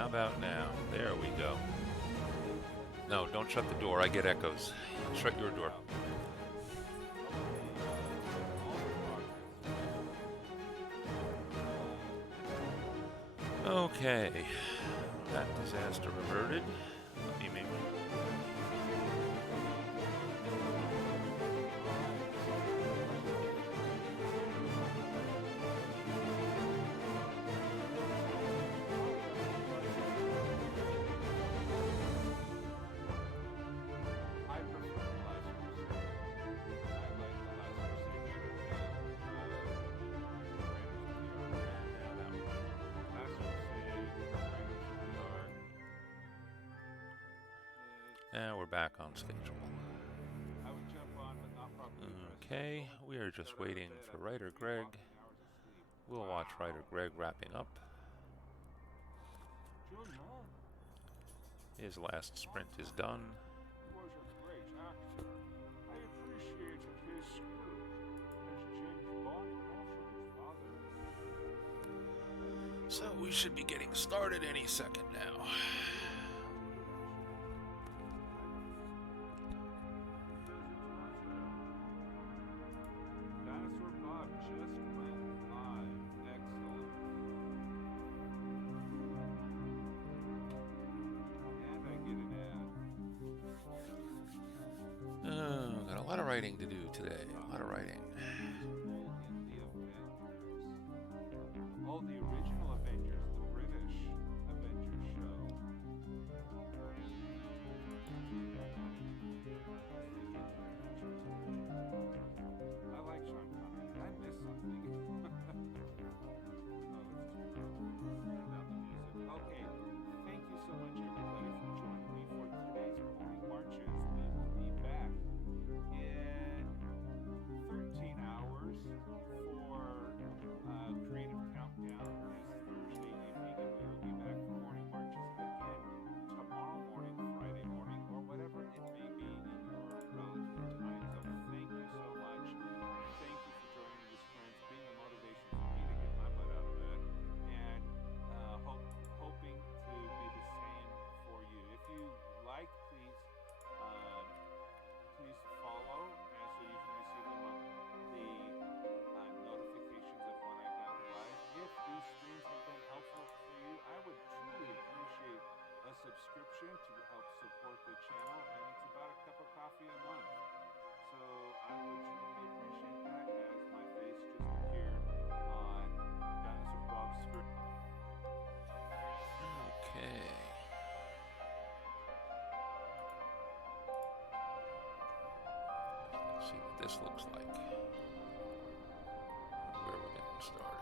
How about now? There we go. No, don't shut the door. I get echoes. Shut your door. Okay. That disaster averted. Let me maybe. Now we're back on schedule. Okay, we are just waiting for Writer Greg. We'll watch Writer Greg wrapping up. His last sprint is done. So we should be getting started any second now. Got a lot of writing to do today. A lot of writing. All the original Avengers, the British Avengers show. I like Sean Connery. Did I miss something? Okay, thank you so much everybody for joining me for today's Morning Marches. We will be back in 13 hours for Creative Countdown this Thursday evening, and we will be back for Morning Marches again tomorrow morning, Friday morning, or whatever it may be in your relative time zone. Thank you so much. Thank you for joining us, friends, being a motivation for me to get my butt out of bed, and hoping to be the same for you. If you like, please follow, and so you can receive the notifications of when I go live. If these streams have been helpful for you, I would truly appreciate a subscription to help support the channel, and it's about a cup of coffee a month. So I would truly appreciate that, as my face just appeared on Dinosaur Bob's screen. Okay. Let's see what this looks like. Where we're getting started.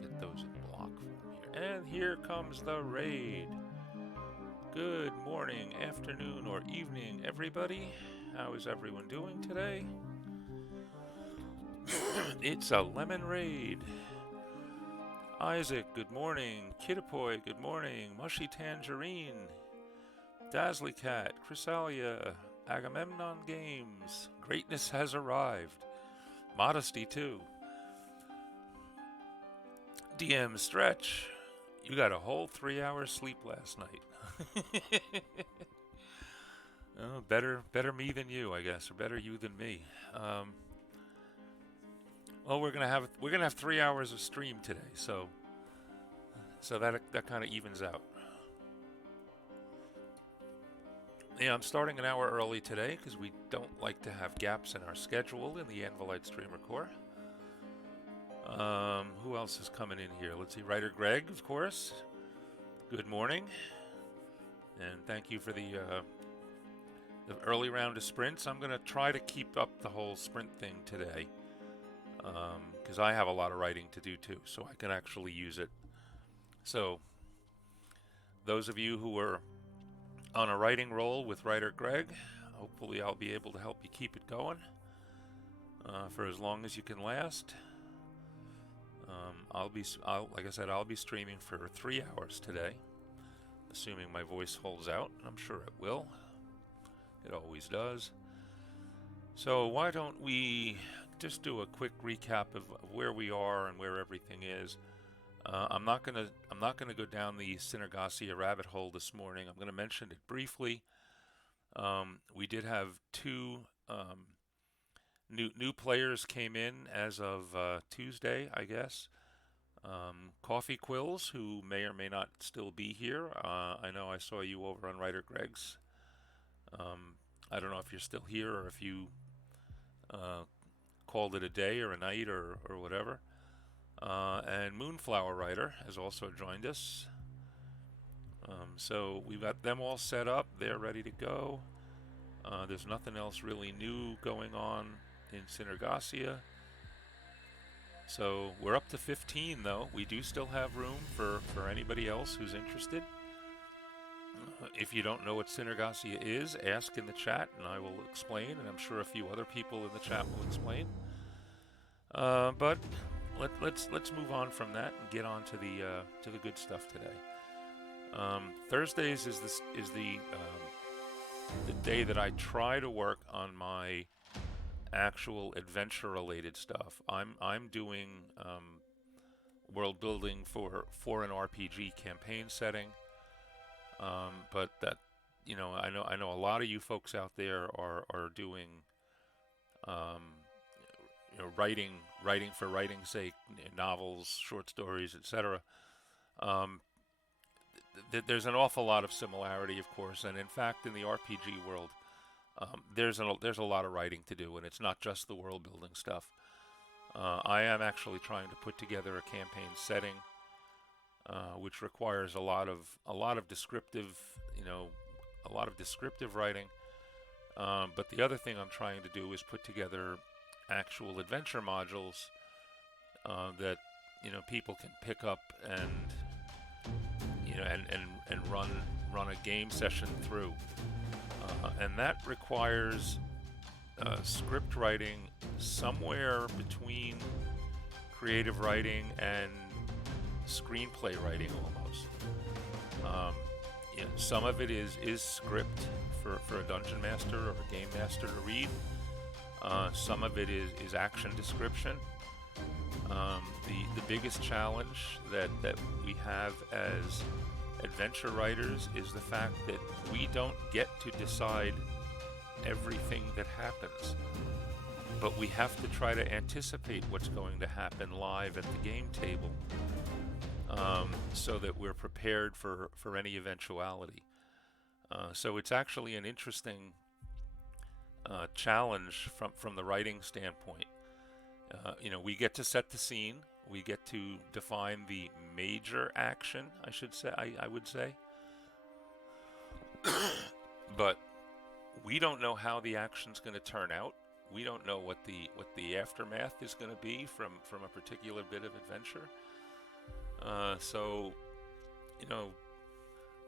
Get those in block form here. And here comes the raid. Good morning, afternoon, or evening, everybody. How is everyone doing today? It's a lemon raid. Isaac, good morning. Kiddapoy, good morning. Mushy Tangerine. Dazzly Cat, Chrysalia, Agamemnon Games. Greatness has arrived. Modesty, too. DM Stretch, you got a whole 3 hours sleep last night. Oh, better me than you, I guess, or better you than me. Well, we're gonna have 3 hours of stream today, so that kind of evens out. Yeah, I'm starting an hour early today because we don't like to have gaps in our schedule in the Anvilite Streamer Core. Who else is coming in here? Let's see, Writer Greg, of course. Good morning, and thank you for the early round of sprints. I'm gonna try to keep up the whole sprint thing today, because I have a lot of writing to do too, so I can actually use it. So those of you who were on a writing roll with writer Greg. Hopefully, I'll be able to help you keep it going for as long as you can last. Like I said, I'll be streaming for 3 hours today, assuming my voice holds out. I'm sure it will. It always does. So why don't we just do a quick recap of where we are and where everything is. I'm not gonna go down the Synergasia rabbit hole this morning. I'm gonna mention it briefly. We did have two new players came in as of Tuesday, I guess. Coffee Quills, who may or may not still be here. I know I saw you over on Writer Greg's. I don't know if you're still here or if you called it a day or a night or whatever. And Moonflower Writer has also joined us. So we've got them all set up. They're ready to go. There's nothing else really new going on in Synergasia. So we're up to 15, though. We do still have room for anybody else who's interested. If you don't know what Synergasia is, ask in the chat and I will explain, and I'm sure a few other people in the chat will explain. But let's move on from that and get on to the good stuff today. Thursdays is the day that I try to work on my actual adventure-related stuff. I'm doing world building for an RPG campaign setting. But that, I know a lot of you folks out there are doing, writing for writing's sake, novels, short stories, etc. There's an awful lot of similarity, of course, and in fact, in the RPG world, there's a lot of writing to do, and it's not just the world building stuff. I am actually trying to put together a campaign setting, which requires a lot of descriptive, writing. But the other thing I'm trying to do is put together actual adventure modules that people can pick up and run a game session through, and that requires script writing somewhere between creative writing and screenplay writing almost. Some of it is script for a dungeon master or a game master to read. Some of it is action description. The biggest challenge that we have as adventure writers is the fact that we don't get to decide everything that happens, but we have to try to anticipate what's going to happen live at the game table, so that we're prepared for any eventuality. So it's actually an interesting challenge from the writing standpoint. We get to set the scene. We get to define the major action, I would say. But we don't know how the action's going to turn out. We don't know what the aftermath is going to be from a particular bit of adventure.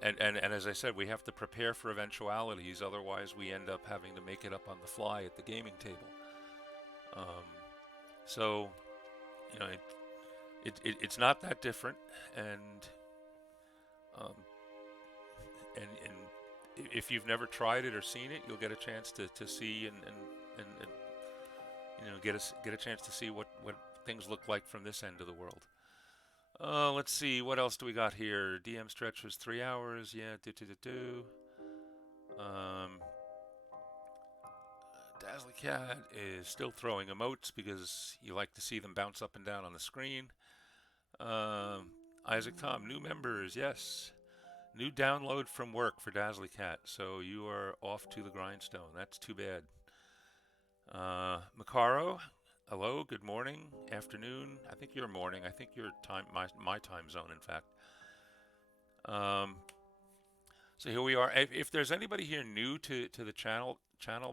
And as I said, we have to prepare for eventualities. Otherwise, we end up having to make it up on the fly at the gaming table. It's not that different, and if you've never tried it or seen it, you'll get a chance to see and get a chance to see what things look like from this end of the world. Let's see, what else do we got here? DM stretch was 3 hours. Yeah, Dazzly Cat is still throwing emotes because you like to see them bounce up and down on the screen. Isaac Tom, new members, yes. New download from work for Dazzly Cat, so you are off to the grindstone. That's too bad. Macaro, hello, good morning, afternoon. I think you're morning. I think you're my time zone, in fact. So here we are. If there's anybody here new to the channel,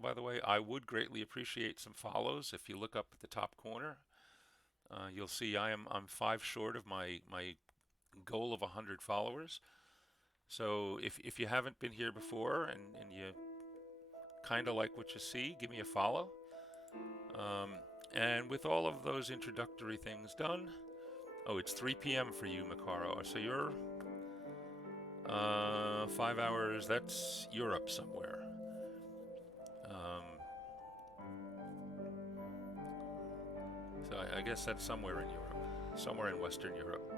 by the way, I would greatly appreciate some follows. If you look up at the top corner, you'll see I'm 5 short of my goal of 100 followers. So if you haven't been here before and you kind of like what you see, give me a follow. Um, and with all of those introductory things done, oh, it's 3 p.m. for you, Macaro. So you're 5 hours. That's Europe somewhere. Um, so I guess that's somewhere in Europe, somewhere in Western Europe,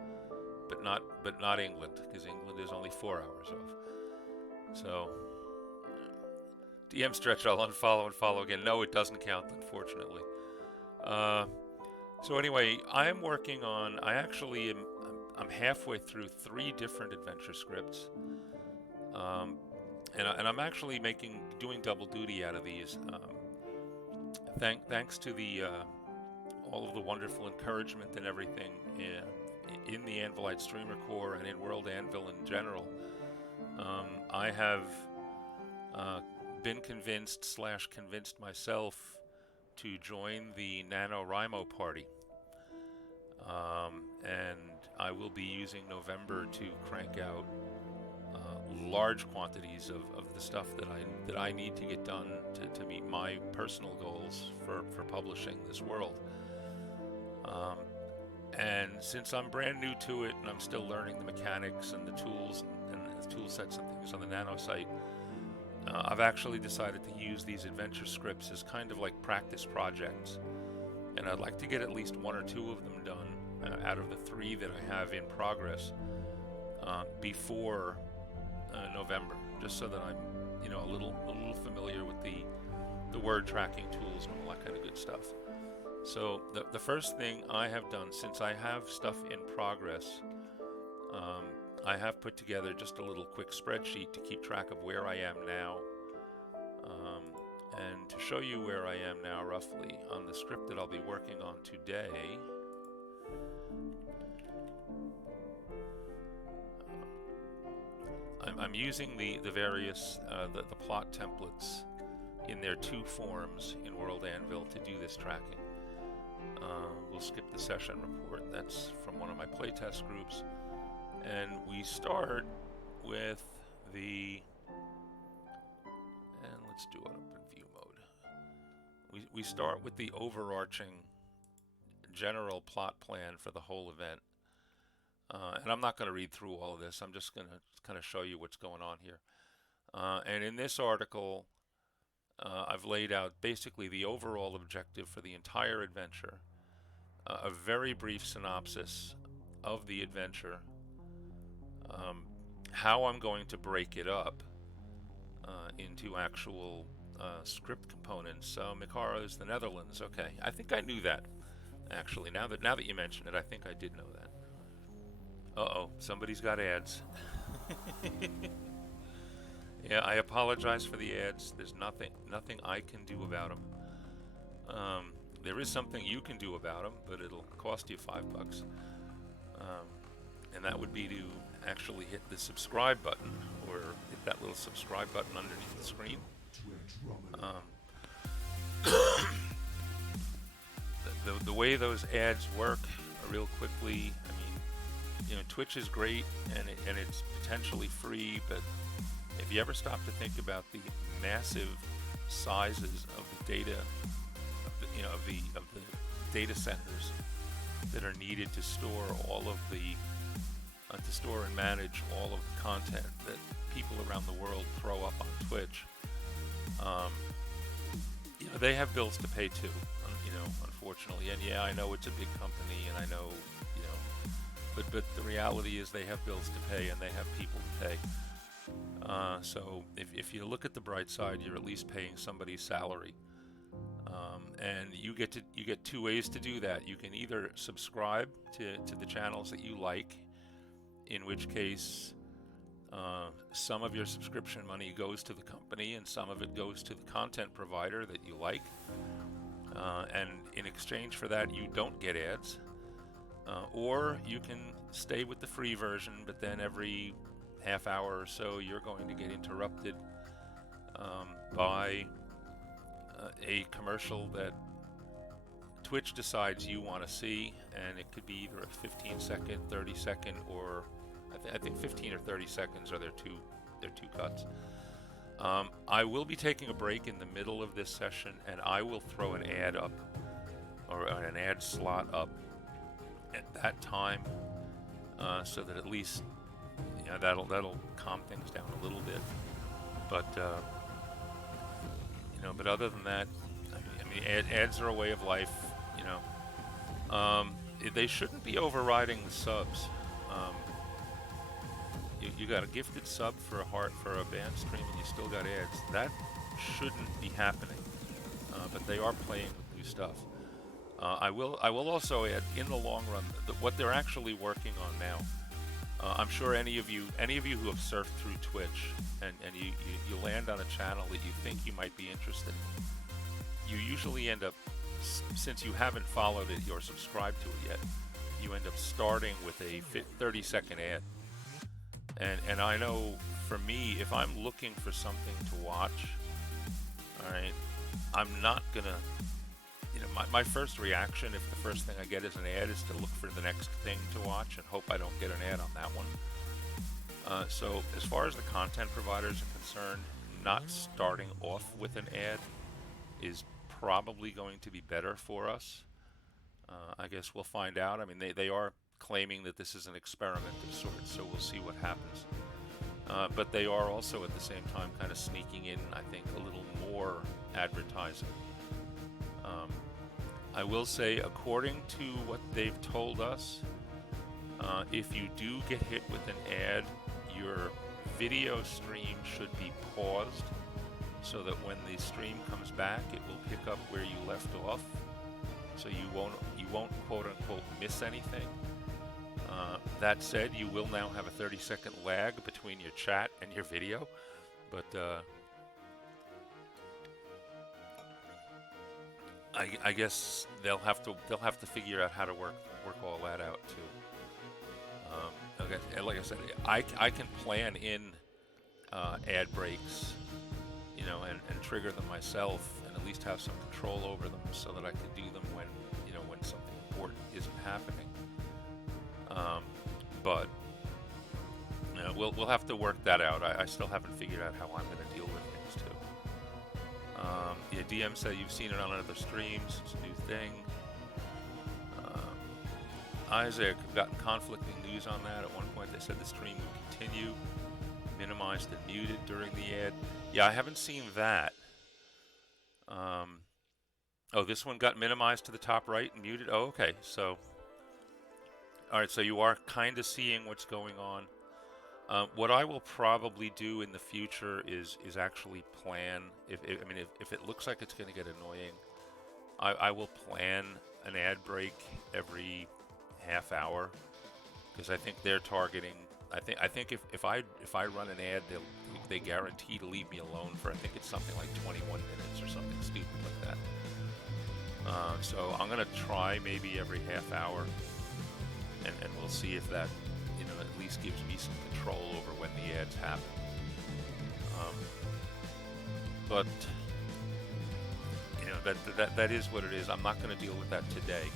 but not England, because England is only 4 hours off. So DM stretch, I'll unfollow and follow again. No, it doesn't count, unfortunately. Uh, so anyway, I'm working on. I actually am. I'm halfway through 3 different adventure scripts, um, and I'm actually doing double duty out of these. Thanks to the all of the wonderful encouragement and everything in the Anvilite Streamer Core and in World Anvil in general. I have been convinced myself to join the NaNoWriMo party. And I will be using November to crank out large quantities of the stuff that I need to get done to meet my personal goals for publishing this world. And since I'm brand new to it and I'm still learning the mechanics and the tools and the tool sets and things on the Nano site, I've actually decided to use these adventure scripts as kind of like practice projects. And I'd like to get at least 1 or 2 of them done out of the 3 that I have in progress before November, just so that I'm, a little familiar with the word tracking tools and all that kind of good stuff. So the first thing I have done, since I have stuff in progress, I have put together just a little quick spreadsheet to keep track of where I am now, and to show you where I am now roughly on the script that I'll be working on today. I'm using the various the plot templates in their 2 forms in World Anvil to do this tracking. We'll skip the session report. That's from one of my playtest groups. And we start with and let's do it up in view mode. We start with the overarching general plot plan for the whole event. And I'm not going to read through all of this. I'm just going to kind of show you what's going on here. And in this article, I've laid out basically the overall objective for the entire adventure, a very brief synopsis of the adventure, how I'm going to break it up into actual script components. Mikara is the Netherlands. Okay, I think I knew that. Actually, now that you mention it, I think I did know that. Uh-oh, somebody's got ads. Yeah, I apologize for the ads. There's nothing I can do about them. There is something you can do about them, but it'll cost you $5. And that would be to actually hit the subscribe button, or hit that little subscribe button underneath the screen. The way those ads work, real quickly, I mean, Twitch is great and it's potentially free, but if you ever stop to think about the massive sizes of the data, of the data centers that are needed to store all of the to store and manage all of the content that people around the world throw up on Twitch, they have bills to pay too, unfortunately. And yeah, I know it's a big company, and I know, but the reality is they have bills to pay and they have people to pay. So if you look at the bright side, you're at least paying somebody's salary, and you get 2 ways to do that. You can either subscribe to the channels that you like, in which case some of your subscription money goes to the company and some of it goes to the content provider that you like, and in exchange for that you don't get ads, or you can stay with the free version, but then every half hour or so you're going to get interrupted by a commercial that Twitch decides you want to see, and it could be either a 15-second, 30-second, or I think 15 or 30 seconds are their two cuts. I will be taking a break in the middle of this session, and I will throw an ad up, or an ad slot up at that time, so that at least that'll calm things down a little bit. But but other than that, ads are a way of life. They shouldn't be overriding the subs. You got a gifted sub for a band stream, and you still got ads. That shouldn't be happening. But they are playing with new stuff. I will also add, in the long run, what they're actually working on now. I'm sure any of you who have surfed through Twitch and you land on a channel that you think you might be interested in, you usually end up, since you haven't followed it or subscribed to it yet, you end up starting with a 30-second ad. And I know, for me, if I'm looking for something to watch, all right, I'm not gonna, my first reaction, if the first thing I get is an ad, is to look for the next thing to watch and hope I don't get an ad on that one. So as far as the content providers are concerned, not starting off with an ad is probably going to be better for us. I guess we'll find out. I mean, they are claiming that this is an experiment of sorts, so we'll see what happens. But they are also at the same time kind of sneaking in, I think, a little more advertising. I will say, according to what they've told us, if you do get hit with an ad, your video stream should be paused so that when the stream comes back, it will pick up where you left off, so you won't quote unquote miss anything. That said, you will now have a 30-second lag between your chat and your video, but I guess they'll have to figure out how to work all that out too. Okay, and like I said, I can plan in ad breaks, and trigger them myself, and at least have some control over them, so that I could do them when something important isn't happening. But we'll have to work that out. I still haven't figured out how I'm going to deal with things too. DM said you've seen it on other streams. It's a new thing. Isaac, I've gotten conflicting news on that. At one point they said the stream would continue, minimized and muted during the ad. Yeah, I haven't seen that. Oh, this one got minimized to the top right and muted? Oh, okay. So, all right, so you are kind of seeing what's going on. What I will probably do in the future is actually plan. If it looks like it's going to get annoying, I will plan an ad break every half hour, because I think they're targeting. I think if I run an ad, they guarantee to leave me alone for, I think it's something like 21 minutes or something stupid like that. So I'm gonna try maybe every half hour, and we'll see if that at least gives me some control over when the ads happen. But that is what it is. I'm not going to deal with that today,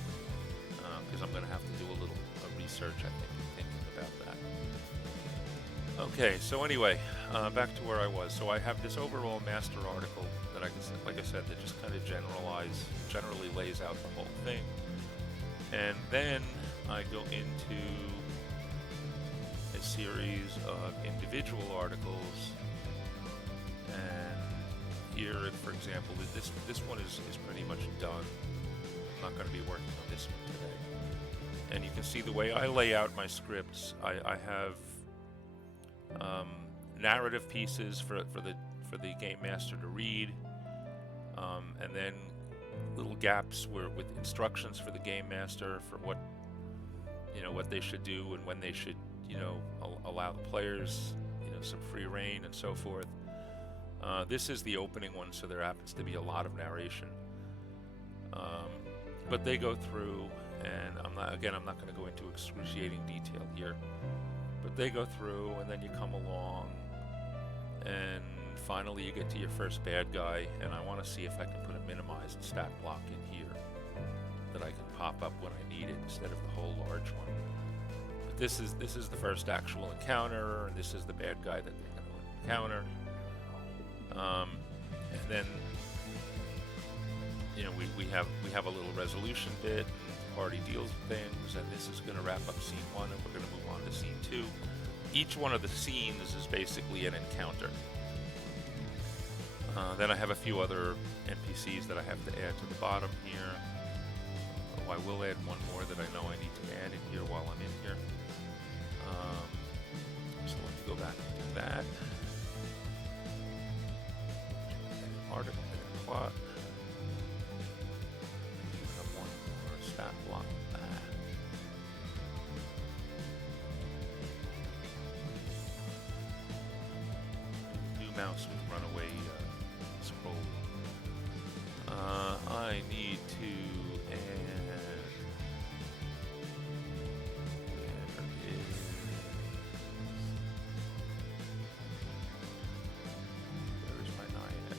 because I'm going to have to do a little research, I think, thinking about that. Okay, so anyway, back to where I was. So I have this overall master article that like I said, that just kind of generally lays out the whole thing. And then I go into a series of individual articles, and here, for example, this one is pretty much done. I'm not going to be working on this one today. And you can see the way I lay out my scripts. I have narrative pieces for the game master to read, and then little gaps with instructions for the game master for what they should do and when they should allow the players some free reign and so forth. This is the opening one, so there happens to be a lot of narration, but they go through, and I'm not going to go into excruciating detail here, but they go through, and then you come along, and finally you get to your first bad guy, and I want to see if I can put a minimized stat block in here that I can pop up when I need it instead of the whole large one. But this is the first actual encounter, and this is the bad guy that they're going to encounter. And then we have a little resolution bit. The party deals with things, and this is going to wrap up scene 1, and we're going to move on to scene 2. Each one of the scenes is basically an encounter. Then I have a few other NPCs that I have to add to the bottom here. Oh, I will add one more that I know I need to add in here while I'm in here. So let me go back and do that. Edit article, edit plot. We have one more stat block. New mouse with runaway scroll. I need to add. There is. Where is my naiad?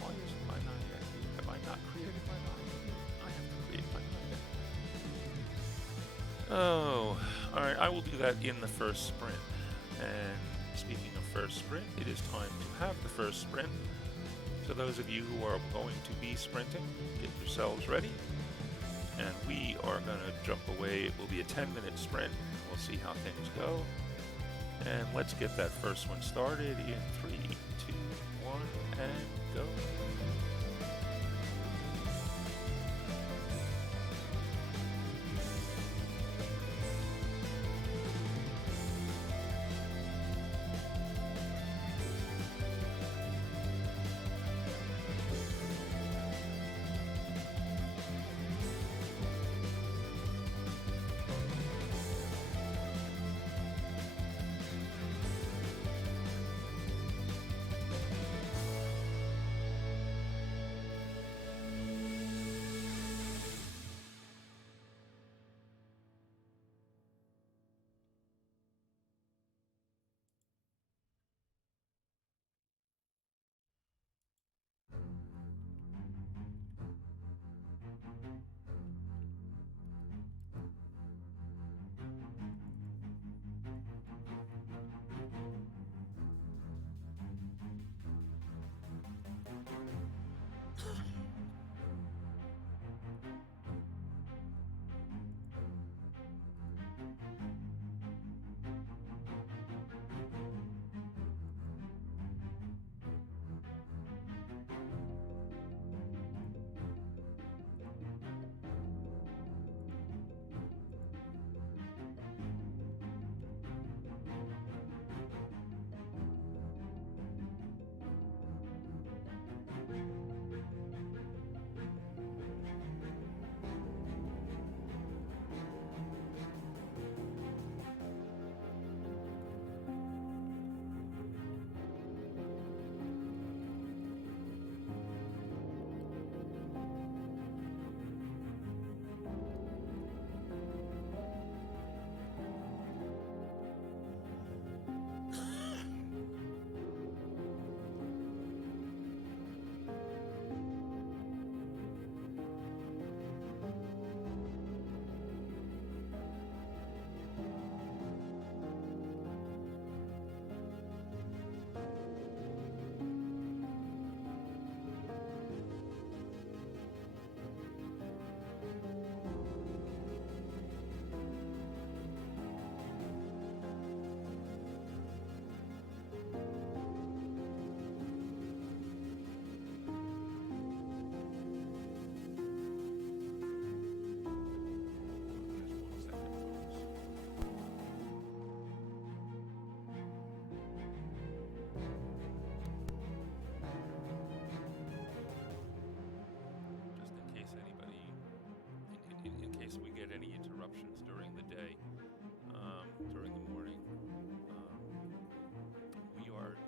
Why isn't my naiad here? Have I not created my naiad? I have to create my naiad. Oh, alright, I will do that in the first sprint. And speaking of first sprint, it is time to have the first sprint. So those of you who are going to be sprinting, get yourselves ready. And we are going to jump away. It will be a 10-minute sprint. We'll see how things go. And let's get that first one started in 3, 2, 1, and go.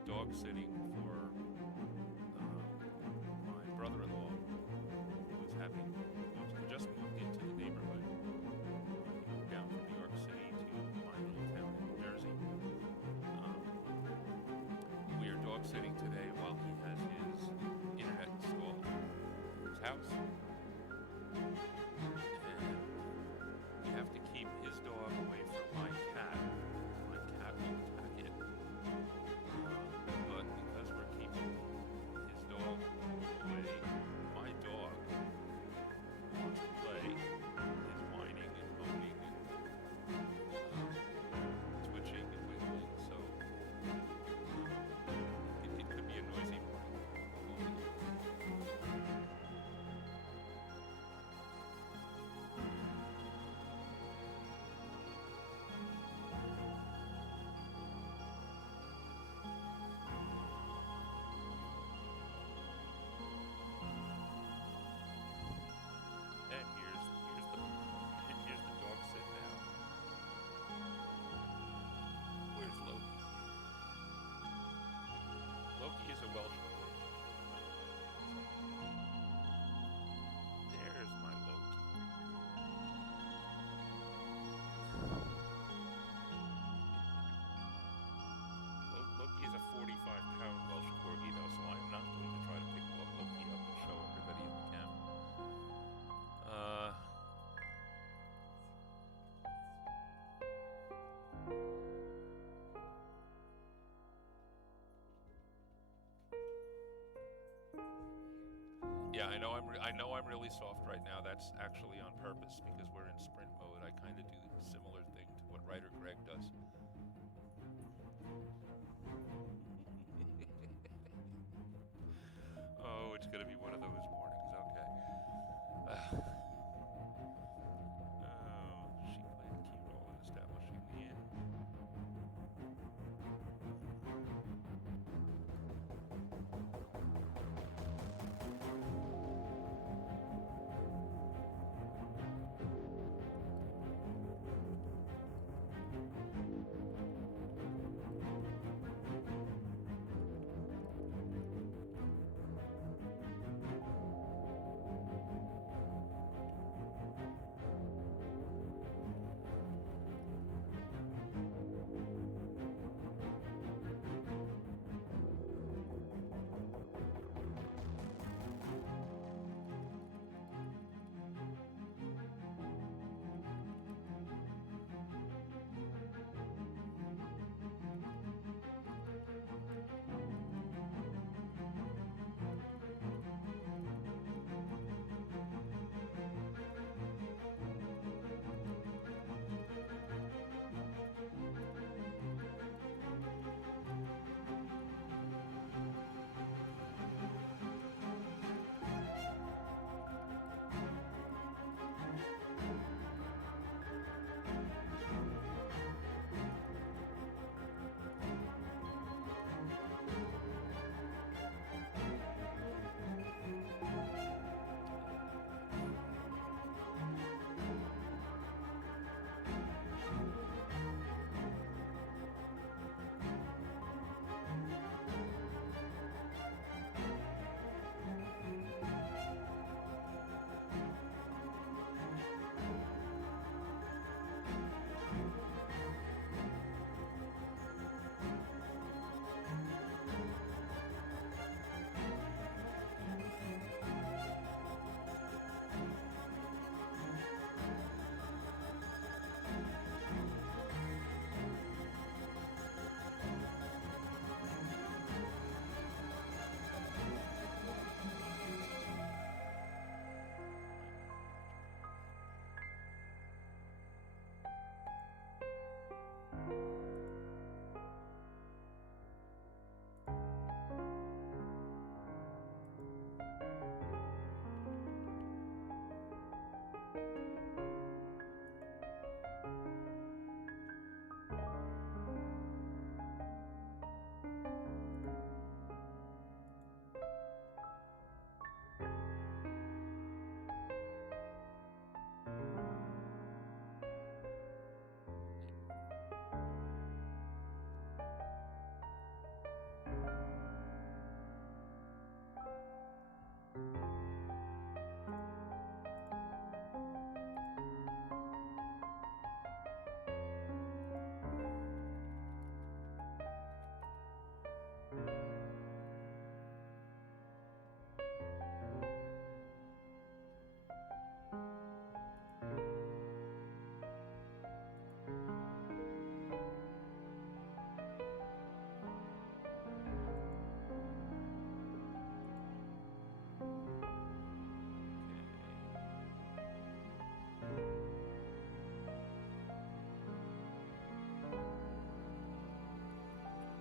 Dog sitting for my brother-in-law, who just moved into the neighborhood. He moved down from New York City to my little town in New Jersey. We are dog sitting today while he has his internet installed in his house. And we have to keep his dog away I know I'm really soft right now. That's actually on purpose because we're in sprint mode. I kind of do a similar thing to what writer Greg does. Oh, it's going to be one of those mornings. Okay. Oh, she played a key role in establishing the inn.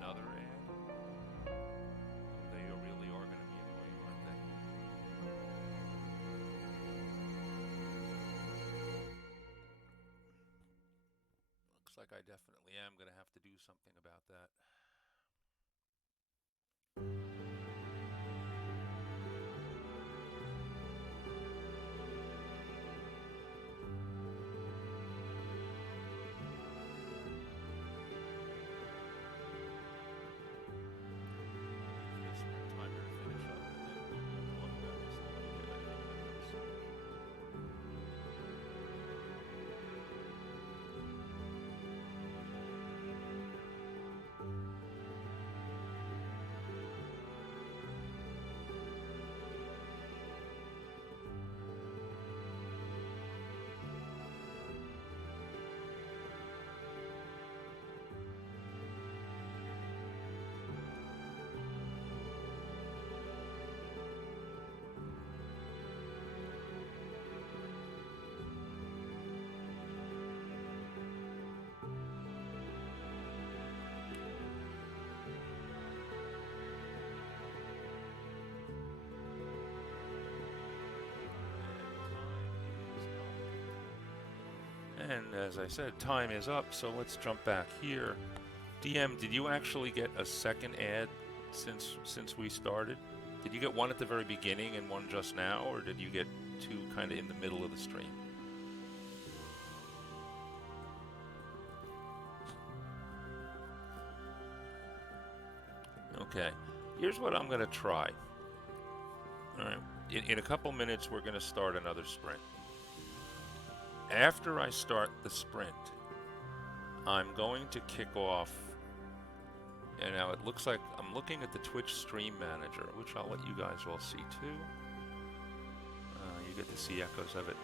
Another ad? Oh, they really are going to be annoying, aren't they? Looks like I definitely am going to have to do something about that. Gives me some time to finish up, and then we'll talk about this a little bit. I think that that's. And as I said, time is up, so let's jump back here. DM, did you actually get a second ad since we started? Did you get one at the very beginning and one just now, or did you get two kind of in the middle of the stream? Okay, here's what I'm going to try. All right, in a couple minutes, we're going to start another sprint. After I start the sprint, I'm going to kick off, and now it looks like I'm looking at the Twitch Stream Manager, which I'll let you guys all see too. You get to see echoes of it.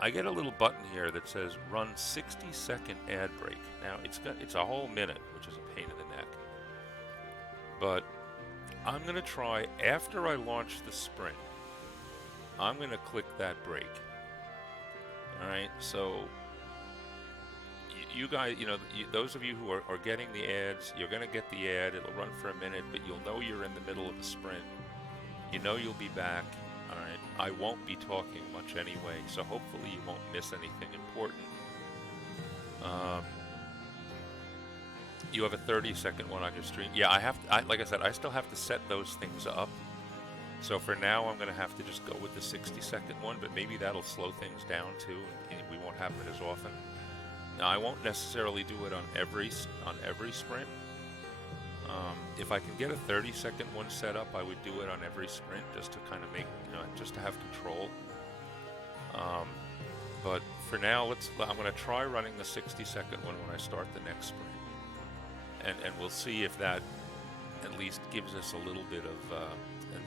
I get a little button here that says run 60-second ad break. Now it's a whole minute, which is a pain in the neck. But I'm going to try, after I launch the sprint, I'm going to click that break. Alright, so you guys, those of you who are getting the ads, you're going to get the ad. It'll run for a minute, but you'll know you're in the middle of the sprint. You know you'll be back. Alright, I won't be talking much anyway, so hopefully you won't miss anything important. You have a 30-second one on your stream. Yeah, like I said, I still have to set those things up. So for now, I'm going to have to just go with the 60-second one, but maybe that'll slow things down too, and we won't have it as often. Now, I won't necessarily do it on every sprint. If I can get a 30-second one set up, I would do it on every sprint just to kind of make, just to have control. But for now, I'm going to try running the 60-second one when I start the next sprint. And we'll see if that at least gives us a little bit of,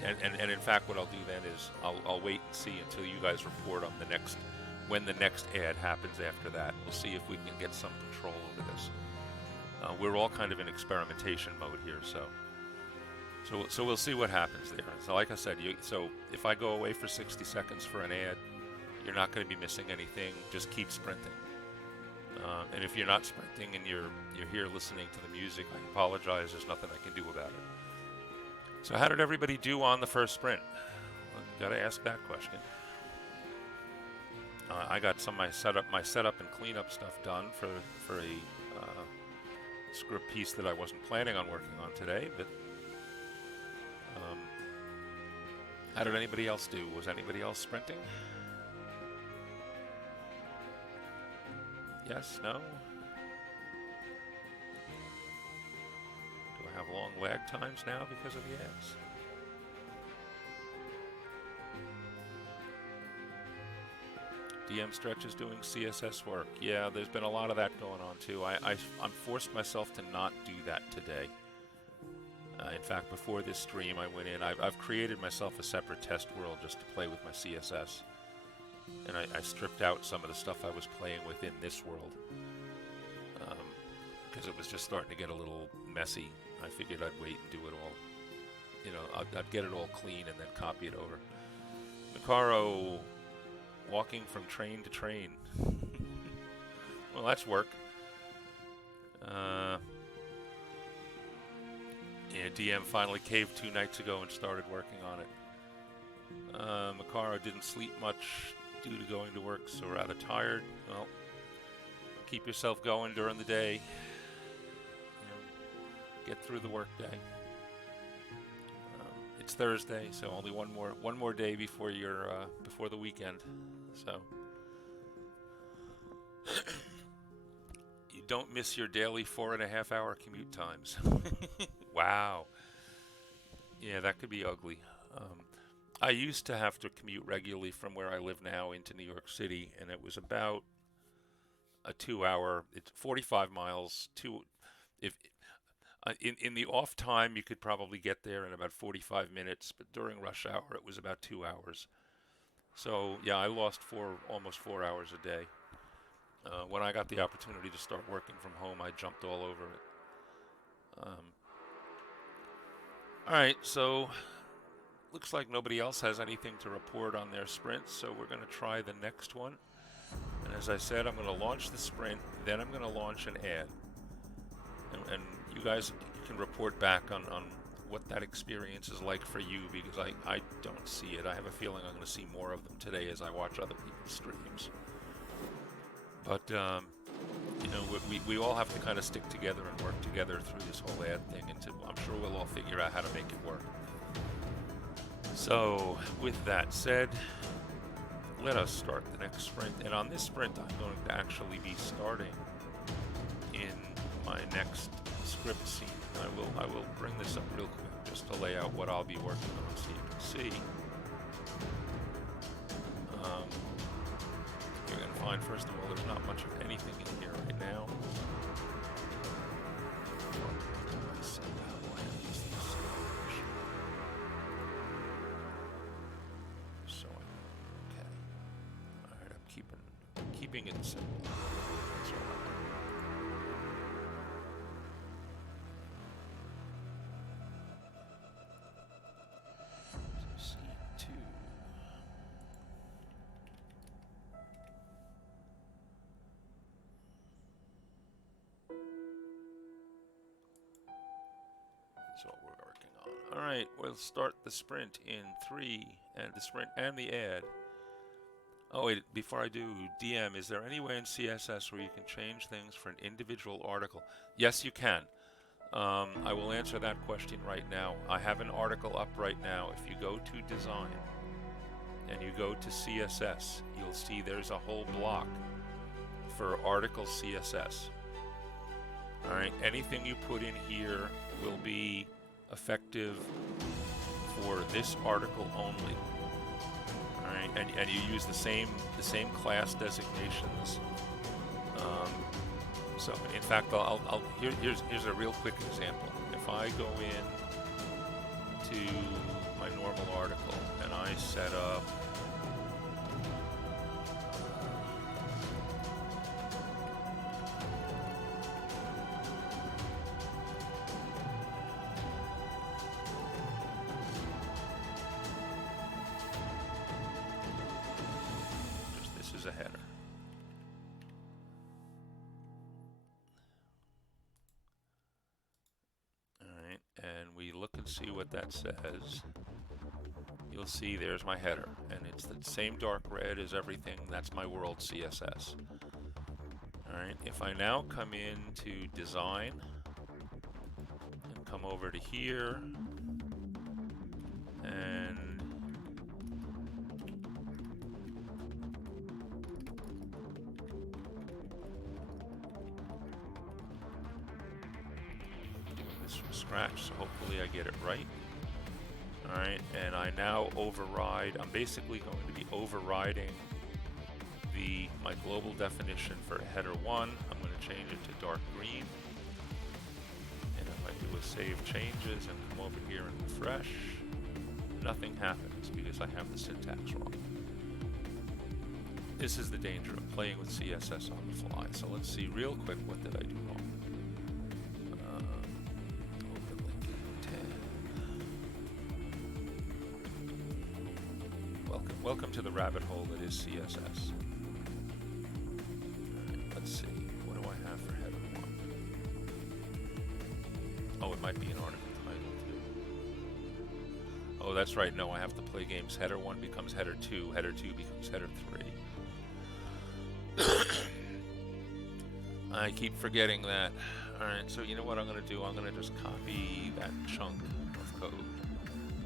and in fact, what I'll do then is I'll wait and see until you guys report on when the next ad happens after that. We'll see if we can get some control over this. We're all kind of in experimentation mode here, so we'll see what happens there. So like I said, so if I go away for 60 seconds for an ad, you're not going to be missing anything. Just keep sprinting. And if you're not sprinting and you're here listening to the music, I apologize. There's nothing I can do about it. So how did everybody do on the first sprint? Well, got to ask that question. I got some of my setup and cleanup stuff done for a script piece that I wasn't planning on working on today. But how did anybody else do? Was anybody else sprinting? Yes? No? Do I have long lag times now because of the ads? DM Stretch is doing CSS work. Yeah, there's been a lot of that going on too. I'm forced myself to not do that today. In fact, before this stream I went in, I've created myself a separate test world just to play with my CSS. And I stripped out some of the stuff I was playing with in this world. Because it was just starting to get a little messy. I figured I'd wait and do it all. I'd get it all clean and then copy it over. Macaro, walking from train to train. Well, that's work. Yeah, DM finally caved 2 nights ago and started working on it. Macaro didn't sleep much due to going to work, so rather tired. Well, keep yourself going during the day. Get through the work day. It's Thursday, so only one more day before before the weekend. So you don't miss your daily 4.5-hour commute times. Wow. Yeah, that could be ugly. I used to have to commute regularly from where I live now into New York City, and it was about a 2-hour. It's 45 miles. In the off time, you could probably get there in about 45 minutes, but during rush hour, it was about 2 hours. So yeah, I lost almost 4 hours a day. When I got the opportunity to start working from home, I jumped all over it. All right, so looks like nobody else has anything to report on their sprints, so we're going to try the next one. And as I said, I'm going to launch the sprint, then I'm going to launch an ad. And you guys can report back on what that experience is like for you, because I don't see it. I have a feeling I'm going to see more of them today as I watch other people's streams. But you know, we all have to kind of stick together and work together through this whole ad thing, and I'm sure we'll all figure out how to make it work. So, with that said, let us start the next sprint. And on this sprint, I'm going to actually be starting in my next script scene. I will bring this up real quick just to lay out what I'll be working on so you can see. You're going to find, first of all, there's not much of anything in here right now. Keeping it simple. That's all. So C2. That's what we're working on. All right, we'll start the sprint in 3, and the sprint and the ad. Oh wait, before I do, DM, is there any way in CSS where you can change things for an individual article? Yes, you can. I will answer that question right now. I have an article up right now. If you go to Design and you go to CSS, you'll see there's a whole block for article CSS. Alright, anything you put in here will be effective for this article only. Alright, and you use the same class designations. So in fact, here's a real quick example. If I go in to my normal article and I set up a header. Alright, and we look and see what that says. You'll see there's my header, and it's the same dark red as everything. That's my world CSS. Alright, if I now come into Design and come over to here and from scratch, so hopefully I get it right. Alright, and I now override, I'm basically going to be overriding my global definition for header 1. I'm going to change it to dark green. And if I do a save changes and come over here and refresh, nothing happens because I have the syntax wrong. This is the danger of playing with CSS on the fly. So let's see real quick, what did I do wrong? Welcome to the rabbit hole that is CSS. Right, let's see. What do I have for header 1? Oh, it might be an article title too. Oh, that's right. No, I have to play games. Header 1 becomes header 2. Header 2 becomes header 3. I keep forgetting that. Alright, so you know what I'm going to do? I'm going to just copy that chunk of code.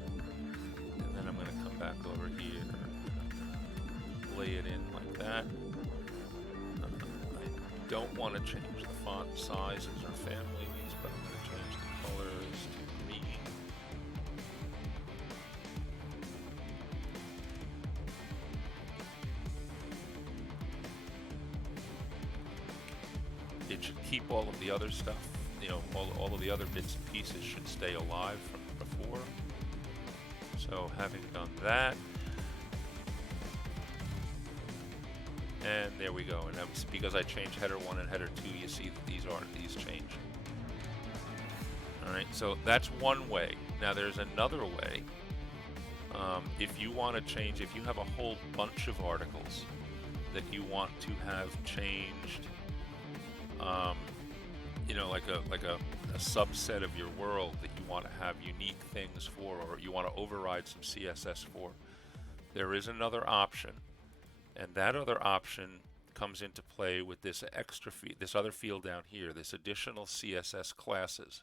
And then I'm going to come back over here. Lay it in like that. I don't want to change the font sizes or families, but I'm going to change the colors to green. It should keep all of the other stuff, you know, all of the other bits and pieces should stay alive from before. So having done that, and there we go. And that's because I changed header 1 and header 2, you see that these change. Alright, so that's one way. Now there's another way. If you want to change, if you have a whole bunch of articles that you want to have changed, you know, like a subset of your world that you want to have unique things for, or you want to override some CSS for, there is another option. And that other option comes into play with this extra this other field down here, this additional CSS classes.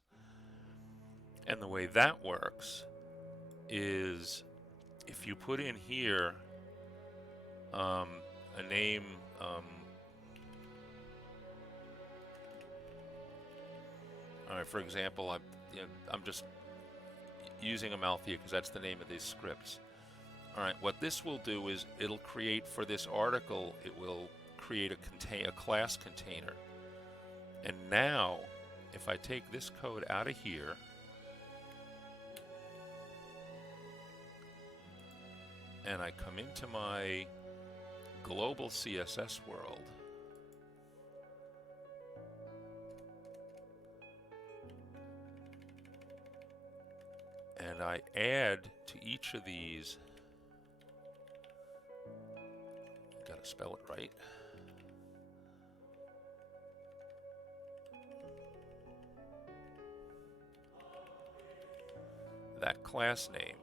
And the way that works is if you put in here a name, all right, for example, I'm just using Amalthea because that's the name of these scripts. All right, what this will do is it'll create for this article, it will create a class container. And now, if I take this code out of here, and I come into my global CSS world, and I add to each of these, gotta spell it right, that class name.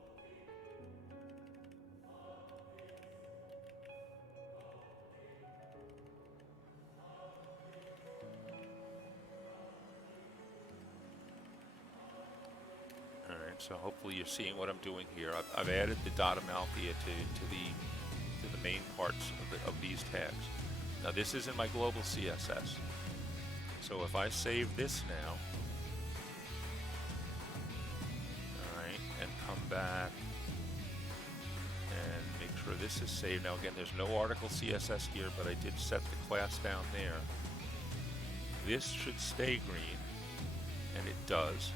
So hopefully you're seeing what I'm doing here. I've added the .amalthea to the main parts of these tags. Now this is in my global CSS. So if I save this now, all right, and come back and make sure this is saved. Now again, there's no article CSS here, but I did set the class down there. This should stay green, and it does.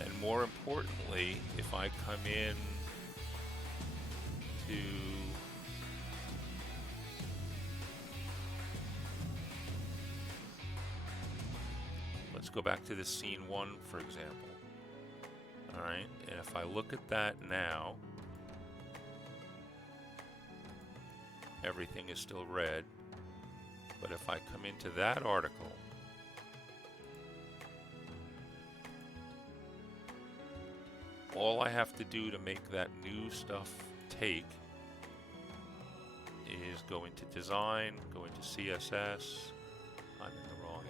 And more importantly, if I come in to let's go back to this scene 1, for example. All right, and if I look at that now, everything is still red. But if I come into that article, all I have to do to make that new stuff take is go into design, go into CSS. I'm in the wrong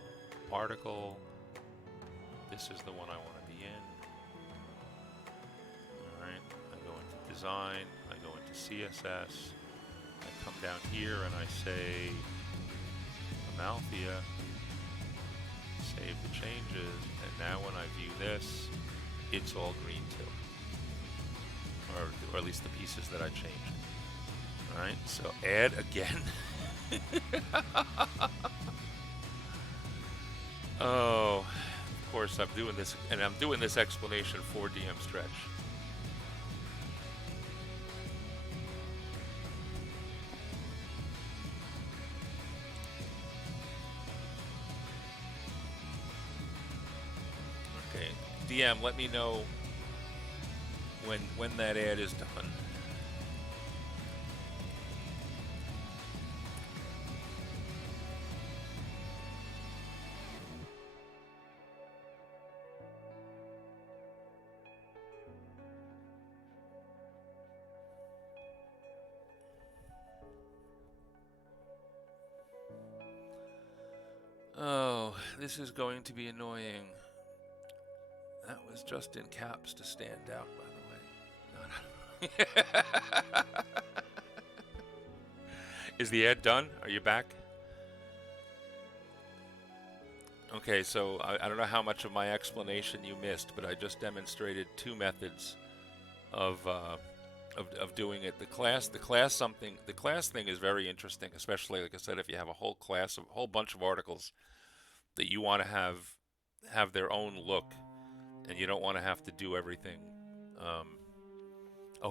article. This is the one I want to be in. Alright, I go into design, I go into CSS, I come down here and I say Amalthea, save the changes, and now when I view this, it's all green too. Or at least the pieces that I changed. Alright, so add again. Oh, of course I'm doing this, and I'm doing this explanation for DM Stretch. Okay, DM, let me know when that ad is done. Oh, this is going to be annoying. That was just in caps to stand out, by the way. No. Is the ad done? Are you back? Okay, so I don't know how much of my explanation you missed, but I just demonstrated two methods of doing it. The class thing is very interesting, especially like I said, if you have a whole bunch of articles that you want to have their own look, and you don't want to have to do everything.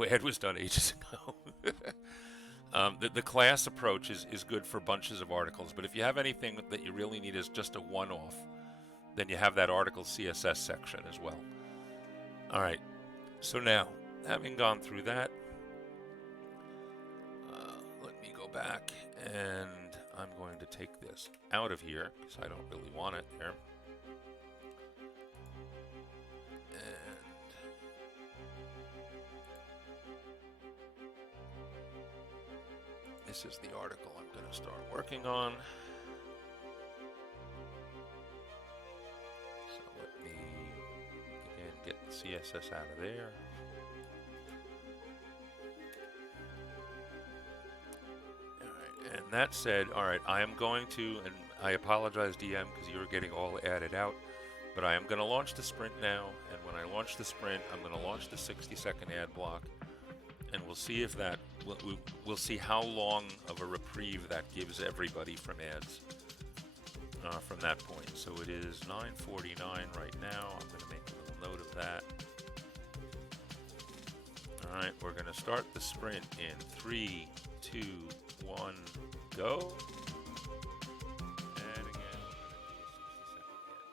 Ed was done ages ago. The class approach is good for bunches of articles, but if you have anything that you really need is just a one-off, then you have that article CSS section as well. All right, so now, having gone through that, let me go back, and I'm going to take this out of here, because I don't really want it there. This is the article I'm going to start working on. So let me, again, get the CSS out of there. And that said, all right, I am going to, and I apologize, DM, because you were getting all added out, but I am going to launch the sprint now, and when I launch the sprint, I'm going to launch the 60-second ad block, and we'll see if that, we'll see how long of a reprieve that gives everybody from ads from that point. So it is 9:49 right now. I'm going to make a little note of that. All right, we're going to start the sprint in 3, 2, 1, go. And again, we're going to do a 60-second ad.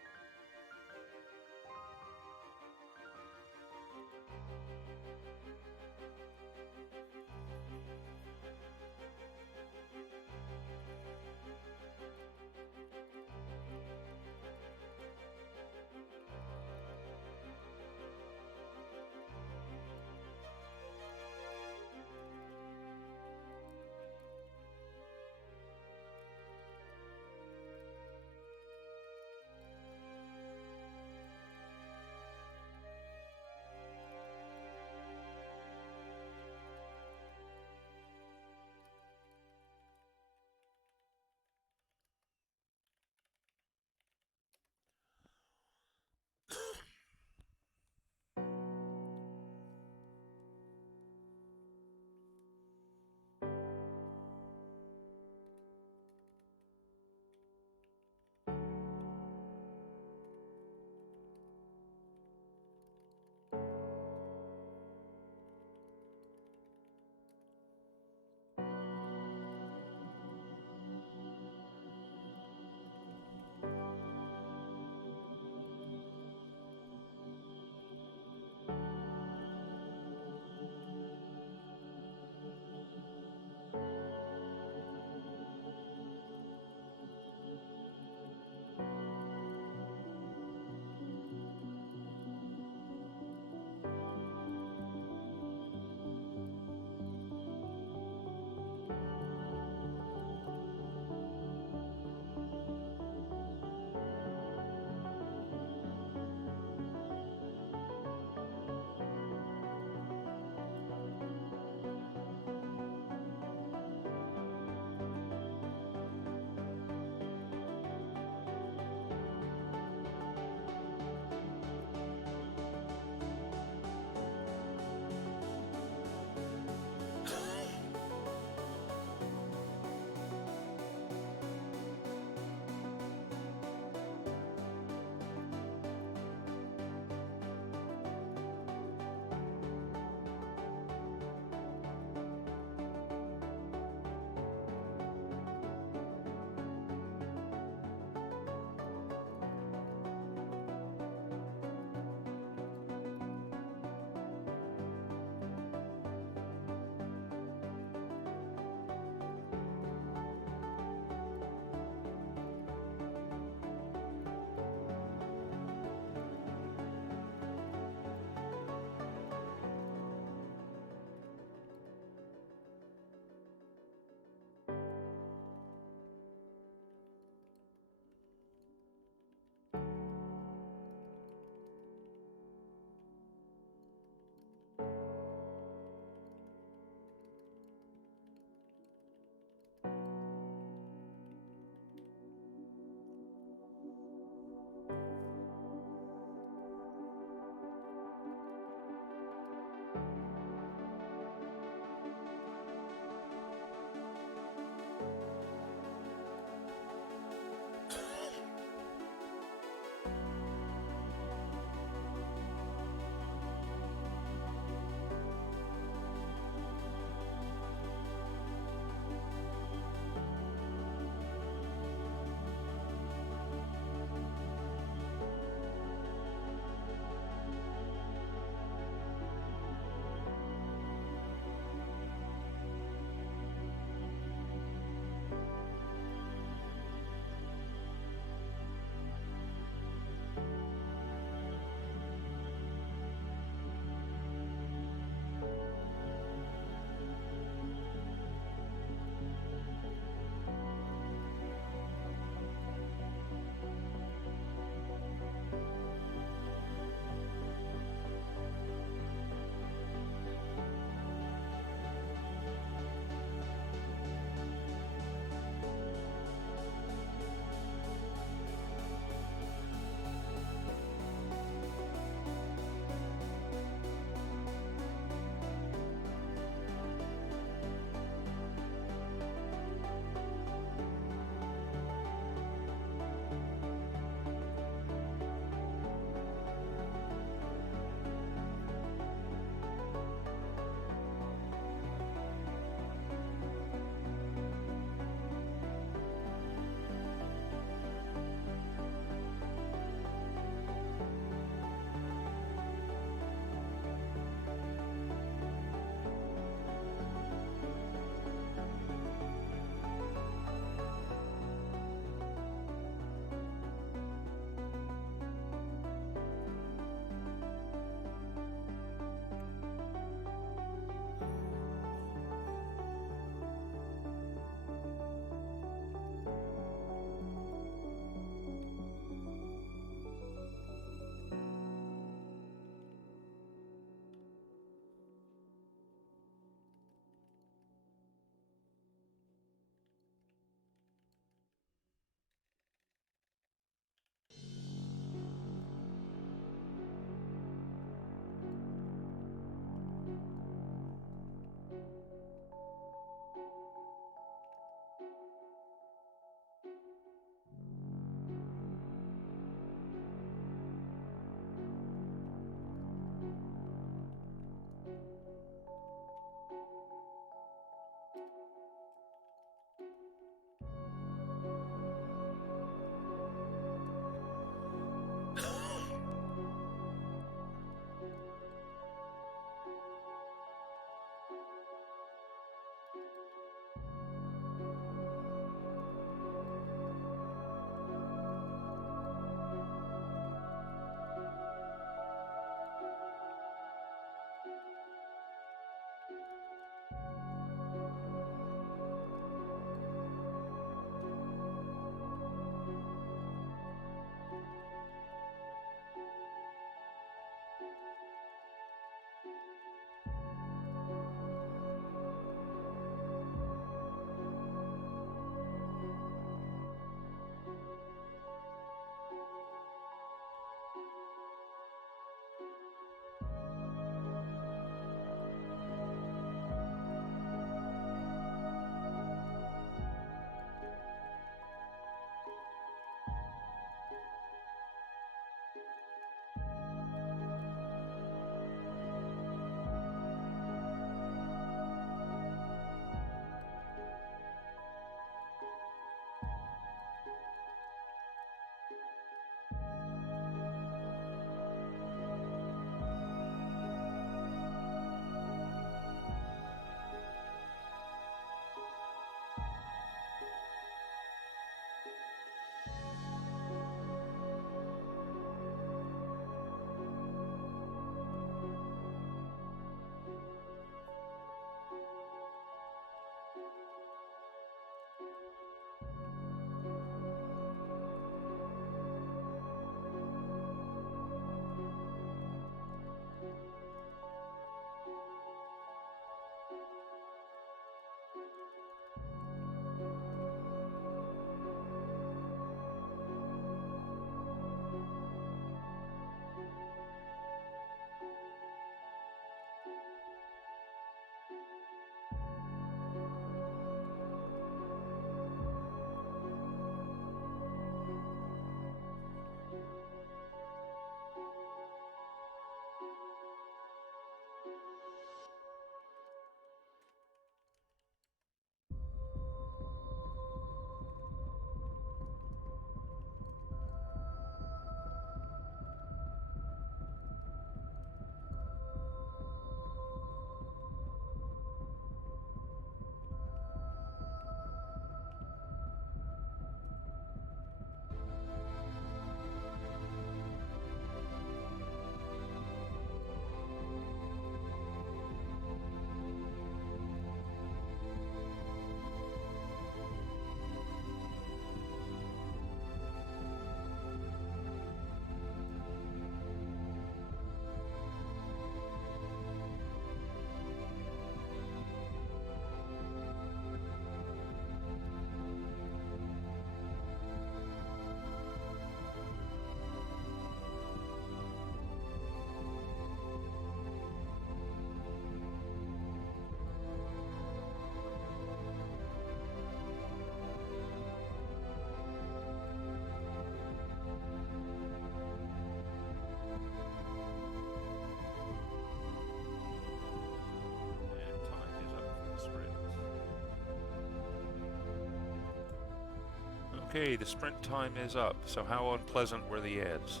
Okay, the sprint time is up. So how unpleasant were the ads?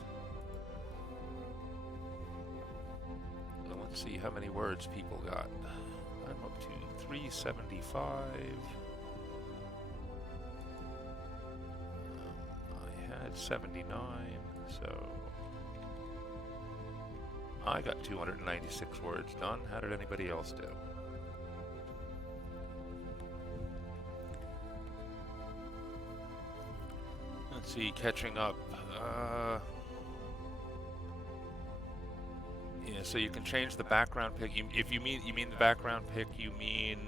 Well, let's see how many words people got. I'm up to 375. I had 79, so I got 296 words done. How did anybody else do? Let's see, catching up. Yeah, so you can change the background pic. If you mean the background pic, you mean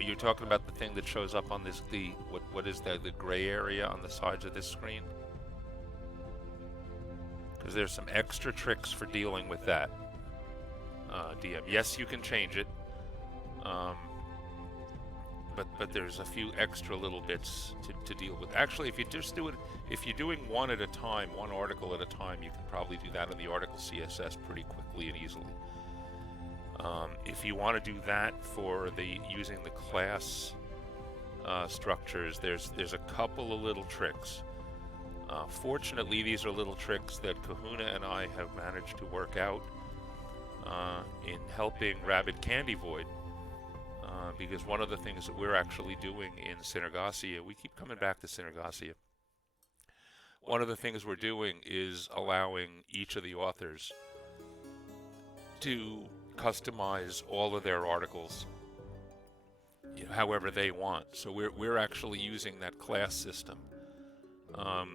you're talking about the thing that shows up on this what is the gray area on the sides of this screen? Because there's some extra tricks for dealing with that. DM. Yes, you can change it. But there's a few extra little bits to deal with. Actually, if you just do it, if you're doing one at a time, one article at a time, you can probably do that in the article CSS pretty quickly and easily. If you want to do that for using the class structures, there's a couple of little tricks. Fortunately, these are little tricks that Kahuna and I have managed to work out in helping Rabid Candy Void. Because one of the things that we're actually doing in Synergasia, we keep coming back to Synergasia. One of the things we're doing is allowing each of the authors to customize all of their articles, however they want. So we're actually using that class system,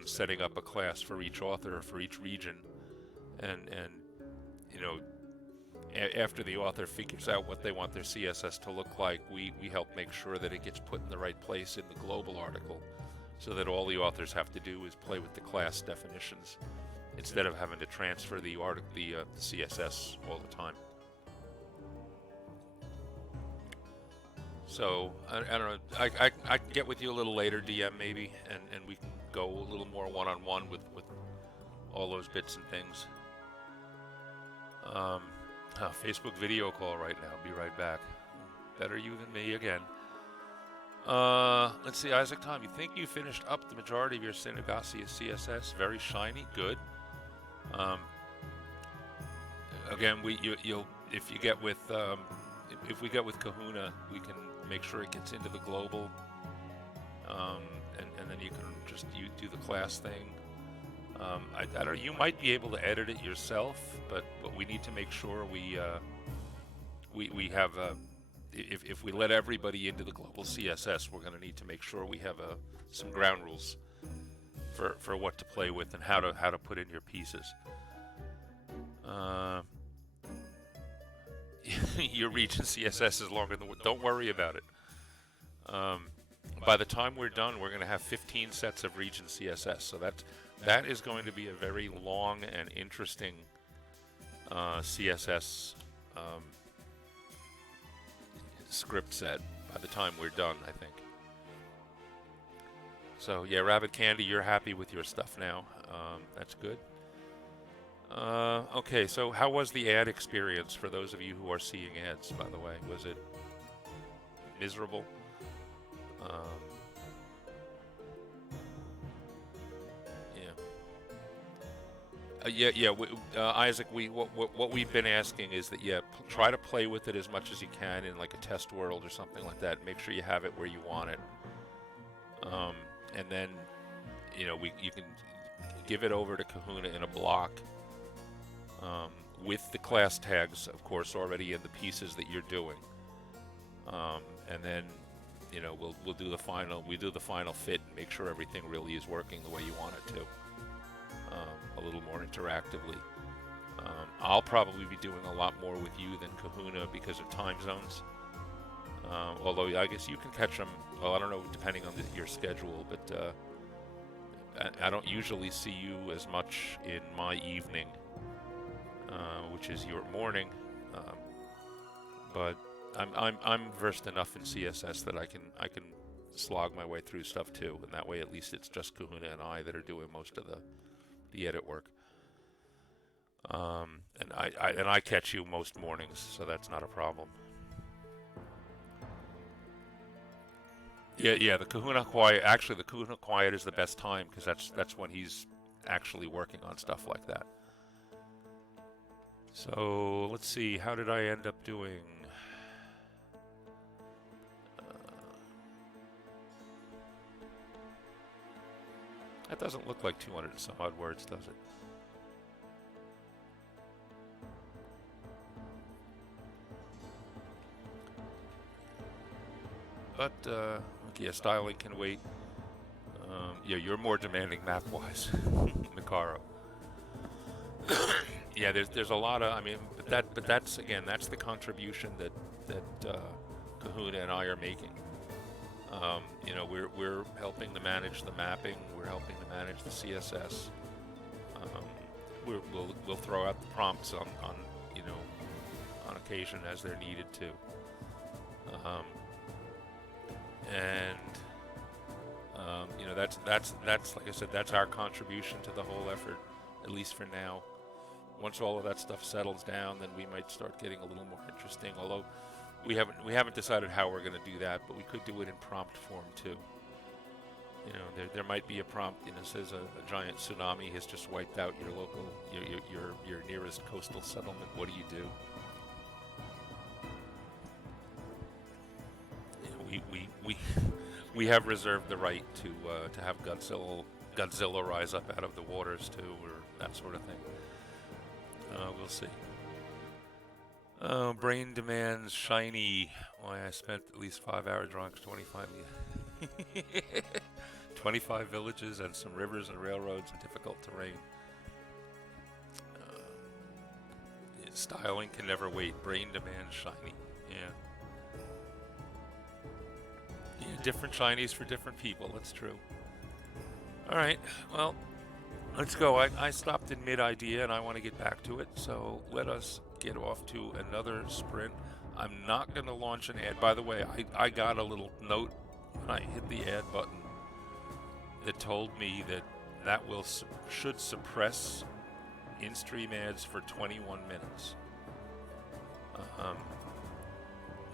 setting up a class for each author, for each region, and after the author figures out what they want their CSS to look like, we help make sure that it gets put in the right place in the global article, so that all the authors have to do is play with the class definitions instead of having to transfer the CSS all the time. So I don't know. I can get with you a little later, DM, maybe, and we can go a little more one-on-one with all those bits and things. Facebook video call right now. Be right back. Better you than me again. Let's see, Isaac Tom, you think you finished up the majority of your Synergasia CSS? Very shiny, good. Again, if we get with Kahuna, we can make sure it gets into the global, and then you can just do the class thing. I don't know, you might be able to edit it yourself, but we need to make sure we have if we let everybody into the global CSS, we're going to need to make sure we have some ground rules for what to play with and how to put in your pieces. Your region CSS is longer than. Don't worry about it. By the time we're done, we're going to have 15 sets of region CSS. So that is going to be a very long and interesting CSS script set by the time we're done, I think. So yeah, Rabbit Candy, you're happy with your stuff now. That's good. Okay, so how was the ad experience for those of you who are seeing ads, by the way? Was it miserable? Isaac, what we've been asking is that try to play with it as much as you can in like a test world or something like that. Make sure you have it where you want it, and then you can give it over to Kahuna in a block with the class tags, of course, already in the pieces that you're doing, and then we'll do the final fit and make sure everything really is working the way you want it to. A little more interactively. I'll probably be doing a lot more with you than Kahuna because of time zones. Although I guess you can catch them. Well, I don't know, depending on your schedule, but I don't usually see you as much in my evening, which is your morning. But I'm versed enough in CSS that I can slog my way through stuff too, and that way at least it's just Kahuna and I that are doing most of the edit work. And I catch you most mornings, so that's not a problem. Yeah. The Kahuna Quiet. Actually, the Kahuna Quiet is the best time because that's when he's actually working on stuff like that. So let's see. How did I end up doing? That doesn't look like 200 and some odd words, does it? But yeah, styling can wait. Yeah, you're more demanding map-wise, Mikaro. Yeah, there's a lot of. I mean, but that's again that's the contribution that Kahuna and I are making. We're helping to manage the mapping. We're helping to manage the CSS. Um, we'll throw out the prompts on on occasion as they're needed to. Um, and that's like I said, that's our contribution to the whole effort, at least for now. Once all of that stuff settles down, then we might start getting a little more interesting. Although we haven't decided how we're going to do that, but we could do it in prompt form too. There might be a prompt, says a giant tsunami has just wiped out your local your nearest coastal settlement. What do you do? We have reserved the right to have Godzilla rise up out of the waters too, or that sort of thing. We'll see. Brain demands shiny. Why I spent at least 5 hours drawing 25 25 villages and some rivers and railroads and difficult terrain. Styling can never wait. Brain demands shiny. Yeah. Yeah, different shinies for different people. That's true. All right. Well, let's go. I stopped in mid-idea and I want to get back to it. So let us get off to another sprint. I'm not going to launch an ad. By the way, I got a little note when I hit the ad button that told me that should suppress in-stream ads for 21 minutes.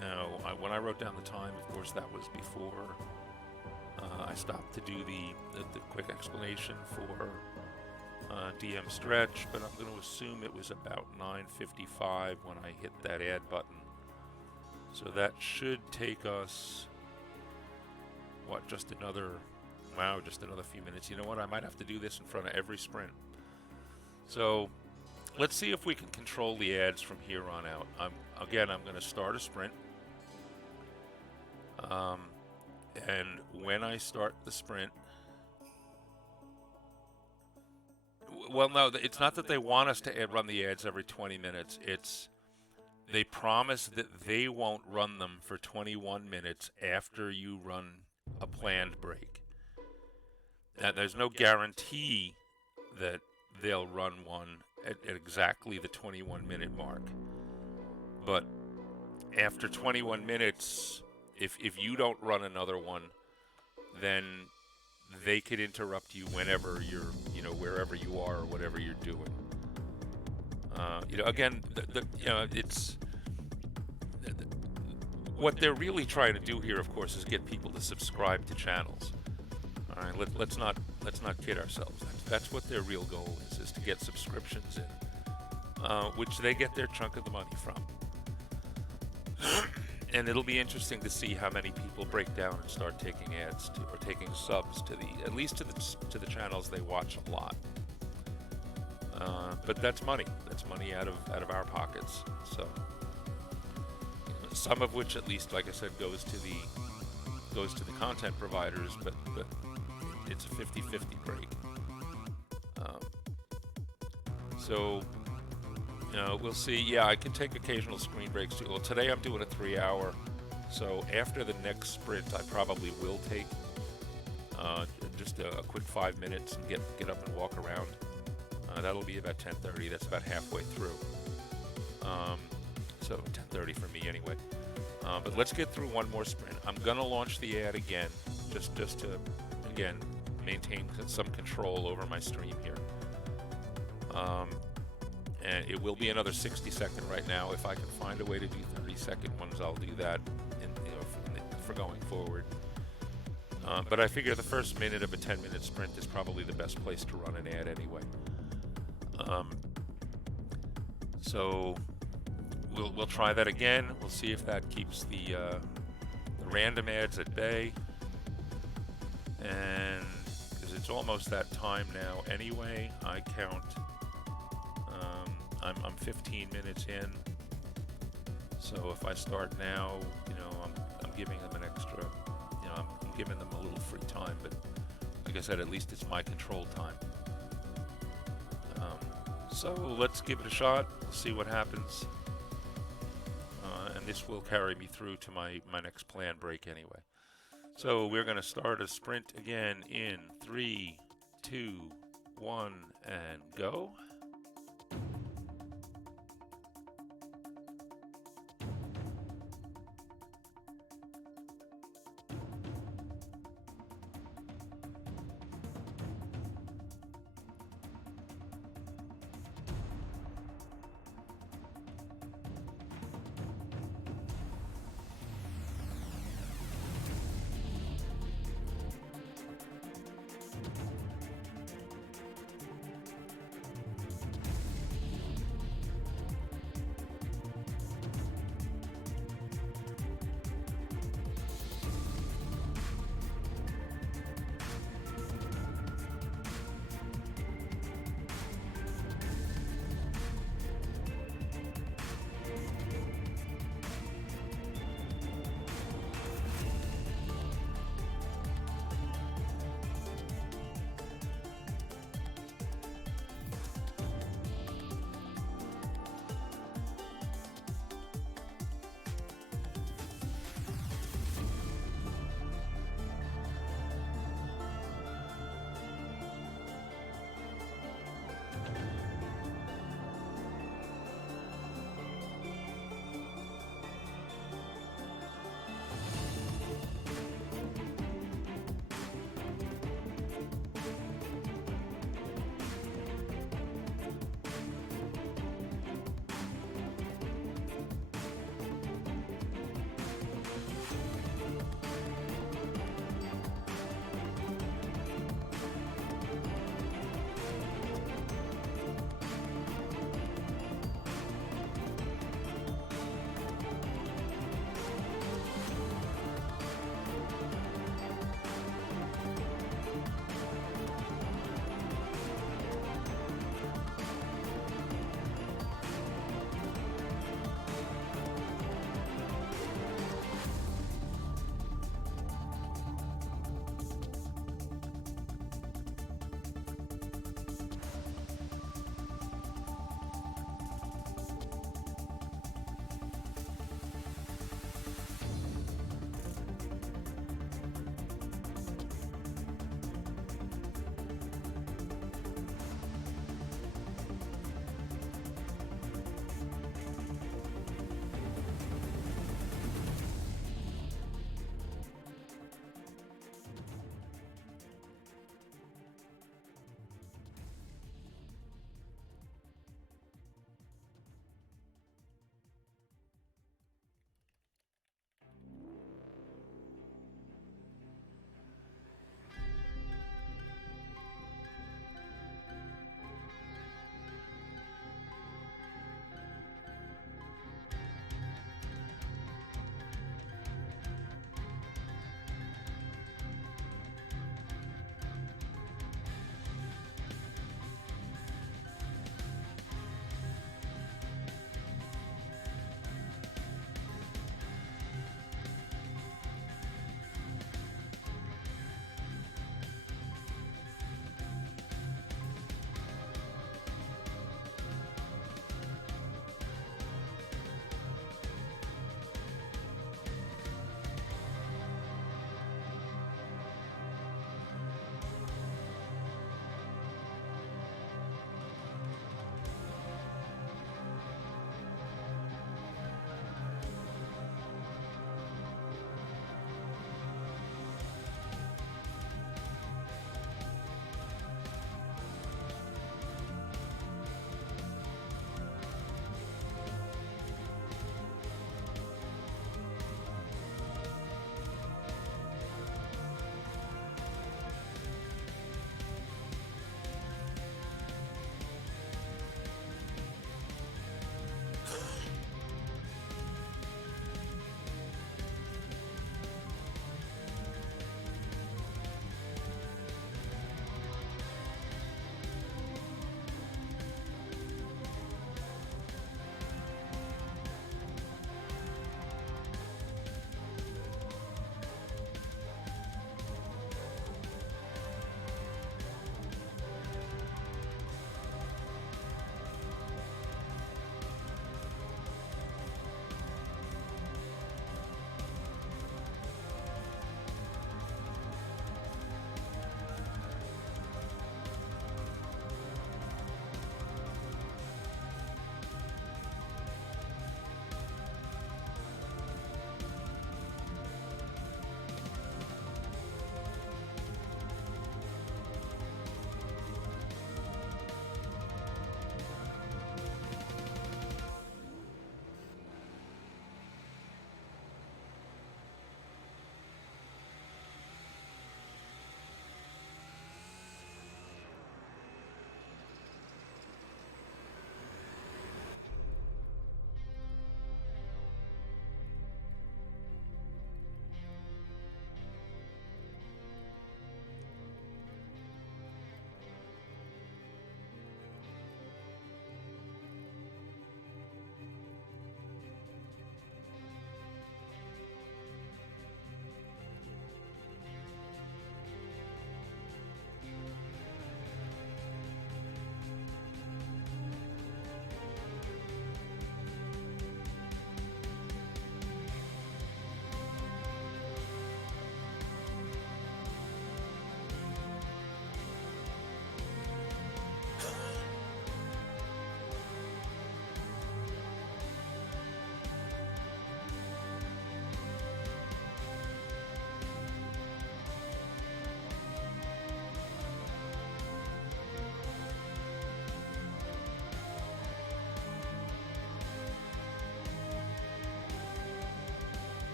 Now, when I wrote down the time, of course, that was before I stopped to do the quick explanation for DM Stretch, but I'm going to assume it was about 9:55 when I hit that add button. So that should take us, just another few minutes. You know what? I might have to do this in front of every sprint. So let's see if we can control the ads from here on out. I'm going to start a sprint. And when I start the sprint, well, no, it's not that they want us to run the ads every 20 minutes. It's they promise that they won't run them for 21 minutes after you run a planned break. And there's no guarantee that they'll run one at exactly the 21-minute mark. But after 21 minutes, if you don't run another one, then they could interrupt you whenever you're, wherever you are or whatever you're doing. Again, it's what they're really trying to do here, of course, is get people to subscribe to channels. All right, let's not kid ourselves. That's what their real goal is to get subscriptions in, which they get their chunk of the money from. And it'll be interesting to see how many people break down and start taking ads or taking subs at least to the channels they watch a lot. But that's money. That's money out of our pockets. So some of which, at least, like I said, goes to the content providers, but it's a 50-50 break. So we'll see. Yeah, I can take occasional screen breaks too. Well, today I'm doing a 3-hour. So after the next sprint, I probably will take just a quick 5 minutes and get up and walk around. That'll be about 10:30. That's about halfway through. So 10:30 for me anyway. But let's get through one more sprint. I'm gonna launch the ad again, just to again maintain some control over my stream here. And it will be another 60-second right now. If I can find a way to do 30-second ones, I'll do that for going forward. But I figure the first minute of a 10-minute sprint is probably the best place to run an ad anyway. So we'll try that again. We'll see if that keeps the random ads at bay. And because it's almost that time now anyway, I count. I'm 15 minutes in. So if I start now, I'm giving them an extra. I'm giving them a little free time, but like I said, at least it's my control time. So let's give it a shot. We'll see what happens. And this will carry me through to my next planned break anyway. So we're going to start a sprint again in 3, 2, 1, and go.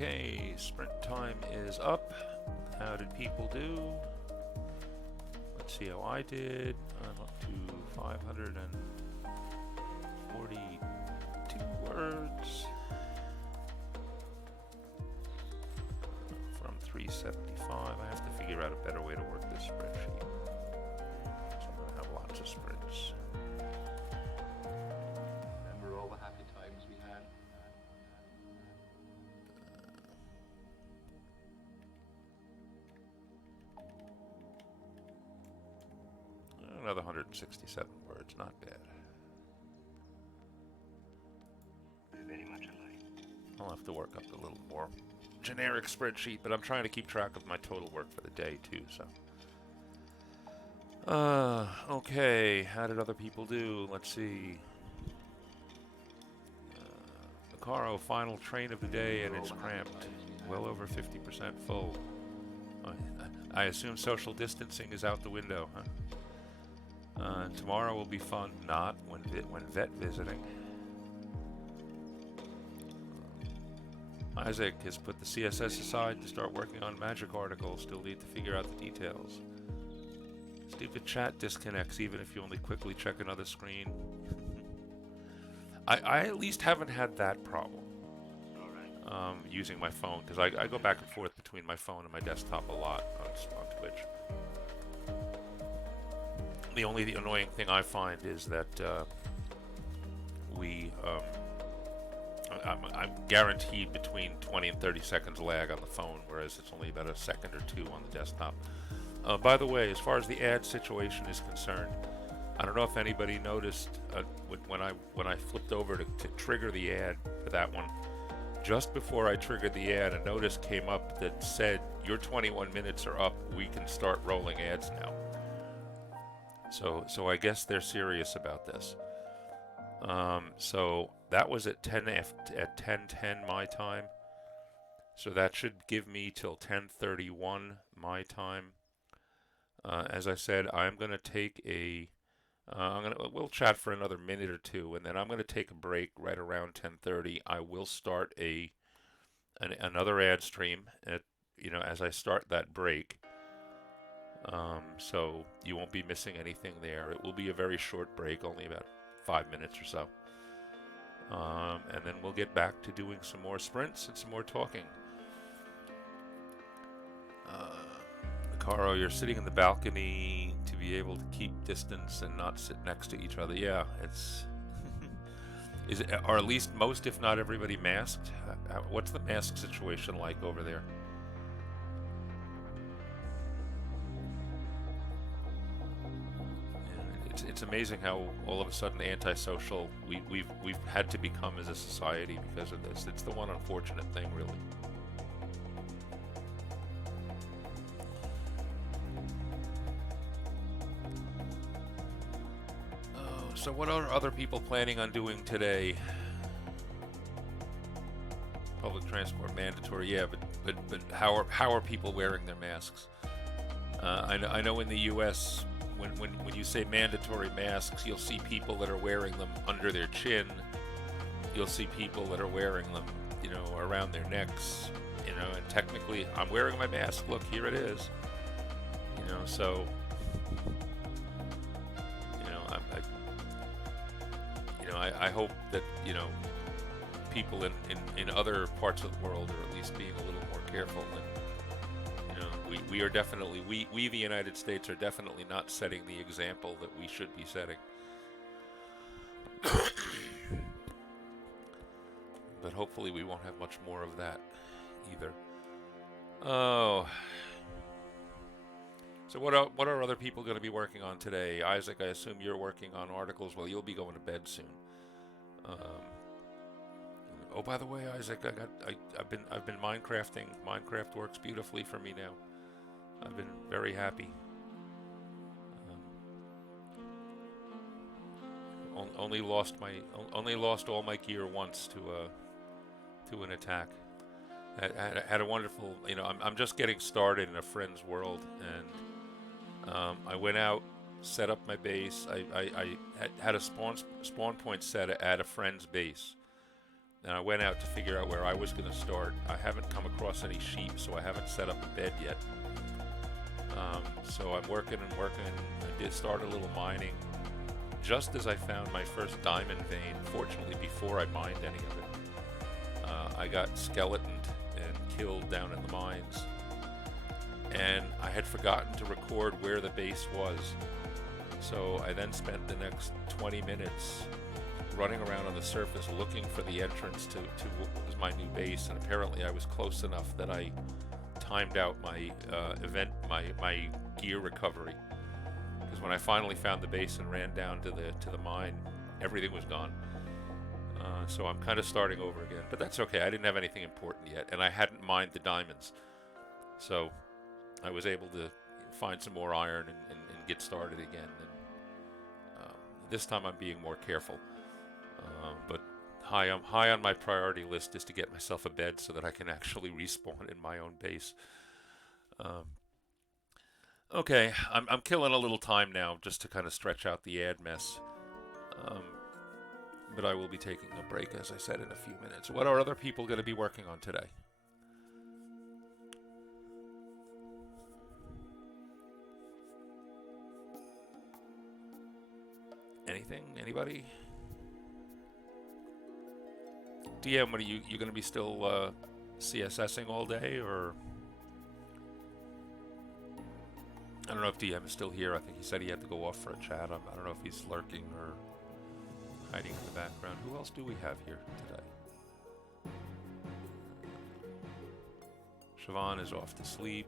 Okay, sprint time is up. How did people do? Let's see how I did. I'm up to 542 words from 375. I have to figure out a better way to work this spreadsheet. So I'm going to have lots of sprints. Remember all the happy times we had? Another 167 words, not bad. Very much alike. I'll have to work up a little more generic spreadsheet, but I'm trying to keep track of my total work for the day too, so. Okay, how did other people do? Let's see. Macaro, final train of the day, and it's cramped. Well over 50% full. I assume social distancing is out the window, huh? Tomorrow will be fun, not when vet visiting. Isaac has put the CSS aside to start working on magic articles. Still need to figure out the details. Stupid chat disconnects even if you only quickly check another screen. I at least haven't had that problem using my phone, because I go back and forth between my phone and my desktop a lot on Twitch. The only annoying thing I find is that I'm guaranteed between 20 and 30 seconds lag on the phone, whereas it's only about a second or two on the desktop. By the way, as far as the ad situation is concerned, I don't know if anybody noticed when I flipped over to trigger the ad for that one. Just before I triggered the ad, a notice came up that said, "Your 21 minutes are up. We can start rolling ads now." So I guess they're serious about this. So that was at 10:10 my time. So that should give me till 10:31 my time. As I said, I'm gonna take we'll chat for another minute or two, and then I'm gonna take a break right around 10:30. I will start another ad stream as I start that break. So you won't be missing anything there. It will be a very short break, only about 5 minutes or so. And then we'll get back to doing some more sprints and some more talking. Caro, you're sitting in the balcony to be able to keep distance and not sit next to each other. Yeah, it's... Are at least most, if not everybody, masked? What's the mask situation like over there? It's amazing how all of a sudden antisocial we've had to become as a society because of this. It's the one unfortunate thing, really. Oh, so what are other people planning on doing today? Public transport mandatory, yeah, but how are people wearing their masks? I know in the U.S. When you say mandatory masks, you'll see people that are wearing them under their chin. You'll see people that are wearing them, around their necks, and technically I'm wearing my mask. Look, here it is. So, I hope that, people in other parts of the world are at least being a little more careful than we are definitely, we the United States are definitely not setting the example that we should be setting. But hopefully we won't have much more of that either. Oh. So what are other people going to be working on today? Isaac, I assume you're working on articles. Well, you'll be going to bed soon. Oh, by the way, Isaac, I've been Minecrafting. Minecraft works beautifully for me now. I've been very happy. Only lost all my gear once to an attack. Had a wonderful, I'm just getting started in a friend's world, and I went out, set up my base. I had a spawn point set at a friend's base, and I went out to figure out where I was going to start. I haven't come across any sheep, so I haven't set up a bed yet. So I'm working and working. I did start a little mining just as I found my first diamond vein. Fortunately, before I mined any of it, I got skeletoned and killed down in the mines. And I had forgotten to record where the base was. So I then spent the next 20 minutes running around on the surface looking for the entrance to what was my new base, and apparently I was close enough that I timed out my my gear recovery, because when I finally found the base and ran down to the mine, everything was gone. So I'm kind of starting over again, but that's okay. I didn't have anything important yet, and I hadn't mined the diamonds, so I was able to find some more iron and get started again. And this time I'm being more careful, but high on my priority list is to get myself a bed so that I can actually respawn in my own base. Okay, I'm killing a little time now just to kind of stretch out the ad mess. But I will be taking a break, as I said, in a few minutes. What are other people going to be working on today? Anything? Anybody? DM, what are you going to be still CSSing all day, or? I don't know if DM is still here. I think he said he had to go off for a chat. I don't know if he's lurking or hiding in the background. Who else do we have here today? Siobhan is off to sleep.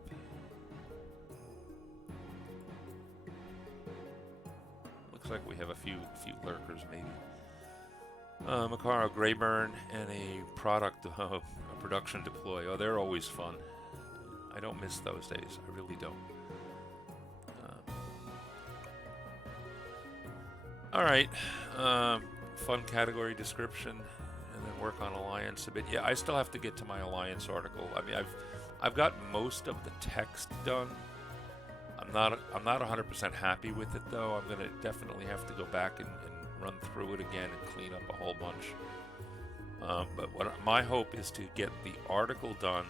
Looks like we have a few lurkers, maybe. Makaro, Greyburn, and a production deploy. Oh, they're always fun. I don't miss those days. I really don't. All right. Fun category description, and then work on Alliance a bit. Yeah, I still have to get to my Alliance article. I mean, I've got most of the text done. I'm not 100% happy with it, though. I'm gonna definitely have to go back and run through it again and clean up a whole bunch. But my hope is to get the article done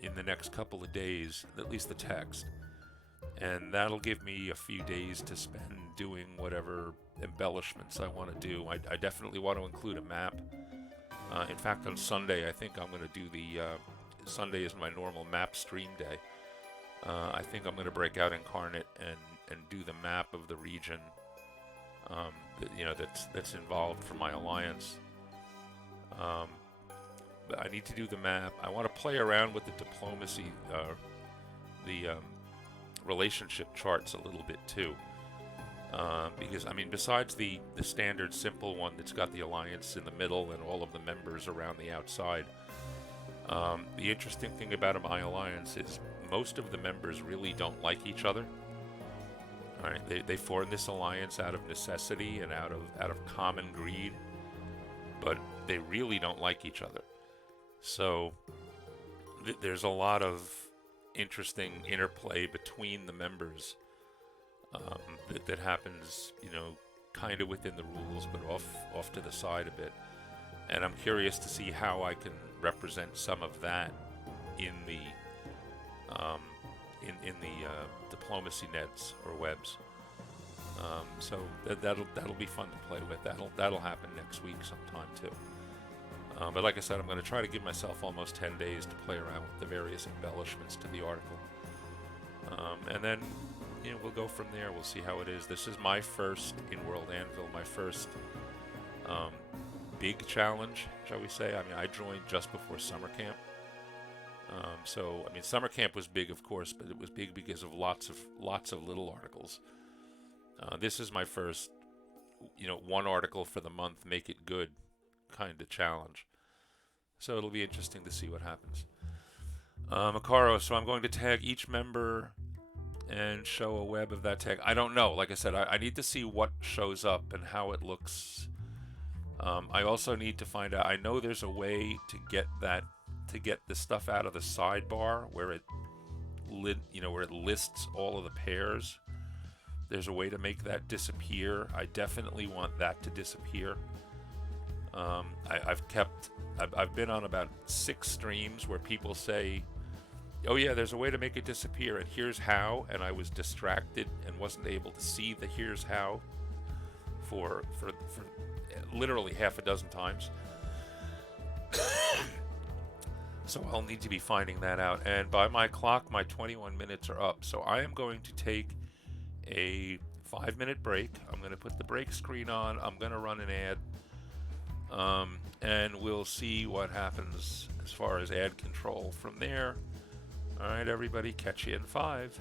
in the next couple of days, at least the text, and that'll give me a few days to spend doing whatever embellishments I want to do. I definitely want to include a map. In fact, on Sunday, I think I'm going to do Sunday is my normal map stream day. I think I'm going to break out Incarnate and do the map of the region that's involved for my Alliance. But I need to do the map. I want to play around with the diplomacy, the relationship charts a little bit too. Because, I mean, besides the standard simple one that's got the Alliance in the middle and all of the members around the outside, the interesting thing about my Alliance is most of the members really don't like each other. All right, they formed this alliance out of necessity and out of common greed, but they really don't like each other. So there's a lot of interesting interplay between the members that happens, kind of within the rules, but off to the side a bit. And I'm curious to see how I can represent some of that in the diplomacy nets or webs. So that'll be fun to play with. That'll happen next week sometime too. But like I said, I'm going to try to give myself almost 10 days to play around with the various embellishments to the article, and then we'll go from there. We'll see how it is. This is my first in-world Anvil, my first big challenge, shall we say. I mean, I joined just before summer camp. So, I mean, summer camp was big, of course, but it was big because of lots of little articles. This is my first, one article for the month, make it good kind of challenge. So it'll be interesting to see what happens. Makaro, so I'm going to tag each member and show a web of that tag. I don't know. Like I said, I need to see what shows up and how it looks. I also need to find out. I know there's a way to get the stuff out of the sidebar where it lists all of the pairs. There's a way to make that disappear. I definitely want that to disappear. I've been on about 6 streams where people say, "Oh yeah, there's a way to make it disappear, and here's how," and I was distracted and wasn't able to see the "here's how" for literally half a dozen times. So I'll need to be finding that out. And by my clock, my 21 minutes are up. So I am going to take a 5-minute break. I'm going to put the break screen on. I'm going to run an ad. And we'll see what happens as far as ad control from there. All right, everybody, catch you in 5.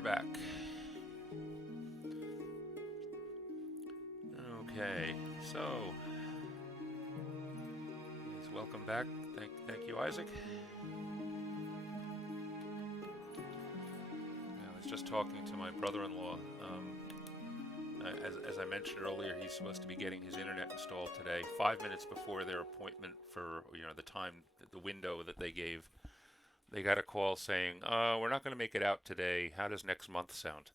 we're back. Okay, so welcome back. Thank you, Isaac. I was just talking to my brother-in-law. As I mentioned earlier, he's supposed to be getting his internet installed today, 5 minutes before their appointment for the time, the window that they gave. They got a call saying, we're not going to make it out today. How does next month sound?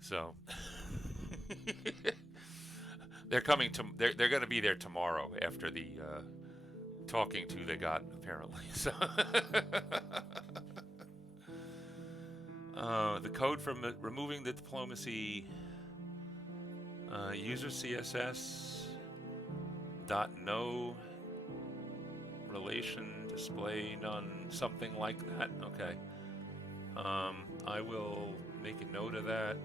So they're coming to. They're going to be there tomorrow after the talking to they got apparently. So the code for removing the diplomacy. User CSS dot no relation display none, something like that. Okay. I will make a note of that.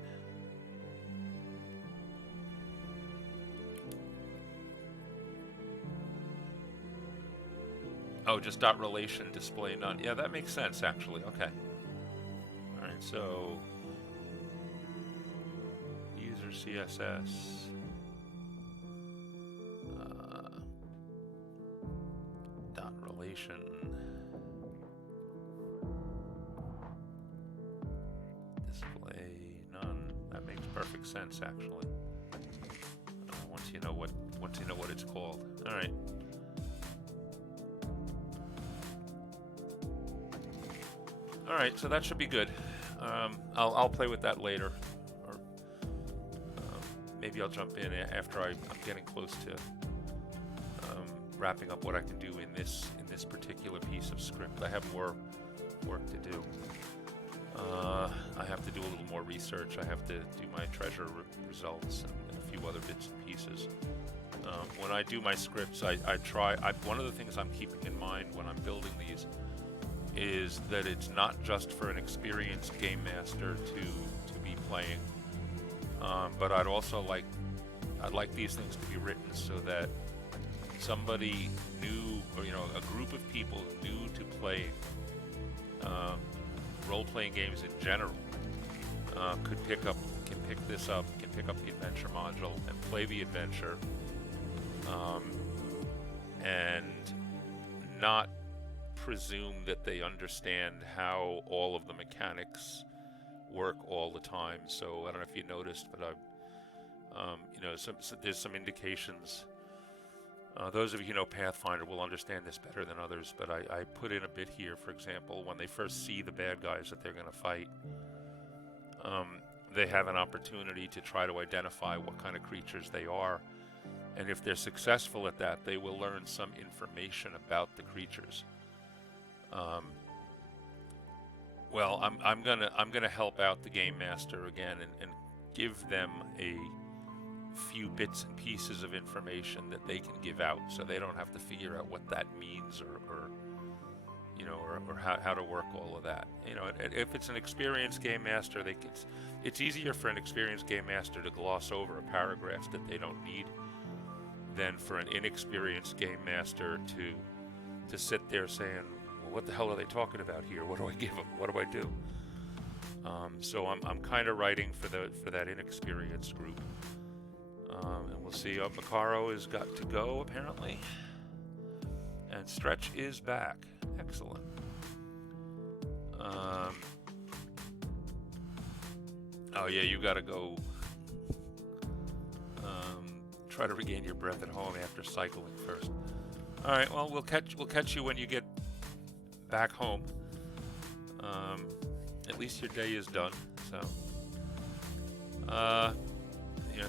Oh, just dot relation display none. Yeah, that makes sense actually. Okay. All right, so user CSS dot relation display none. That makes perfect sense actually. Once you know what it's called. All right. All right, so that should be good. I'll play with that later, or maybe I'll jump in after I'm getting close to wrapping up what I can do in this particular piece of script. I have more work to do. I have to do a little more research. I have to do my treasure results and a few other bits and pieces. When I do my scripts, I try. One of the things I'm keeping in mind when I'm building these is that it's not just for an experienced game master to be playing, but I'd like these things to be written so that somebody new, or a group of people new to playing role-playing games in general can pick this up, can pick up the adventure module and play the adventure, and not presume that they understand how all of the mechanics work all the time. So I don't know if you noticed, but there's some indications. Those of you who know Pathfinder will understand this better than others, but I put in a bit here, for example, when they first see the bad guys that they're going to fight, they have an opportunity to try to identify what kind of creatures they are, and if they're successful at that, they will learn some information about the creatures. Well, I'm gonna help out the game master again and give them a few bits and pieces of information that they can give out, so they don't have to figure out what that means or how to work all of that. If it's an experienced game master, it's easier for an experienced game master to gloss over a paragraph that they don't need than for an inexperienced game master to sit there saying, well, what the hell are they talking about here? What do I give them? What do I do? So I'm kind of writing for that inexperienced group. And we'll see. Macaro has got to go, apparently. And Stretch is back. Excellent. Oh, yeah, you got to go try to regain your breath at home after cycling first. All right, well, we'll catch you when you get back home. At least your day is done. So,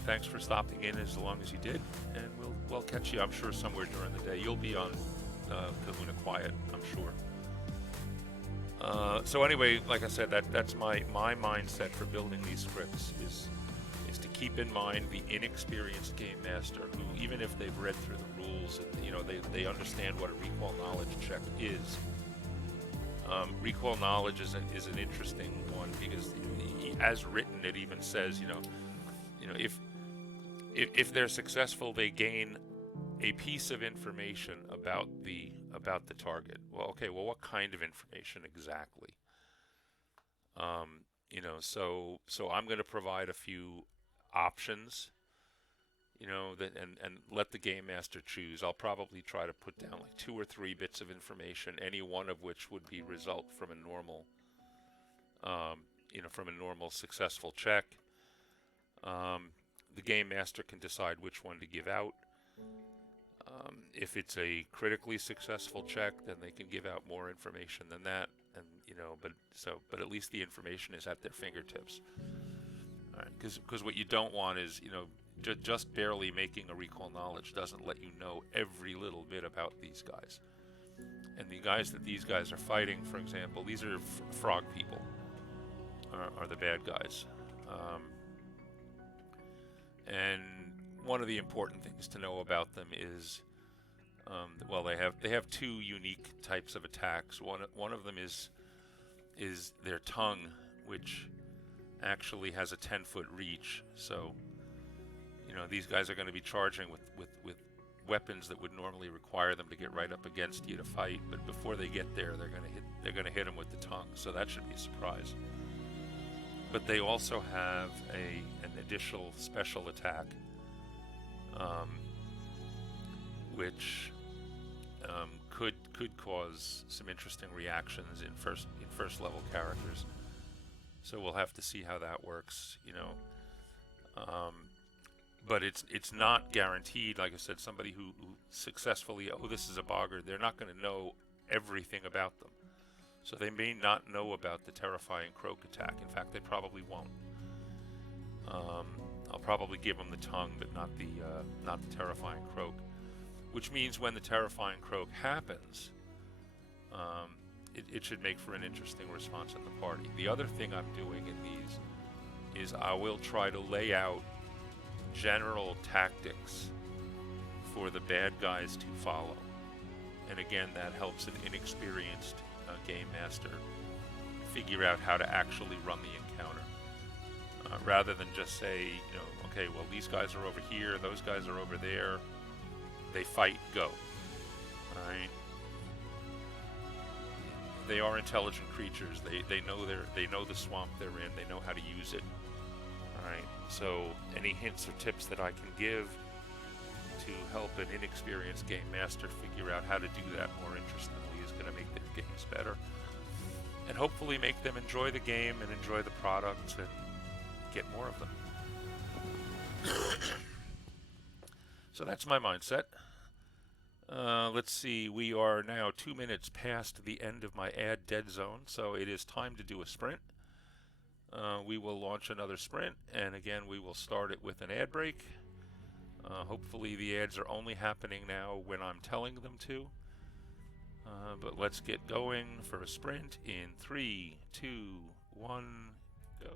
thanks for stopping in as long as you did, and we'll catch you, I'm sure, somewhere during the day. You'll be on Kahuna Quiet, I'm sure. So anyway, like I said, that's my mindset for building these scripts is to keep in mind the inexperienced game master who, even if they've read through the rules and they understand what a recall knowledge check is. Recall knowledge is an interesting one because, as written, it even says, if they're successful, they gain a piece of information about the target. Well, okay. Well, what kind of information exactly? So I'm going to provide a few options, that and let the game master choose. I'll probably try to put down like 2 or 3 bits of information, any one of which would be result from a normal, from a normal successful check. The game master can decide which one to give out. If it's a critically successful check, then they can give out more information than that, and but at least the information is at their fingertips. All right, because what you don't want is just barely making a recall knowledge doesn't let you know every little bit about these guys. And the guys that these guys are fighting, for example, these are frog people, are the bad guys. And one of the important things to know about them is, well, they have 2 unique types of attacks. One of them is their tongue, which actually has a 10-foot reach. So, these guys are going to be charging with weapons that would normally require them to get right up against you to fight. But before they get there, they're going to hit them with the tongue. So that should be a surprise. But they also have an additional special attack, which could cause some interesting reactions in first level characters. So we'll have to see how that works, But it's not guaranteed. Like I said, somebody who successfully, this is a boggart, they're not going to know everything about them. So they may not know about the terrifying croak attack. In fact, they probably won't. I'll probably give them the tongue, but not the terrifying croak. Which means when the terrifying croak happens, it should make for an interesting response in the party. The other thing I'm doing in these is I will try to lay out general tactics for the bad guys to follow. And again, that helps an inexperienced game master figure out how to actually run the encounter. Rather than just say, okay, well, these guys are over here, those guys are over there, they fight, go. Alright? They are intelligent creatures. They know the swamp they're in, they know how to use it. Alright? So any hints or tips that I can give to help an inexperienced game master figure out how to do that more interestingly is going to make their games better. And hopefully make them enjoy the game and enjoy the products and get more of them. So that's my mindset. Let's see, we are now 2 minutes past the end of my ad dead zone, so it is time to do a sprint. We will launch another sprint, and again, we will start it with an ad break. Hopefully the ads are only happening now when I'm telling them to. But let's get going for a sprint in 3, 2, 1, go.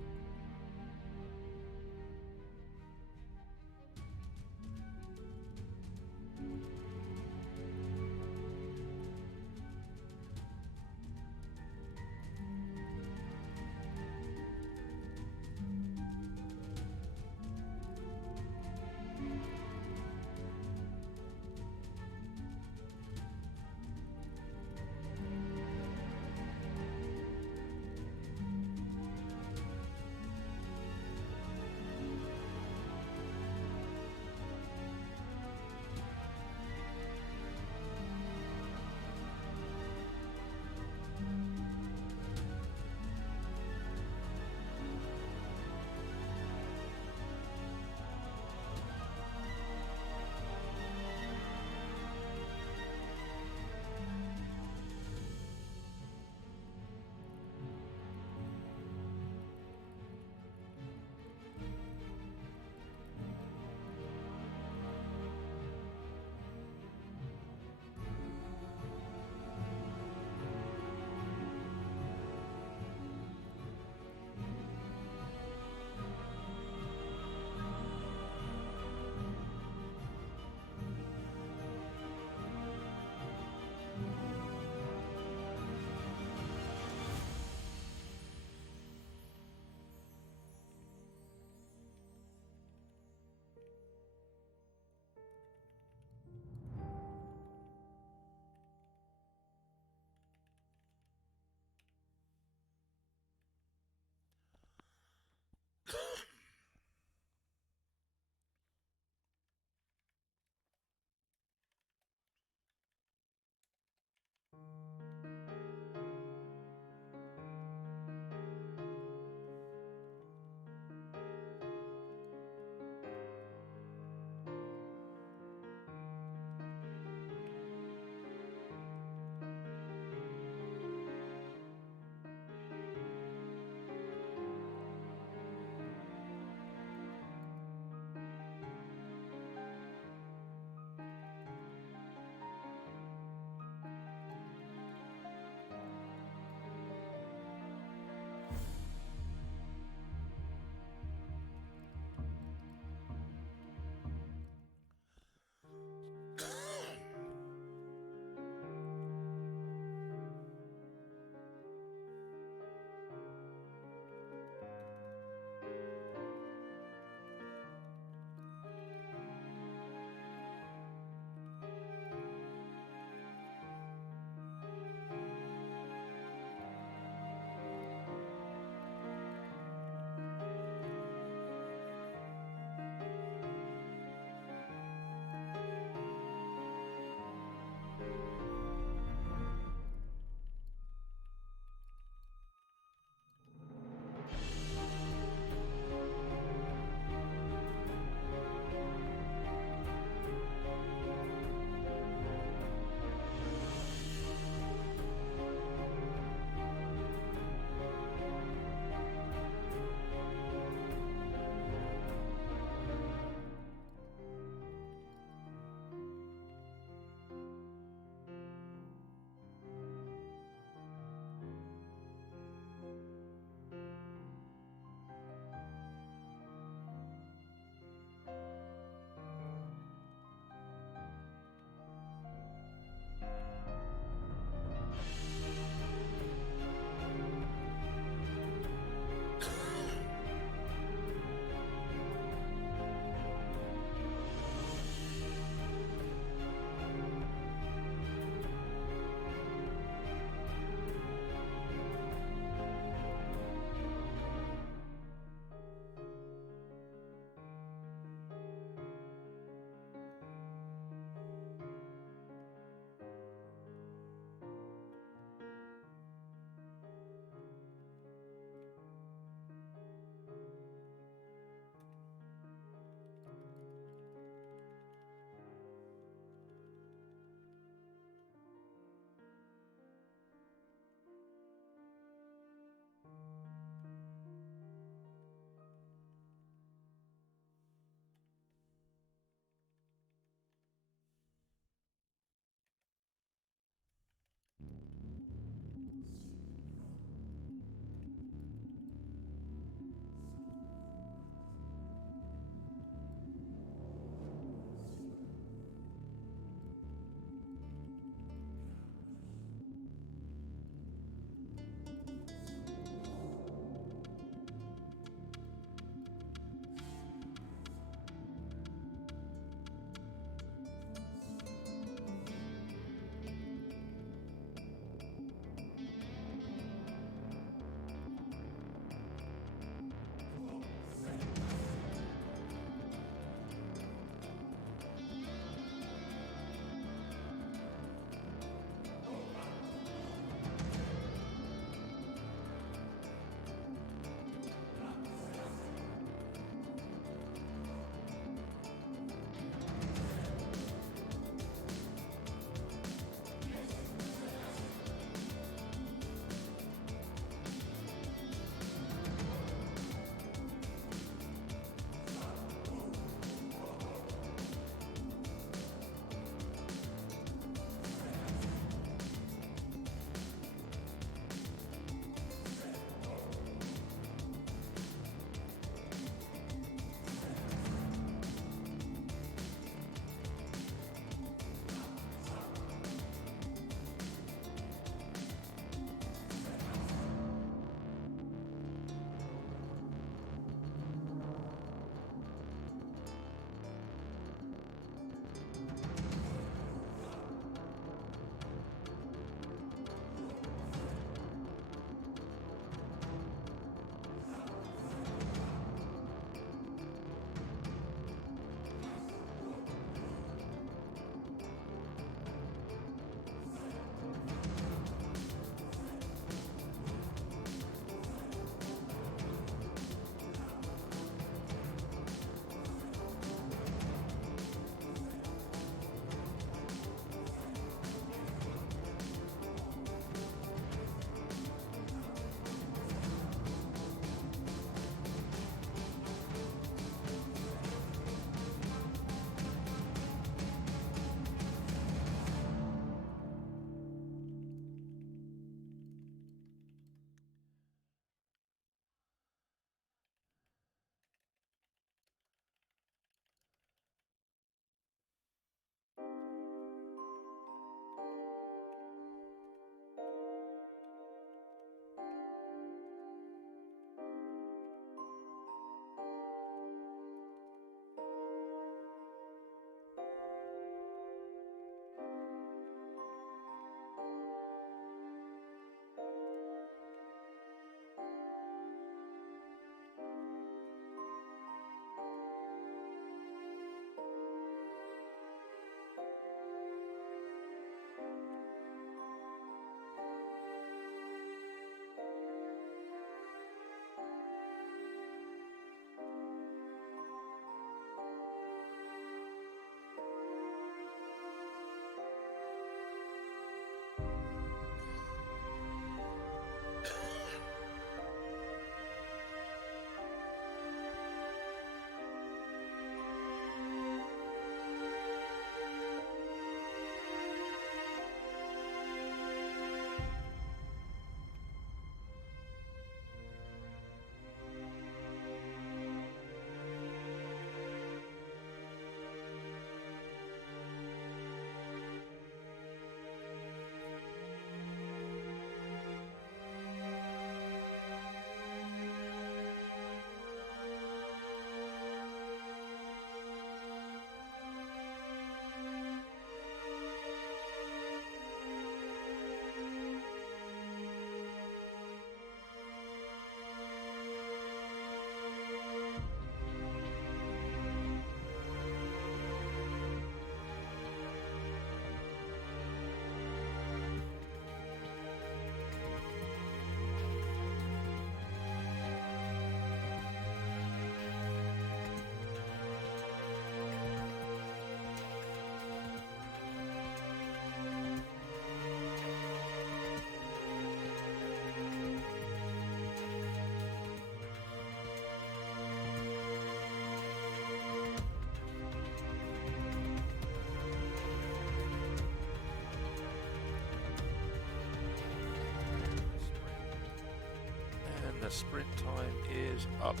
the sprint time is up.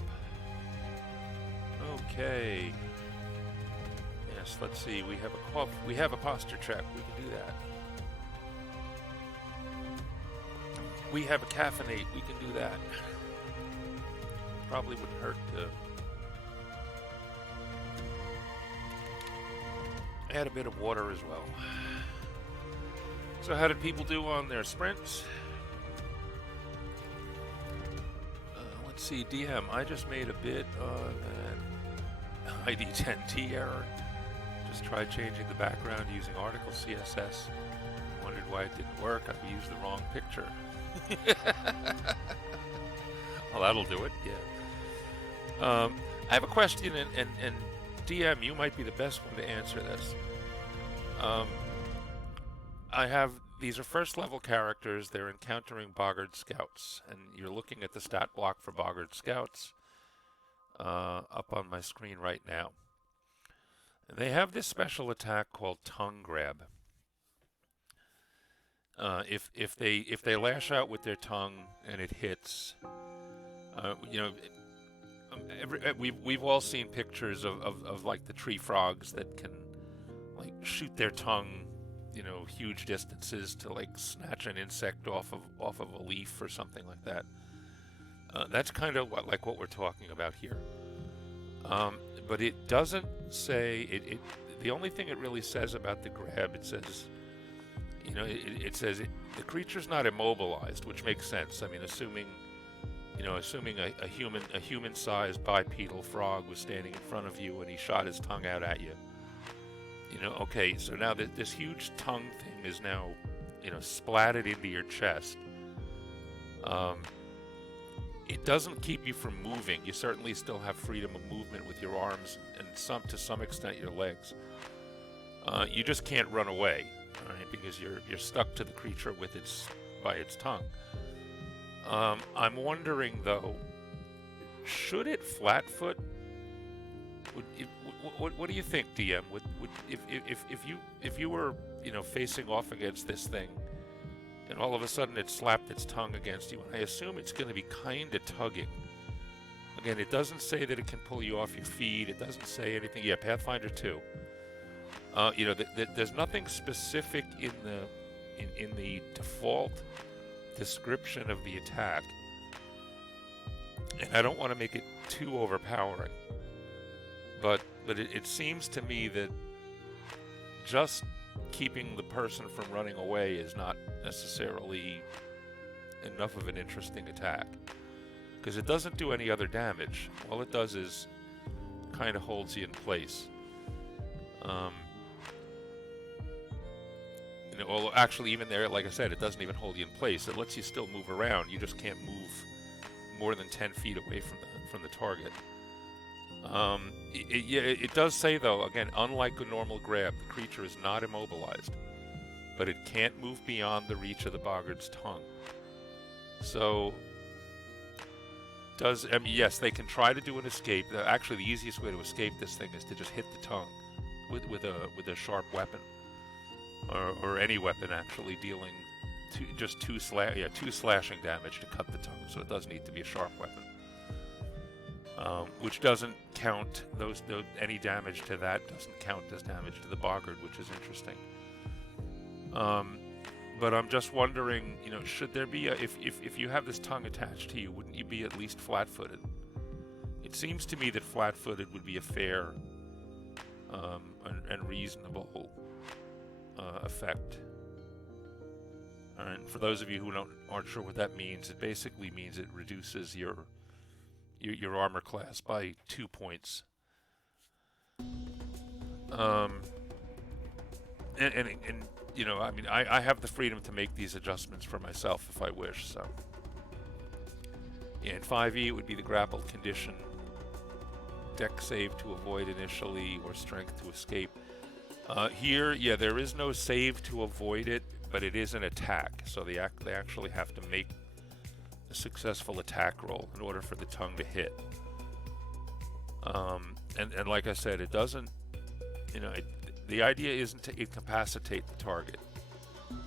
Okay. Yes, let's see. We have a cough. We have a posture check. We can do that. We have a caffeinate. We can do that. Probably wouldn't hurt to add a bit of water as well. So how did people do on their sprints? Let's see, DM, I just made a bit of an ID10T error. Just tried changing the background using article CSS. Wondered why it didn't work. I used the wrong picture. Well, that'll do it, yeah. I have a question, and DM, you might be the best one to answer this. These are first level characters. They're encountering Boggart Scouts, and you're looking at the stat block for Boggart Scouts up on my screen right now. And they have this special attack called Tongue Grab. If they lash out with their tongue and it hits, we've all seen pictures of like the tree frogs that can like shoot their tongue, huge distances to like snatch an insect off of a leaf or something like that. That's kind of what we're talking about here. But it doesn't say it. The only thing it really says about the grab, it says, it says the creature's not immobilized, which makes sense. I mean, assuming a human-sized bipedal frog was standing in front of you and he shot his tongue out at you. Okay, so now this huge tongue thing is now, splatted into your chest. It doesn't keep you from moving. You certainly still have freedom of movement with your arms and to some extent your legs. You just can't run away, right? Because you're stuck to the creature by its tongue. I'm wondering though, should it flatfoot? What do you think, DM? If you were facing off against this thing, and all of a sudden it slapped its tongue against you, and I assume it's going to be kind of tugging. Again, it doesn't say that it can pull you off your feet. It doesn't say anything. Yeah, Pathfinder 2. There's nothing specific in the default description of the attack, and I don't want to make it too overpowering. But it seems to me that just keeping the person from running away is not necessarily enough of an interesting attack, because it doesn't do any other damage. All it does is kind of holds you in place. Although actually even there, like I said, it doesn't even hold you in place. It lets you still move around. You just can't move more than 10 feet away from the target. It does say, though, again, unlike a normal grab, the creature is not immobilized, but it can't move beyond the reach of the boggart's tongue. So, yes, they can try to do an escape. Actually, the easiest way to escape this thing is to just hit the tongue with a sharp weapon, or any weapon actually, dealing two slashing damage to cut the tongue. So it does need to be a sharp weapon. Which doesn't count any damage to that doesn't count as damage to the boggart, which is interesting. But I'm just wondering, should there be if you have this tongue attached to you, wouldn't you be at least flat-footed? It seems to me that flat-footed would be a fair and reasonable effect. And for those of you who aren't sure what that means, it basically means it reduces your armor class by 2 points. I have the freedom to make these adjustments for myself if I wish. So, in 5e, it would be the grappled condition, deck save to avoid initially, or strength to escape. Here, there is no save to avoid it, but it is an attack, so they actually have to make a successful attack roll in order for the tongue to hit. And like I said, it doesn't, the idea isn't to incapacitate the target.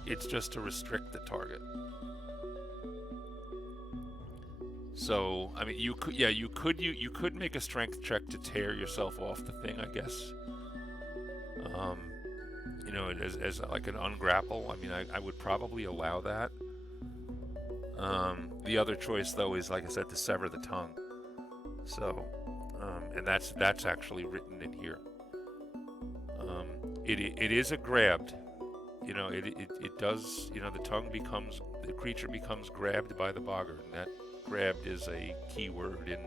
It's just to restrict the target. So I mean, you could make a strength check to tear yourself off the thing, I guess. Um, as like an ungrapple. I mean, I would probably allow that. The other choice, though, is like I said, to sever the tongue. So, and that's actually written in here. It is a grabbed. It does. The creature becomes grabbed by the boggart, and that grabbed is a key word in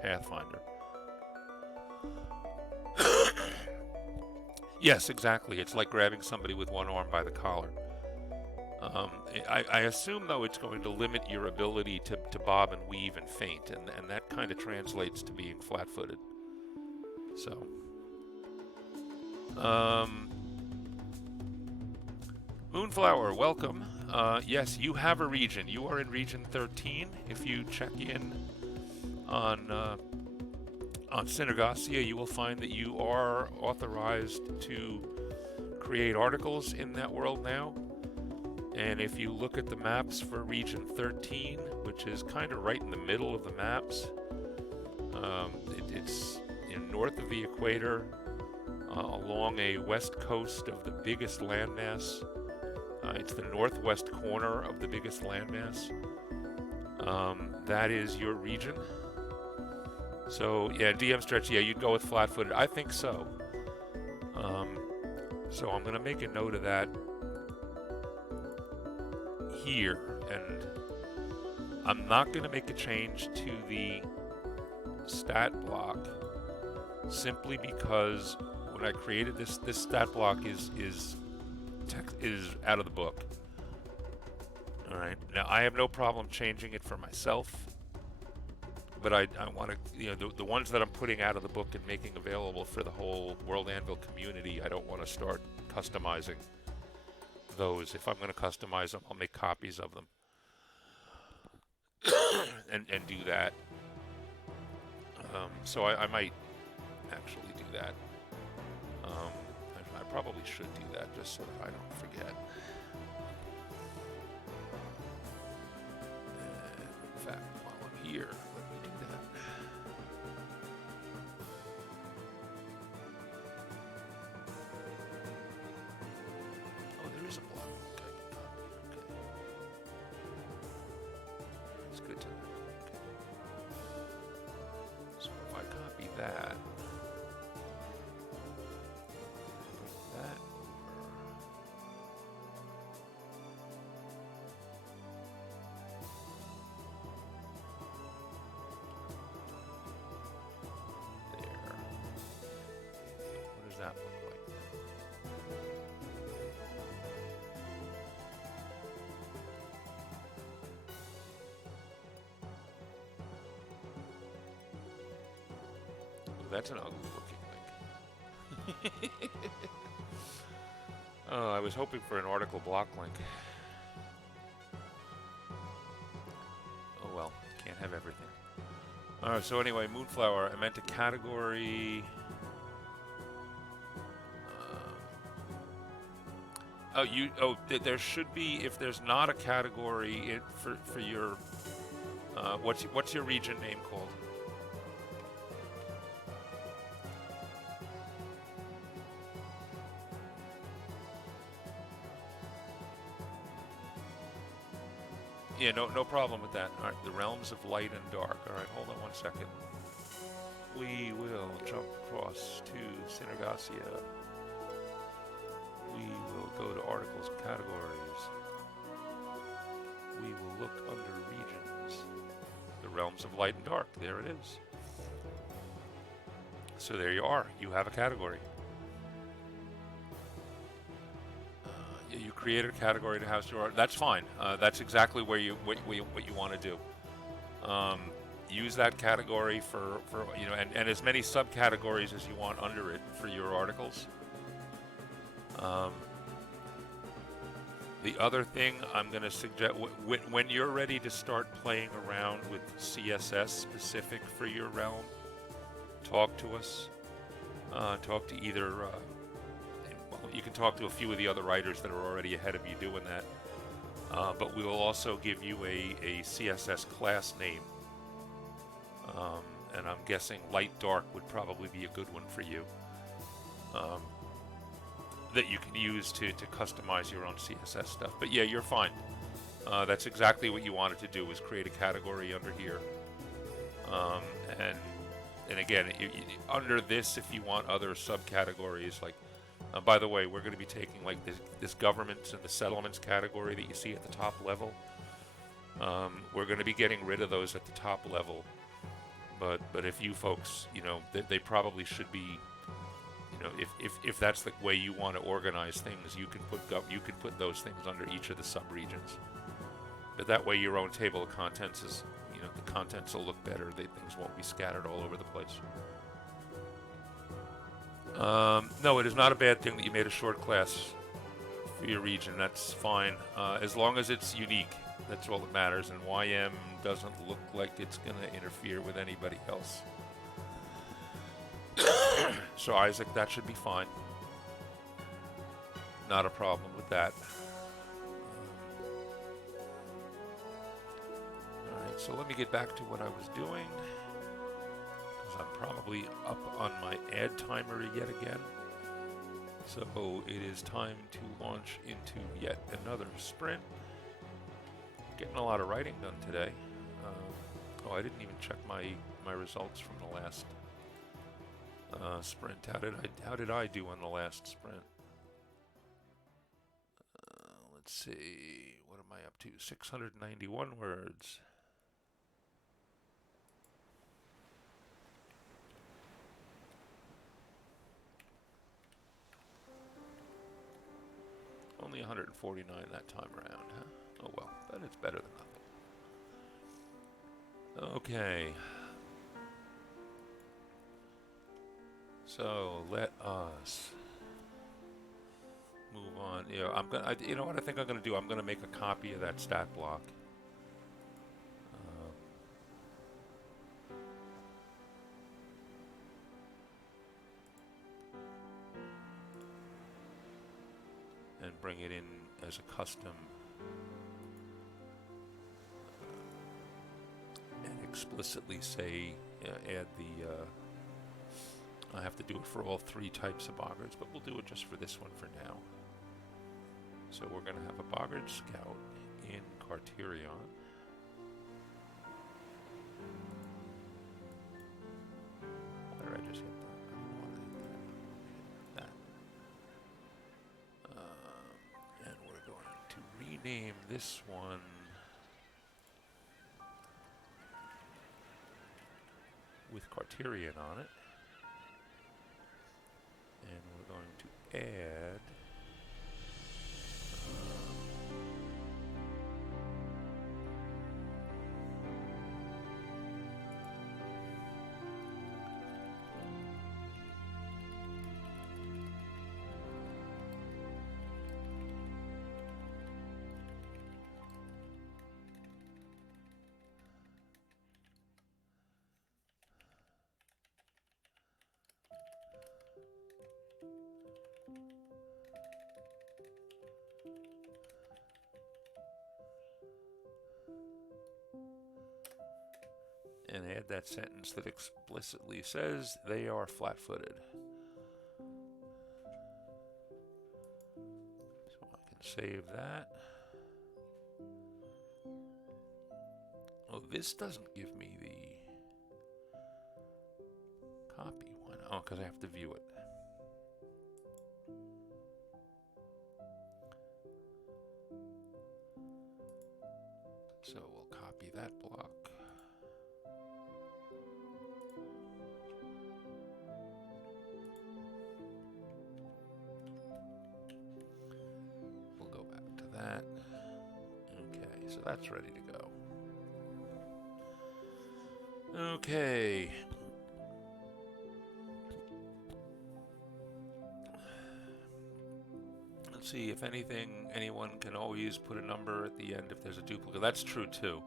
Pathfinder. Yes, exactly. It's like grabbing somebody with one arm by the collar. I assume, though, it's going to limit your ability to bob and weave and feint, and that kind of translates to being flat-footed. So, Moonflower, welcome. Yes, you have a region. You are in Region 13. If you check in on Synergasia, you will find that you are authorized to create articles in that world now. And if you look at the maps for Region 13, which is kind of right in the middle of the maps, it's north of the equator, along a west coast of the biggest landmass. It's the northwest corner of the biggest landmass. That is your region. So yeah, DM stretch. Yeah, you'd go with flat-footed. I think so. So I'm gonna make a note of that here, and I'm not gonna make a change to the stat block simply because when I created this stat block is out of the book. All right. Now I have no problem changing it for myself. But I want to, the ones that I'm putting out of the book and making available for the whole World Anvil community, I don't want to start customizing those. If I'm going to customize them, I'll make copies of them and do that. So I might actually do that. I probably should do that just so that I don't forget. And in fact, while I'm here, there's a block I can copy. Okay. It's good to know. Okay. So if I copy that, bring that over. There. What does that look like? That's an ugly looking link. Oh, I was hoping for an article block link. Oh well, can't have everything. Alright, so anyway, Moonflower, I meant a category. There should be, if there's not a category for your, what's your region name called? Yeah, no problem with that. All right, the realms of light and dark. All right, hold on one second. We will jump across to Synergasia. We will go to articles and categories. We will look under regions. The realms of light and dark. There it is. So there you are. You have a category. You create a category to house your art. That's fine. That's exactly where what you want to do. Use that category for and as many subcategories as you want under it for your articles. The other thing I'm going to suggest, when you're ready to start playing around with CSS specific for your realm, talk to us. Talk to either. You can talk to a few of the other writers that are already ahead of you doing that. But we will also give you a CSS class name and I'm guessing light dark would probably be a good one for you, um, that you can use to customize your own CSS stuff. But yeah, you're fine. That's exactly what you wanted to do, was create a category under here. Um, and again, under this, if you want other subcategories, like, by the way, we're going to be taking like this governments and the settlements category that you see at the top level. We're going to be getting rid of those at the top level. But if you folks, they probably should be, if that's the way you want to organize things, you can put those things under each of the subregions. But that way, your own table of contents is, the contents will look better. Things won't be scattered all over the place. No, it is not a bad thing that you made a short class for your region. That's fine, as long as it's unique. That's all that matters, and YM doesn't look like it's going to interfere with anybody else. So Isaac, that should be fine. Not a problem with that. Alright, so let me get back to what I was doing, because I'm probably up on my ad timer yet again. So it is time to launch into yet another sprint. Getting a lot of writing done today. Oh, I didn't even check my results from the last sprint. How did I do on the last sprint? Let's see. What am I up to? 691 words. Only 149 that time around, huh? Oh well, but it's better than nothing. Okay. So let us move on. You know what I think I'm gonna do? I'm gonna make a copy of that stat block. And bring it in as a custom. And explicitly say, add the, I have to do it for all three types of boggards, but we'll do it just for this one for now. So we're going to have a boggard scout in Cartyrion. Why did I just hit that? I don't want to hit that. And we're going to rename this one with Cartyrion on it. And we're going to add and add that sentence that explicitly says they are flat-footed. So I can save that. Oh, this doesn't give me the copy one. Oh, because I have to view it. So we'll copy that block. That. Okay, so that's ready to go. Okay. Let's see, if anyone can always put a number at the end if there's a duplicate. That's true too.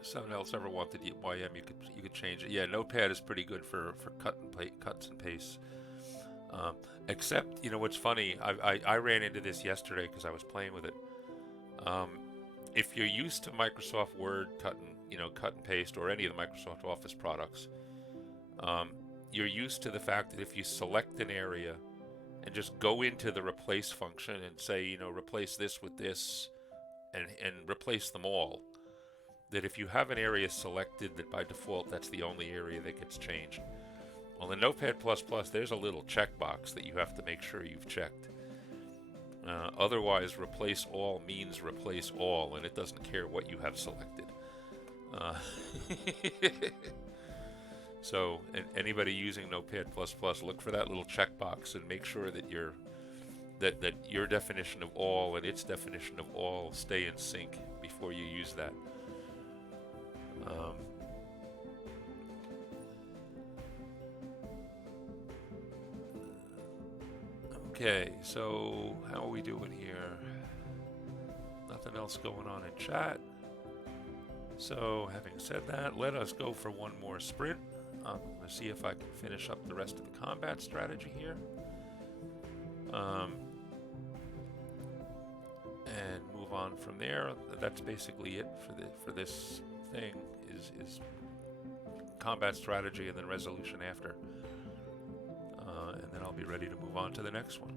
If someone else ever wanted YM, you could change it. Yeah, Notepad is pretty good for cuts and pastes. Except, what's funny, I ran into this yesterday because I was playing with it. if you're used to Microsoft Word cut and paste, or any of the Microsoft Office products, um, you're used to the fact that if you select an area and just go into the replace function and say, replace this with this, and replace them all, that if you have an area selected, that by default that's the only area that gets changed. Well, in Notepad++, there's a little checkbox that you have to make sure you've checked. Otherwise, replace all means replace all, and it doesn't care what you have selected. So, anybody using Notepad++, look for that little checkbox and make sure that that your definition of all and its definition of all stay in sync before you use that. Okay, so how are we doing here? Nothing else going on in chat. So, having said that, let us go for one more sprint. I'm going to see if I can finish up the rest of the combat strategy here. And move on from there. That's basically it for this thing. Is combat strategy and then resolution after. And then I'll be ready to move on to the next one.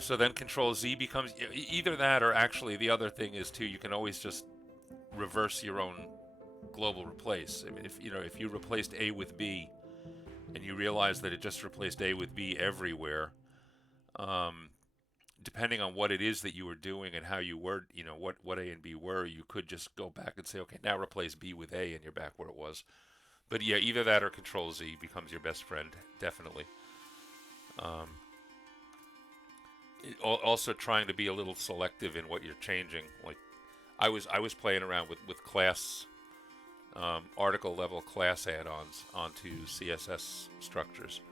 So then Control Z becomes either that, or actually the other thing is too, you can always just reverse your own global replace. I mean, if you replaced A with B and you realize that it just replaced A with B everywhere, depending on what it is that you were doing and how you were, what A and B were, you could just go back and say, okay, now replace B with A, and you're back where it was. But yeah, either that or Control Z becomes your best friend, definitely. Also trying to be a little selective in what you're changing. Like, I was playing around with class, article level class add-ons onto CSS structures.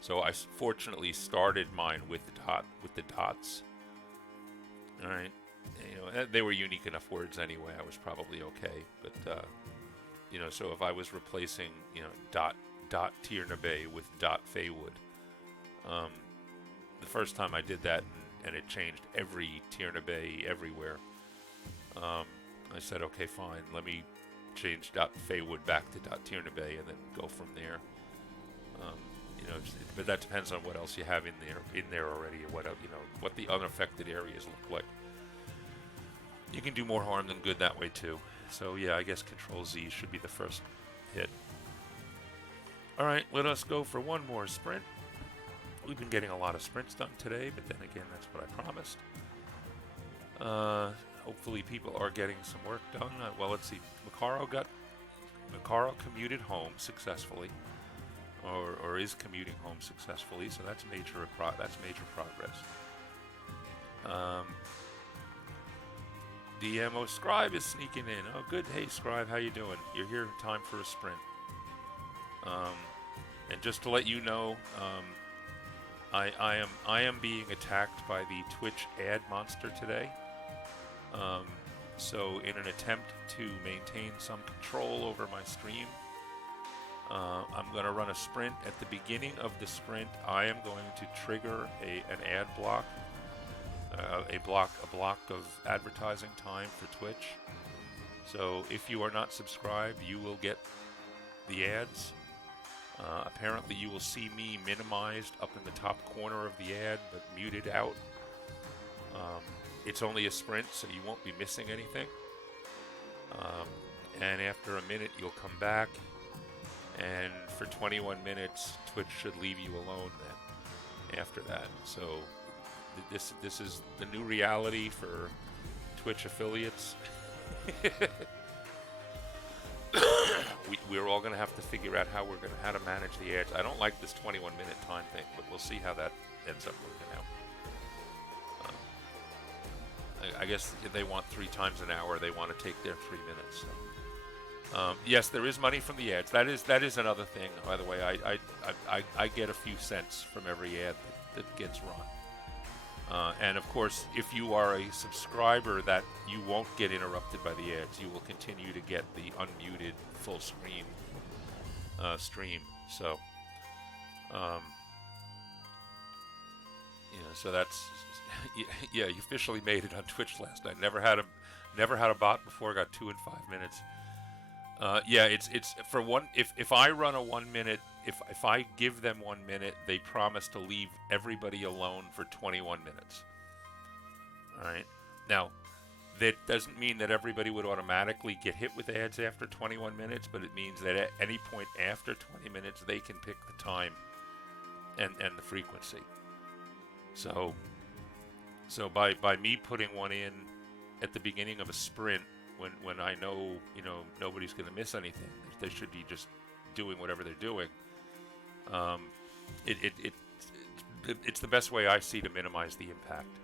So I fortunately started mine with the dots. All right, they were unique enough words anyway. I was probably okay, but so if I was replacing dot Tiernabe with dot Feywood, the first time I did that and it changed every Tiernabe everywhere. I said, okay, fine, let me change dot Feywood back to dot Tiernabe and then go from there. But that depends on what else you have in there already, or what the unaffected areas look like. You can do more harm than good that way too. So yeah, I guess Control Z should be the first hit. All right, let us go for one more sprint. We've been getting a lot of sprints done today, but then again, that's what I promised. Hopefully people are getting some work done. Well, let's see. Macaro commuted home successfully, or is commuting home successfully. So that's major progress. DMO Scribe is sneaking in. Oh, good. Hey, Scribe, how you doing? You're here in time for a sprint. And just to let you know, I am being attacked by the Twitch ad monster today. So in an attempt to maintain some control over my stream, I'm going to run a sprint. At the beginning of the sprint, I am going to trigger an ad block, a block of advertising time for Twitch. So if you are not subscribed, you will get the ads. Apparently you will see me minimized up in the top corner of the ad, but muted out. It's only a sprint, so you won't be missing anything. And after a minute, you'll come back, and for 21 minutes, Twitch should leave you alone then after that. So this is the new reality for Twitch affiliates. We're all going to have to figure out how to manage the ads. I don't like this 21-minute time thing, but we'll see how that ends up working out. I guess if they want 3 times an hour, they want to take their 3 minutes. So. Yes, there is money from the ads. That is another thing. By the way, I get a few cents from every ad that gets run. And of course, if you are a subscriber, that you won't get interrupted by the ads. You will continue to get the unmuted full screen stream. So, So that's yeah. You officially made it on Twitch last night. Never had a bot before. Got 2 in 5 minutes. Yeah, it's for one. If I run a 1 minute, if I give them 1 minute, they promise to leave everybody alone for 21 minutes. All right. Now, that doesn't mean that everybody would automatically get hit with ads after 21 minutes, but it means that at any point after 20 minutes, they can pick the time and the frequency. So by me putting one in at the beginning of a sprint, when I know nobody's going to miss anything, they should be just doing whatever they're doing. It's the best way I see to minimize the impact.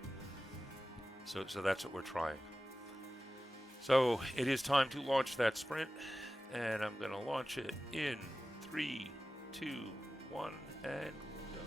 So that's what we're trying. So it is time to launch that sprint, and I'm going to launch it in 3, 2, 1, and go.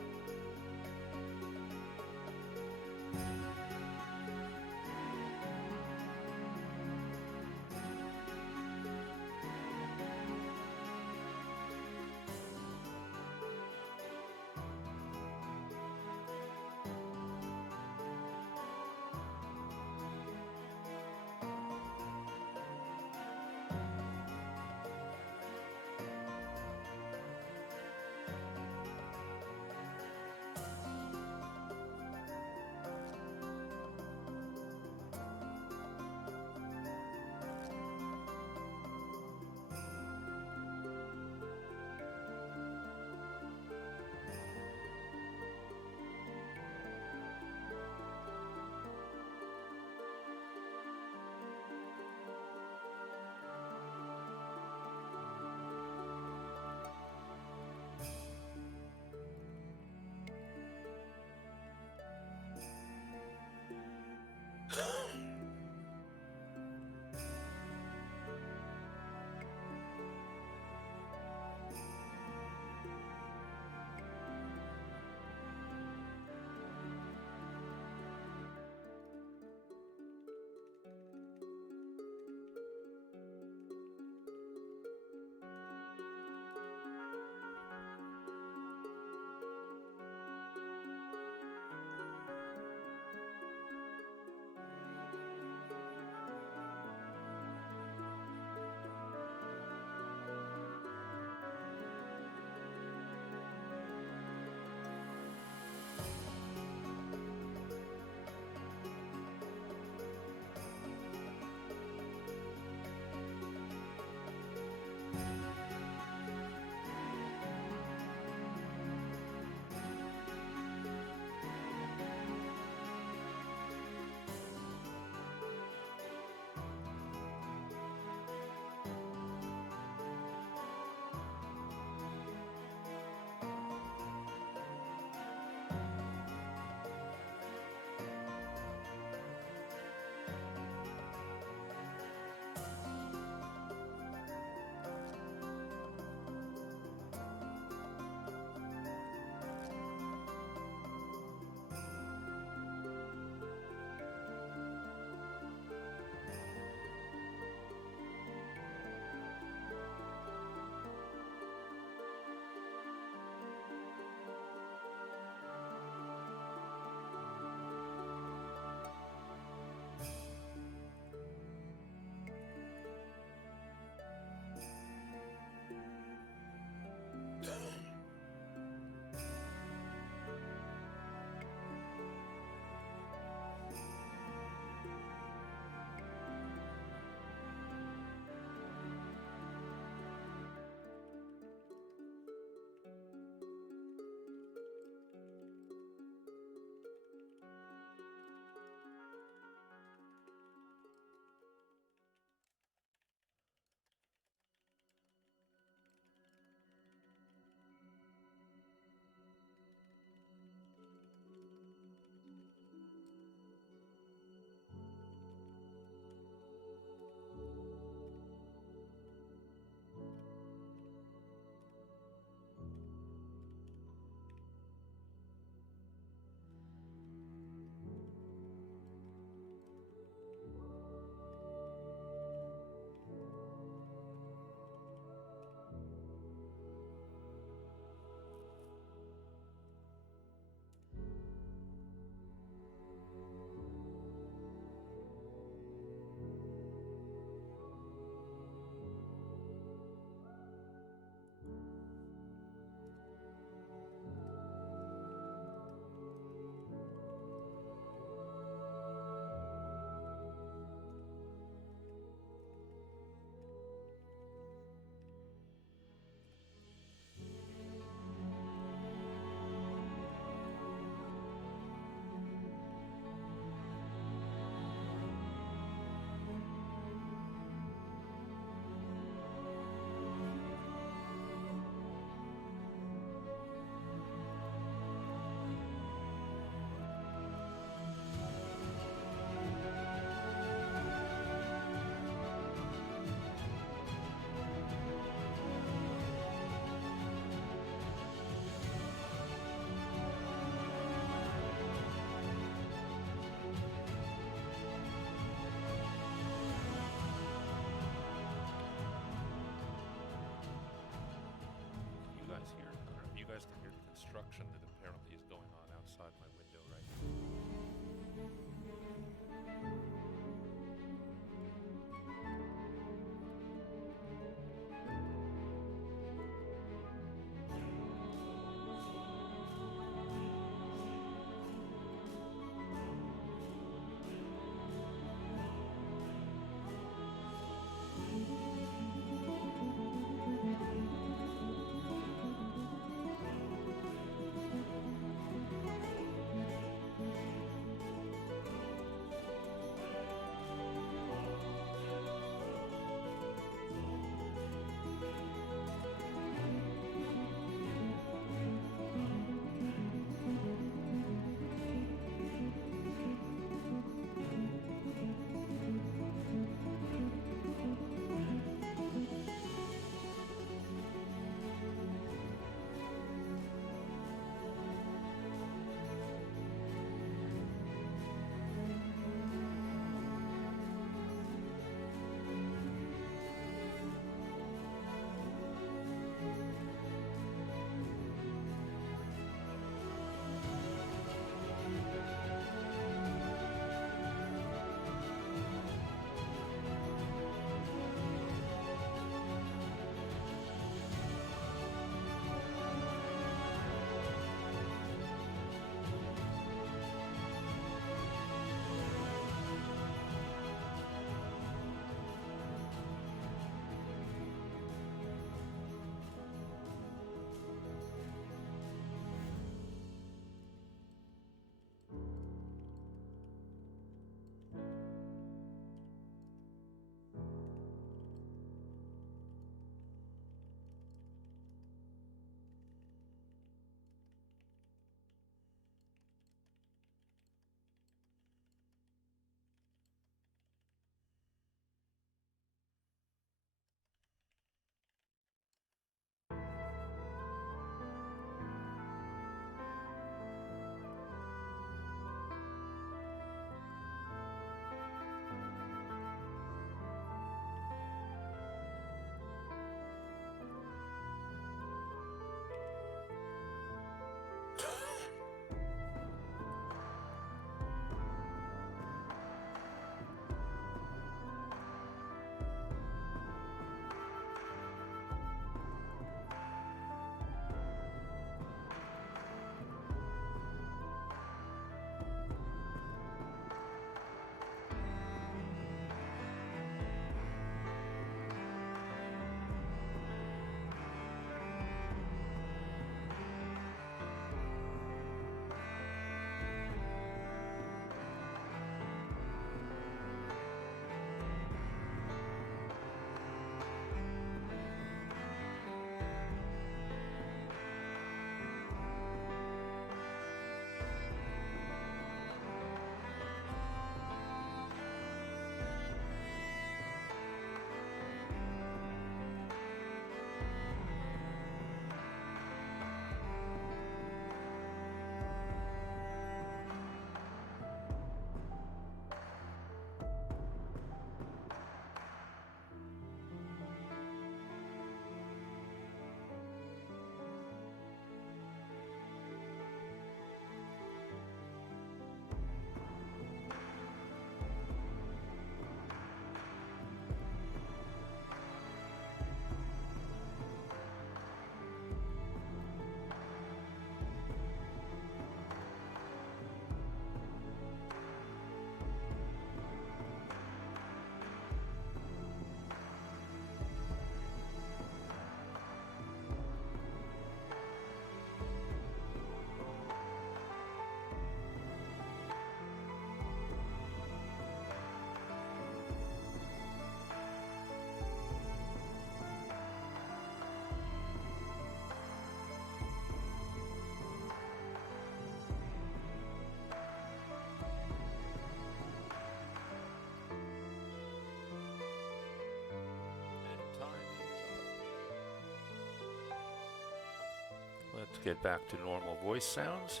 get back to normal voice sounds.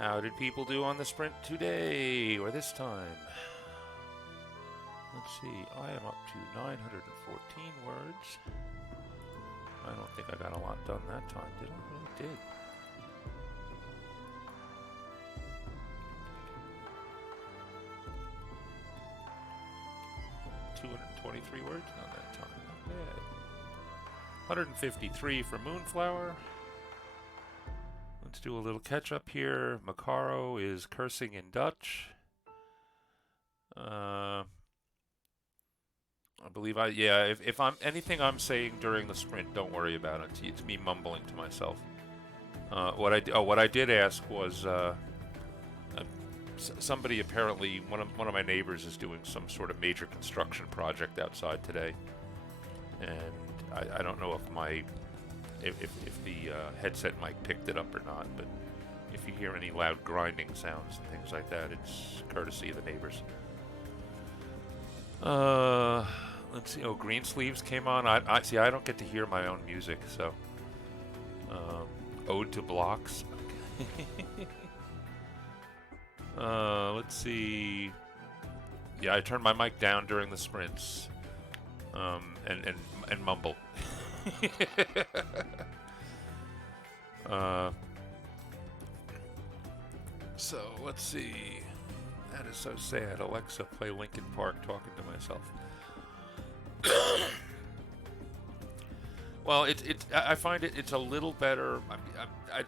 How did people do on the sprint today, or this time? Let's see, I am up to 914 words. I don't think I got a lot done that time, did I? Oh, I did. $223 words on that time, not bad. 153 for Moonflower. Let's do a little catch up here. Macaro is cursing in Dutch. I believe if I'm anything I'm saying during the sprint, don't worry about it. It's me mumbling to myself. What I did ask was somebody, apparently one of my neighbors is doing some sort of major construction project outside today, and I don't know if the headset mic picked it up or not, but if you hear any loud grinding sounds and things like that, it's courtesy of the neighbors. Let's see. Oh, Greensleeves came on. I see. I don't get to hear my own music, so. Ode to Blocks. Let's see. Yeah, I turned my mic down during the sprints. And mumble. So let's see. That is so sad. Alexa, play Linkin Park, talking to myself. Well, I find it's a little better.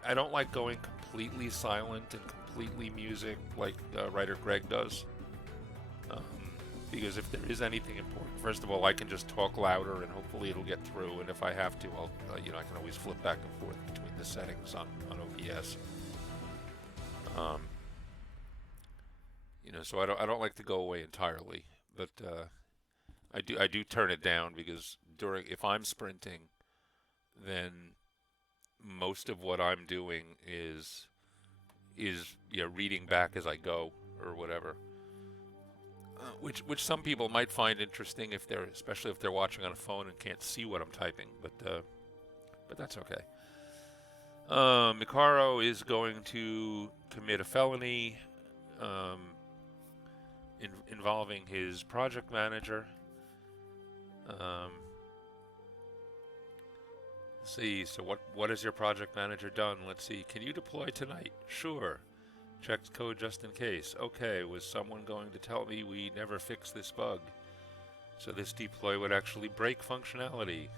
I don't like going completely silent and completely music like writer Greg does. Because if there is anything important, first of all, I can just talk louder and hopefully it'll get through. And if I have to, I'll I can always flip back and forth between the settings on OBS. So I don't like to go away entirely, but I do turn it down because if I'm sprinting, then most of what I'm doing is reading back as I go or whatever. Which some people might find interesting especially if they're watching on a phone and can't see what I'm typing, but that's okay. Mikaro is going to commit a felony involving his project manager. Let's see. So what has your project manager done? Let's see. Can you deploy tonight? Sure. Checked code just in case. Okay, was someone going to tell me we never fix this bug? So this deploy would actually break functionality.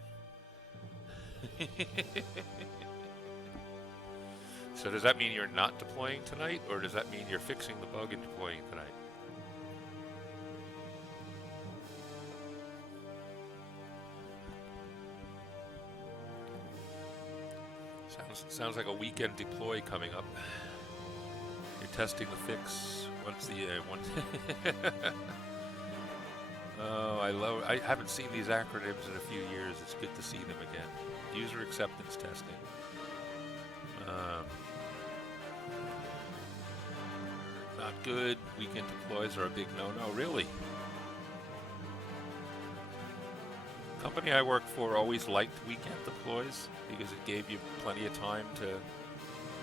So does that mean you're not deploying tonight, or does that mean you're fixing the bug and deploying tonight? Sounds like a weekend deploy coming up. You're testing the fix once Oh, I haven't seen these acronyms in a few years. It's good to see them again. User acceptance testing. Not good. Weekend deploys are a big no-no. Really? Company I work for always liked weekend deploys because it gave you plenty of time to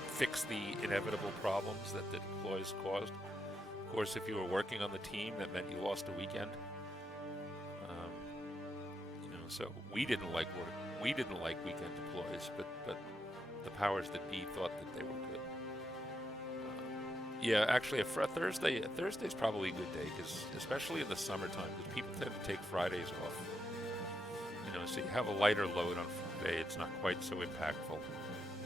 fix the inevitable problems that the deploys caused. Of course, if you were working on the team, that meant you lost a weekend. So we didn't like weekend deploys, but the powers that be thought that they were good. Yeah, actually, Thursday's probably a good day, because especially in the summertime, because people tend to take Fridays off. So you have a lighter load on Friday. It's not quite so impactful,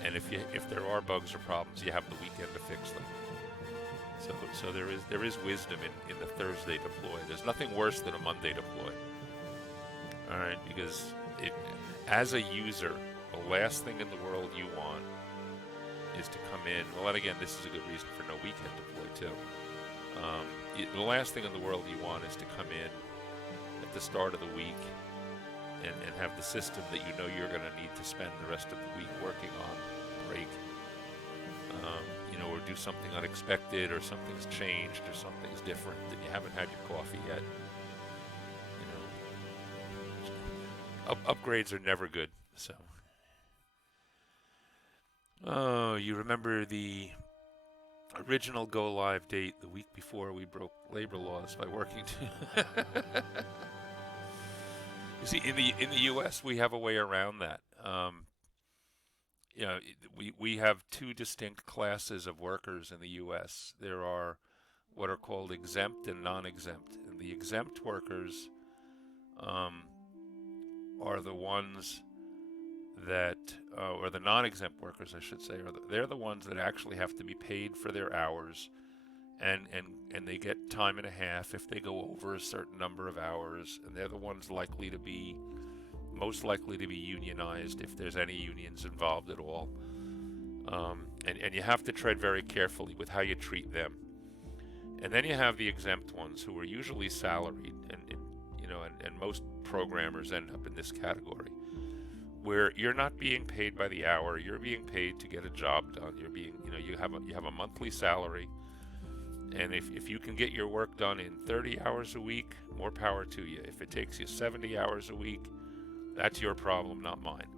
and if there are bugs or problems, you have the weekend to fix them. So there is wisdom in the Thursday deploy. There's nothing worse than a Monday deploy. All right, because as a user, the last thing in the world you want is to come in. Well, and again, this is a good reason for no weekend deploy too. The last thing in the world you want is to come in at the start of the week and have the system that you know you're going to need to spend the rest of the week working on break. Or do something unexpected, or something's changed, or something's different, and you haven't had your coffee yet. Upgrades are never good. So Oh, you remember the original go live date the week before we broke labor laws by working to You see, in the U.S. we have a way around that. We have two distinct classes of workers in the U.S. There are what are called exempt and non-exempt, and the exempt workers um, are the ones that, or the non-exempt workers, I should say, they're the ones that actually have to be paid for their hours, and they get time and a half if they go over a certain number of hours, and they're the ones most likely to be unionized if there's any unions involved at all. And you have to tread very carefully with how you treat them. And then you have the exempt ones who are usually salaried, and most programmers end up in this category, where you're not being paid by the hour, you're being paid to get a job done. You have a monthly salary, and if you can get your work done in 30 hours a week, more power to you. If it takes you 70 hours a week, that's your problem, not mine.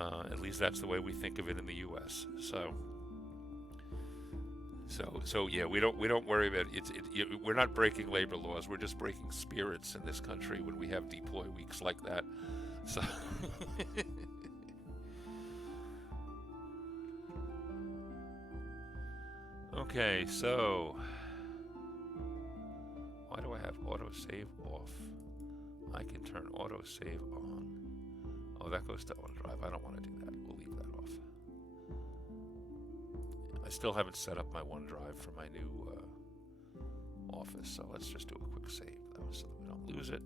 At least that's the way we think of it in the U.S. So yeah, we don't worry about it. We're not breaking labor laws. We're just breaking spirits in this country when we have deploy weeks like that. So okay, so why do I have autosave off? I can turn autosave on. Oh, that goes to OneDrive. I don't want to do that. We'll leave that off. I still haven't set up my OneDrive for my new office, so let's just do a quick save though, so that we don't lose it.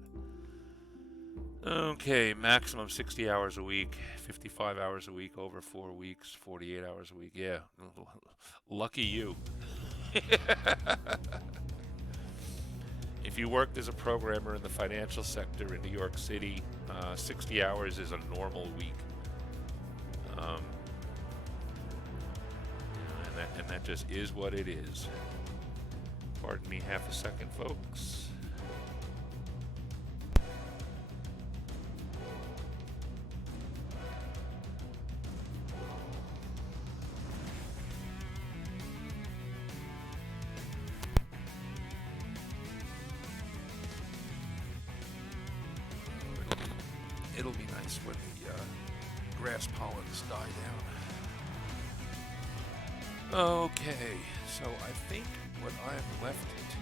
Okay, maximum 60 hours a week, 55 hours a week, over 4 weeks, 48 hours a week. Yeah, lucky you. If you worked as a programmer in the financial sector in New York City, 60 hours is a normal week. And that just is what it is. Pardon me half a second, folks. It'll be nice when the grass pollens die down. Okay, so I think what I'm left to.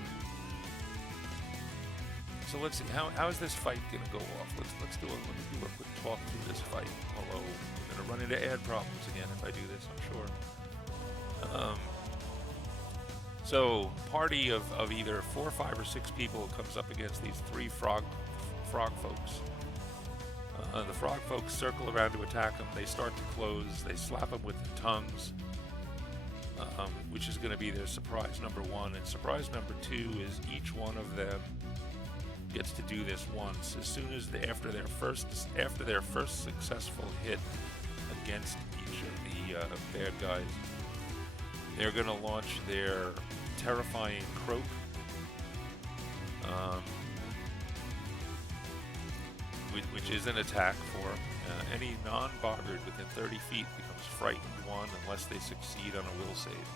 So let's see, how is this fight gonna go off? Let me do a quick talk through this fight. Although we're gonna run into ad problems again if I do this, I'm sure. So party of either 4, 5, or 6 people comes up against these 3 frog folks. The frog folks circle around to attack them. They start to close. They slap them with their tongues, which is going to be their surprise number 1. And surprise number 2 is each one of them gets to do this once. As soon as after their first successful hit against each of the bad guys, they're going to launch their terrifying croak. Which is an attack form. Any non-boggard within 30 feet becomes frightened 1 unless they succeed on a will save.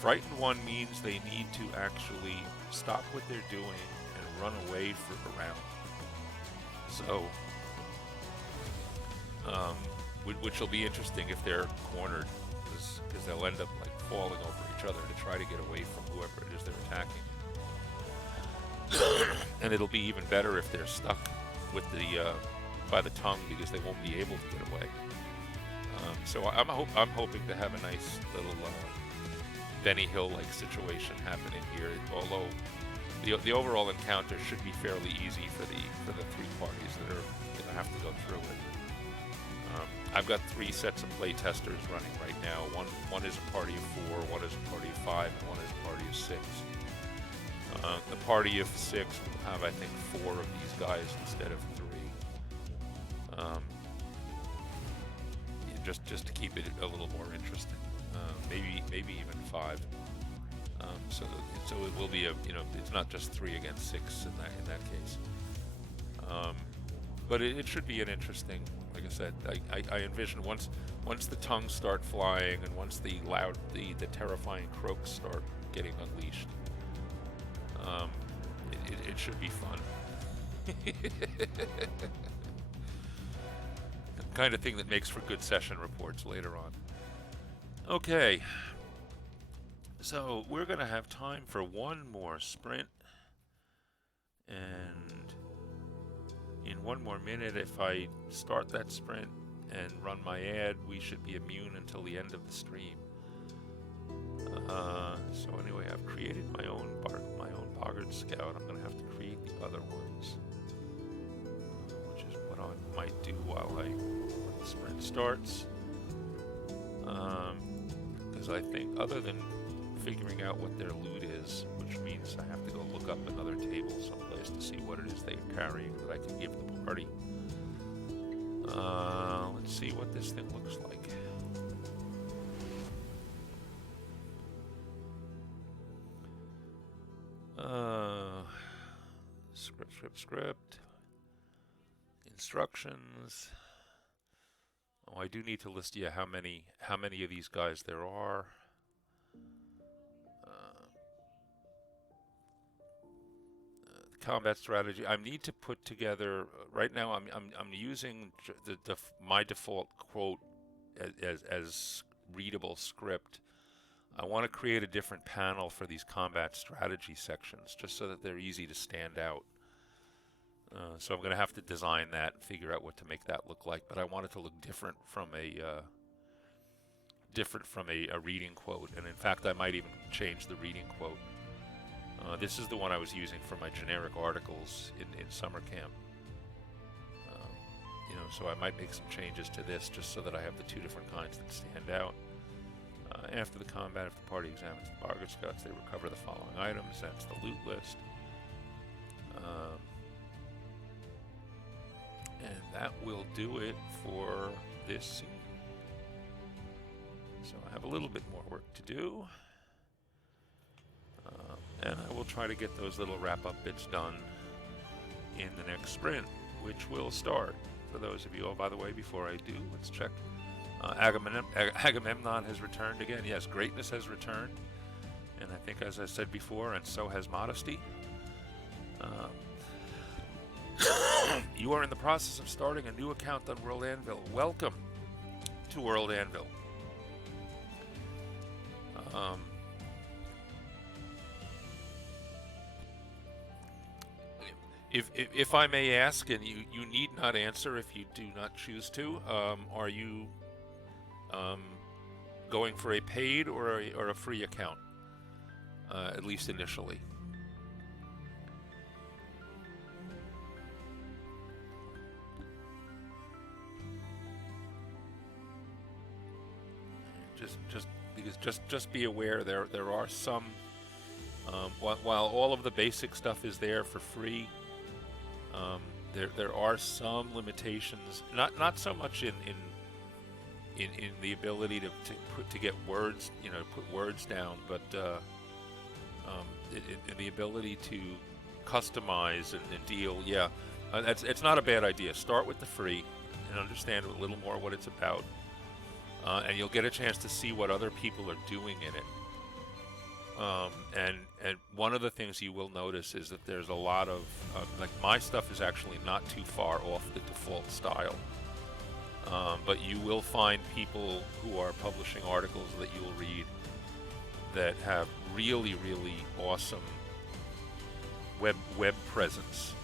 Frightened 1 means they need to actually stop what they're doing and run away for a round. So, which will be interesting if they're cornered, because they'll end up like falling over each other to try to get away from whoever it is they're attacking. And it'll be even better if they're stuck with by the tongue, because they won't be able to get away. So I'm hoping to have a nice little Benny Hill-like situation happening here. Although the overall encounter should be fairly easy for the 3 parties that are going to have to go through it. I've got 3 sets of play testers running right now. One is a party of 4, one is a party of 5, and one is a party of 6. The party of 6 will have, I think, 4 of these guys instead of 3. Just to keep it a little more interesting. Maybe even 5. So it will be it's not just 3 against 6 in that case. But it should be an interesting. Like I said, I envision once the tongues start flying and once the terrifying croaks start getting unleashed, um, it should be fun. Kind of thing that makes for good session reports later on. Okay, so we're gonna have time for one more sprint, and in one more minute, if I start that sprint and run my ad, we should be immune until the end of the stream. So anyway, I've created my own Boggart Scout. I'm gonna have to create the other ones, which is what I might do when the sprint starts. Because I think other than figuring out what their loot is, which means I have to go look up another table someplace to see what it is they're carrying that I can give the party. Let's see what this thing looks like. Script. Instructions. Oh, I do need to list how many of these guys there are. Combat strategy. I need to put together. Right now, I'm using my default quote as readable script. I want to create a different panel for these combat strategy sections, just so that they're easy to stand out. So I'm going to have to design that and figure out what to make that look like. But I want it to look different from a reading quote. And in fact, I might even change the reading quote. This is the one I was using for my generic articles in summer camp. So I might make some changes to this just so that I have the two different kinds that stand out. After the combat, if the party examines the Boggart Scouts, they recover the following items. That's the loot list. And that will do it for this scene. So I have a little bit more work to do. And I will try to get those little wrap-up bits done in the next sprint, which will start. For those of you, oh, by the way, before I do, let's check. Agamemnon has returned again. Yes, greatness has returned. And I think, as I said before, and so has modesty. You are in the process of starting a new account on World Anvil. Welcome to World Anvil. If I may ask, and you need not answer if you do not choose to, are you going for a paid or a free account, at least initially? Just be aware there are some while all of the basic stuff is there for free, there are some limitations, not so much in the ability to get words, put words down, but in the ability to customize and deal. It's not a bad idea. Start with the free and understand a little more what it's about, and you'll get a chance to see what other people are doing in it. And one of the things you will notice is that there's a lot of like my stuff is actually not too far off the default style, but you will find people who are publishing articles that you'll read that have really awesome web presence,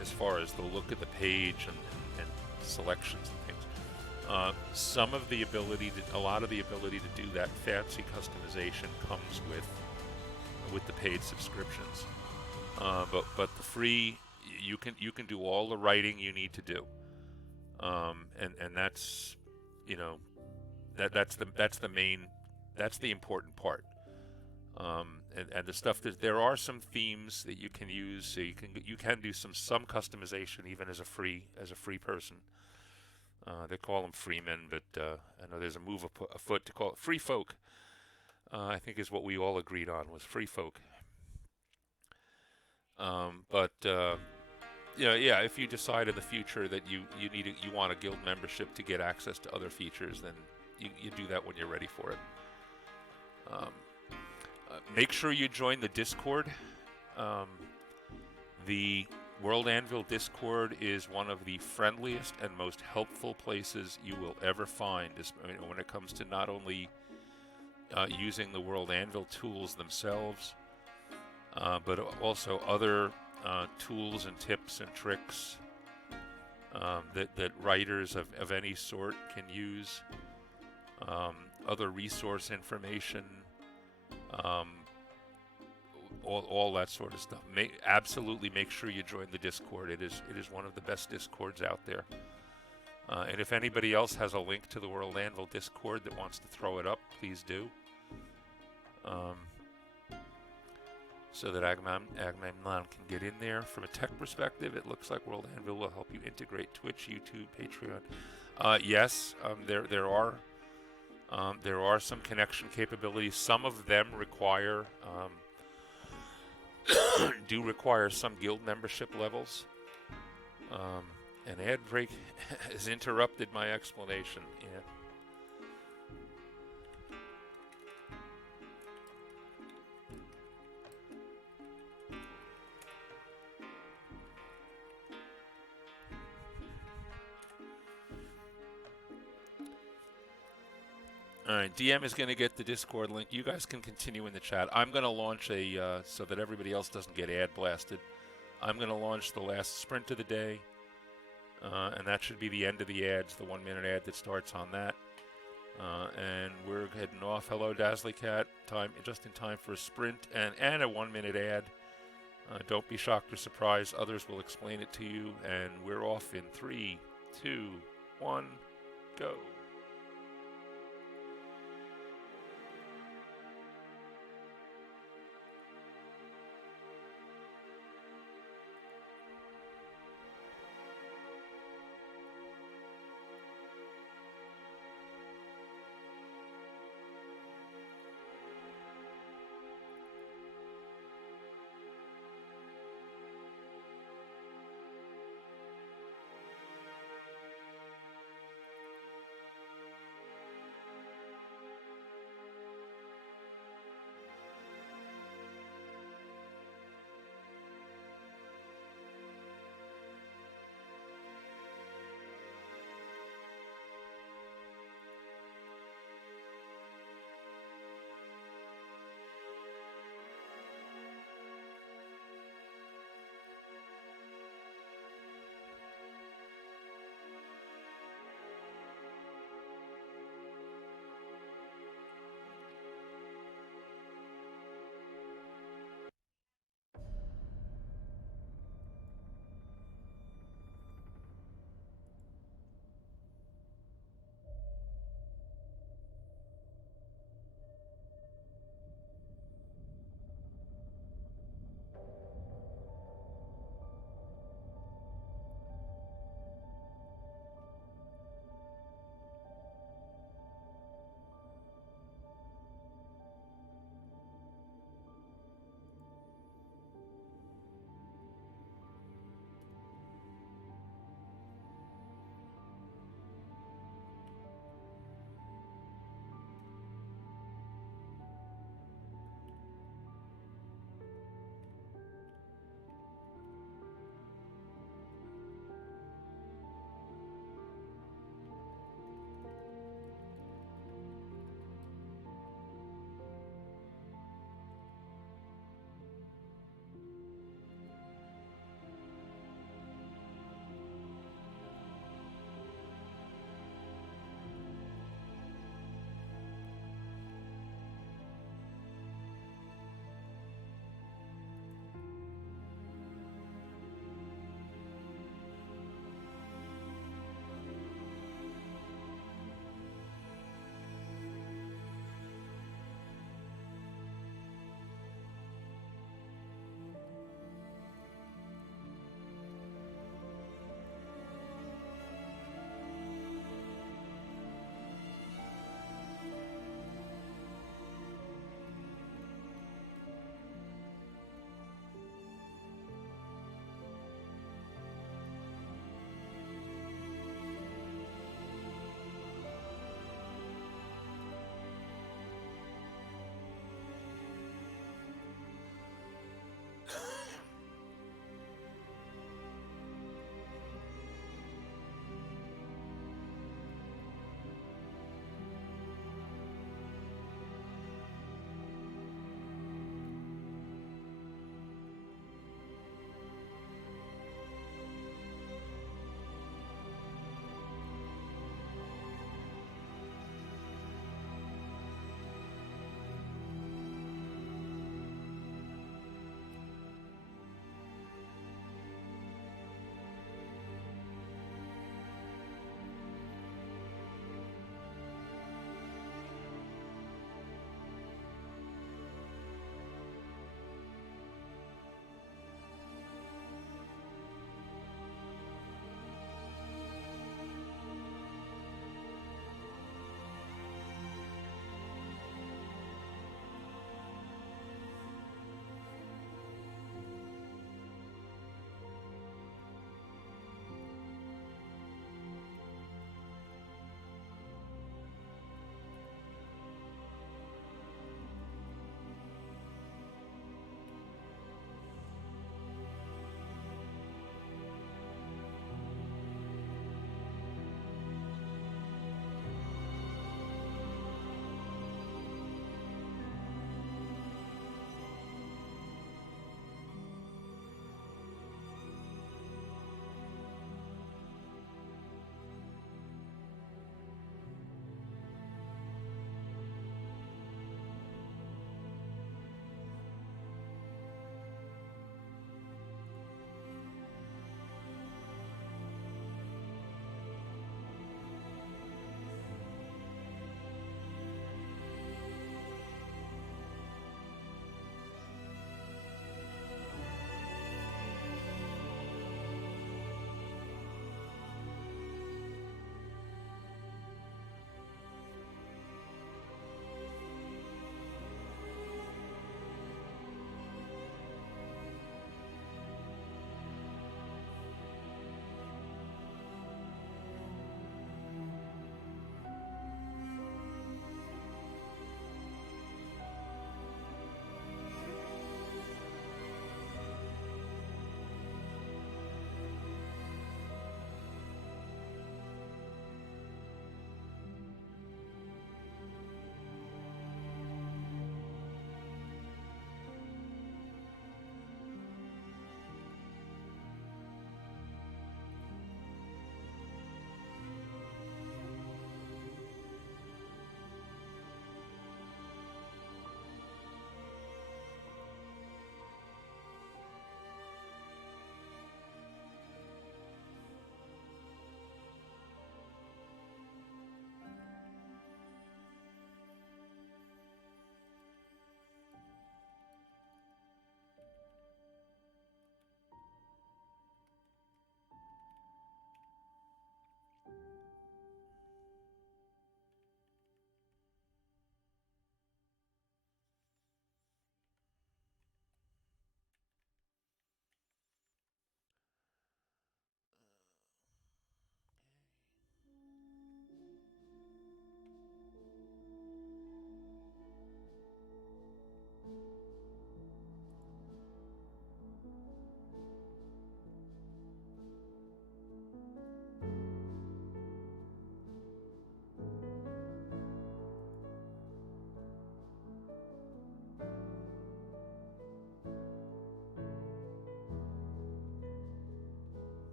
as far as the look of the page and selections and things. A lot of the ability to do that fancy customization comes with the paid subscriptions. But the free, you can do all the writing you need to do, and that's that's the important part. And the stuff that there are some themes that you can use, so you can do some customization even as a free person. They call them freemen, but I know there's a move afoot to call it free folk. I think is what we all agreed on was free folk. But Yeah. If you decide in the future that you want a guild membership to get access to other features, then you do that when you're ready for it. Um, Make sure you join the Discord. Um, the World Anvil Discord is one of the friendliest and most helpful places you will ever find when it comes to not only using the World Anvil tools themselves, but also other tools and tips and tricks that writers of any sort can use, other resource information, um, all that sort of stuff. Absolutely make sure you join the Discord. It is one of the best Discords out there. And if anybody else has a link to the World Anvil Discord that wants to throw it up, please do. So that Agamemnon can get in there. From a tech perspective, it looks like World Anvil will help you integrate Twitch, YouTube, Patreon. Yes, there are some connection capabilities. Some of them require do require some guild membership levels. An ad break has interrupted my explanation. Yeah. All right, DM is going to get the Discord link. You guys can continue in the chat. I'm going to launch so that everybody else doesn't get ad blasted. I'm going to launch the last sprint of the day, and that should be the end of the ads, the 1-minute ad that starts on that. And we're heading off. Hello, Dazzly Cat. Just in time for a sprint and a 1-minute ad. Don't be shocked or surprised. Others will explain it to you. And we're off in 3, 2, 1, go.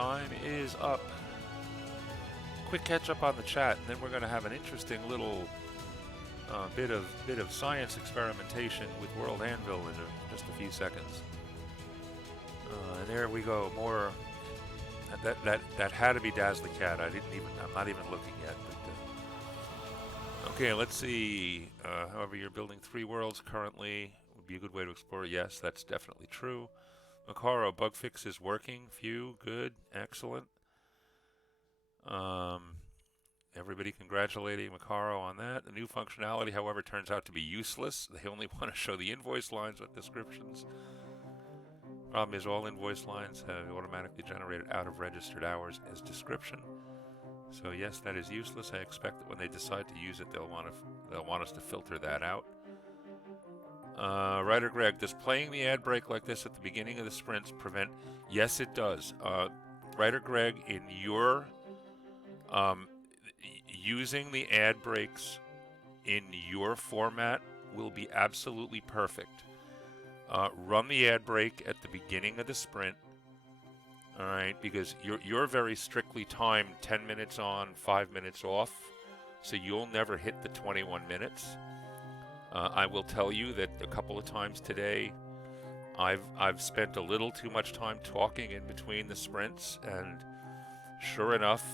Time is up. Quick catch up on the chat, and then we're going to have an interesting little bit of science experimentation with World Anvil in just a few seconds. And there we go. More. That had to be Dazzly Cat. I'm not even looking yet. But, okay, let's see. However, you're building 3 worlds currently. Would be a good way to explore. Yes, that's definitely true. Macaro, bug fix is working. Phew, good, excellent. Everybody congratulating Macaro on that. The new functionality, however, turns out to be useless. They only want to show the invoice lines with descriptions. Problem is, all invoice lines have automatically generated out of registered hours as description. So yes, that is useless. I expect that when they decide to use it, they'll want us to filter that out. Writer Greg, does playing the ad break like this at the beginning of the sprints prevent? Yes, it does. Writer Greg, in your using the ad breaks in your format will be absolutely perfect. Run the ad break at the beginning of the sprint, all right, because you're very strictly timed 10 minutes on, 5 minutes off, so you'll never hit the 21 minutes. I will tell you that a couple of times today, I've spent a little too much time talking in between the sprints, and sure enough,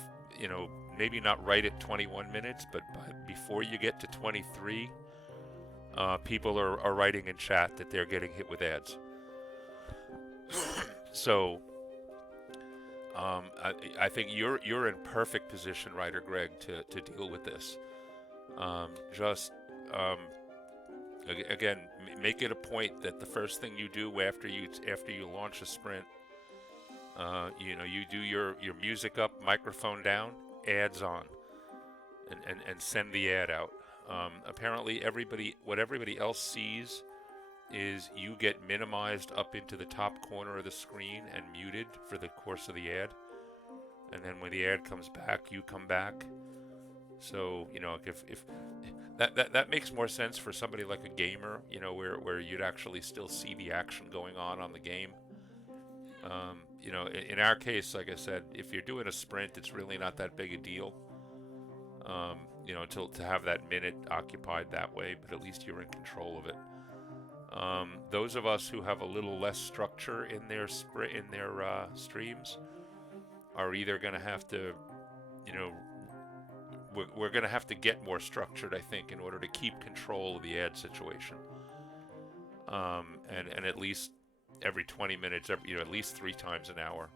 maybe not right at 21 minutes, but before you get to 23. People are writing in chat that they're getting hit with ads. So I think you're in perfect position, Writer Greg, to deal with this. Again, make it a point that the first thing you do after you launch a sprint, you do your music up, microphone down, ads on, and send the ad out. Apparently, what everybody else sees is you get minimized up into the top corner of the screen and muted for the course of the ad. And then when the ad comes back, you come back. So, if that makes more sense for somebody like a gamer, where you'd actually still see the action going on the game. In our case, like I said, if you're doing a sprint, it's really not that big a deal. To have that minute occupied that way, but at least you're in control of it. Those of us who have a little less structure in their streams are either going to have to, we're going to have to get more structured, I think, in order to keep control of the ad situation. And at least every 20 minutes, at least 3 times an hour.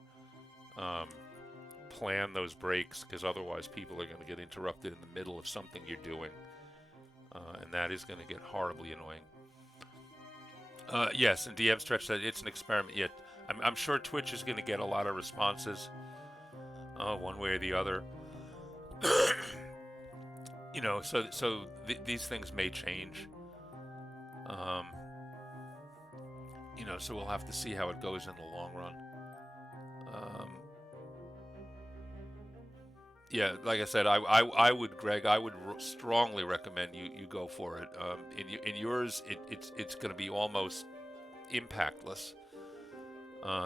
Plan those breaks, because otherwise people are going to get interrupted in the middle of something you're doing, and that is going to get horribly annoying. Yes, and DM Stretch said it's an experiment. Yet I'm sure Twitch is going to get a lot of responses, one way or the other. So these things may change. So we'll have to see how it goes in the long run. Yeah, like I said, I would, Greg, I would strongly recommend you go for it. In yours, it's going to be almost impactless,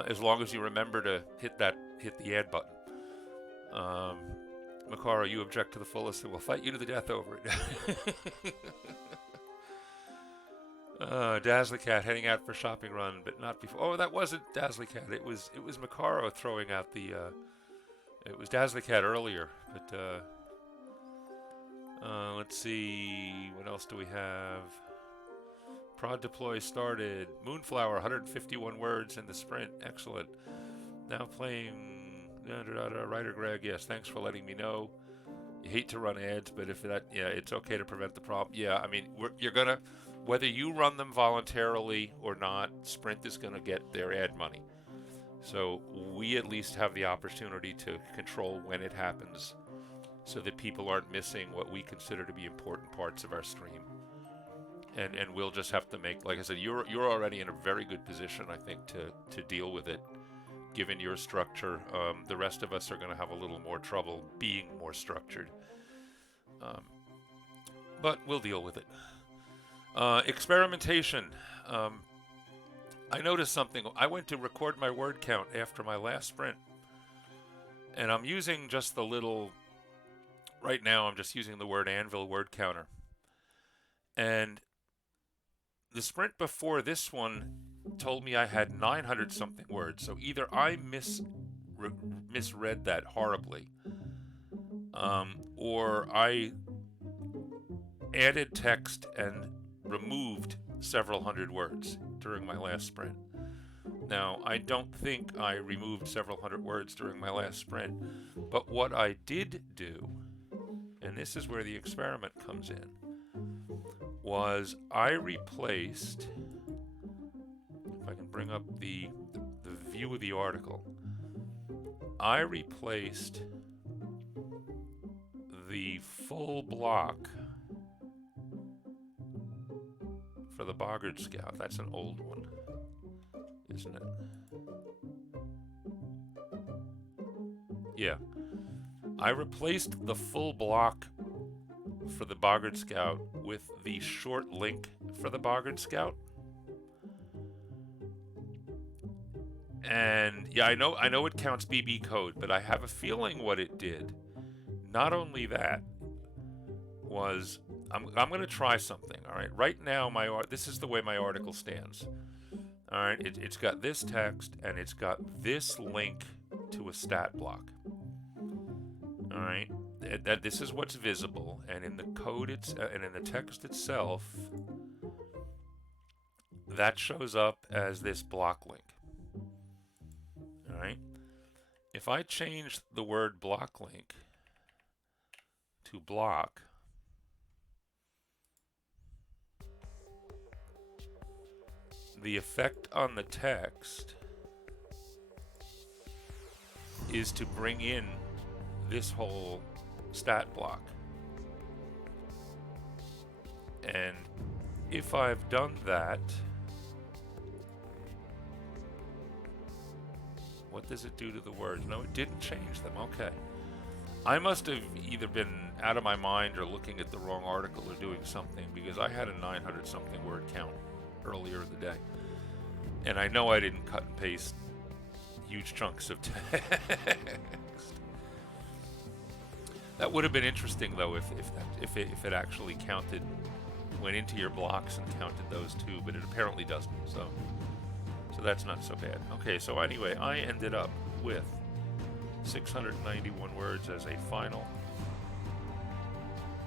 as long as you remember to hit the add button. Macaro, you object to the fullest, and we'll fight you to the death over it. Dazzly Cat heading out for shopping run, but not before. Oh, that wasn't Dazzly Cat. It was Macaro throwing out the. It was Dazzly Cat earlier, but let's see, what else do we have? Prod deploy started. Moonflower, 151 words in the sprint. Excellent. Now playing Writer Greg. Yes, thanks for letting me know. You hate to run ads, but it's okay to prevent the problem. Yeah, I mean, you're gonna, whether you run them voluntarily or not, Sprint is gonna get their ad money. So we at least have the opportunity to control when it happens, so that people aren't missing what we consider to be important parts of our stream. And we'll just have to make, like I said, you're already in a very good position, I think, to deal with it, given your structure. The rest of us are going to have a little more trouble being more structured, but we'll deal with it. Experimentation. I noticed something. I went to record my word count after my last sprint, And I'm using just the little, right now I'm just using the word anvil word counter. And the sprint before this one told me I had 900 something words. So either I misread that horribly, or I added text and removed several hundred words during my last sprint. Now, I don't think I removed several hundred words during my last sprint, but what I did do, and this is where the experiment comes in, was I replaced, if I can bring up the view of the article, I replaced the full block for the Boggart Scout. That's an old one, isn't it? Yeah. I replaced the full block for the Boggart Scout with the short link for the Boggart Scout. And yeah, I know it counts BB code, but I have a feeling what it did, not only that, was I'm going to try something. All right, right now this is the way my article stands. All right, it's got this text and it's got this link to a stat block. All right, that this is what's visible, and in the code and in the text itself, that shows up as this block link. All right, if I change the word block link to block, the effect on the text is to bring in this whole stat block. And if I've done that, what does it do to the words? No, it didn't change them. Okay. I must have either been out of my mind or looking at the wrong article or doing something, because I had a 900 something word count earlier in the day. And I know I didn't cut and paste huge chunks of text. That would have been interesting, though, if it actually counted, went into your blocks and counted those too, but it apparently doesn't. So that's not so bad. Okay, so anyway, I ended up with 691 words as a final,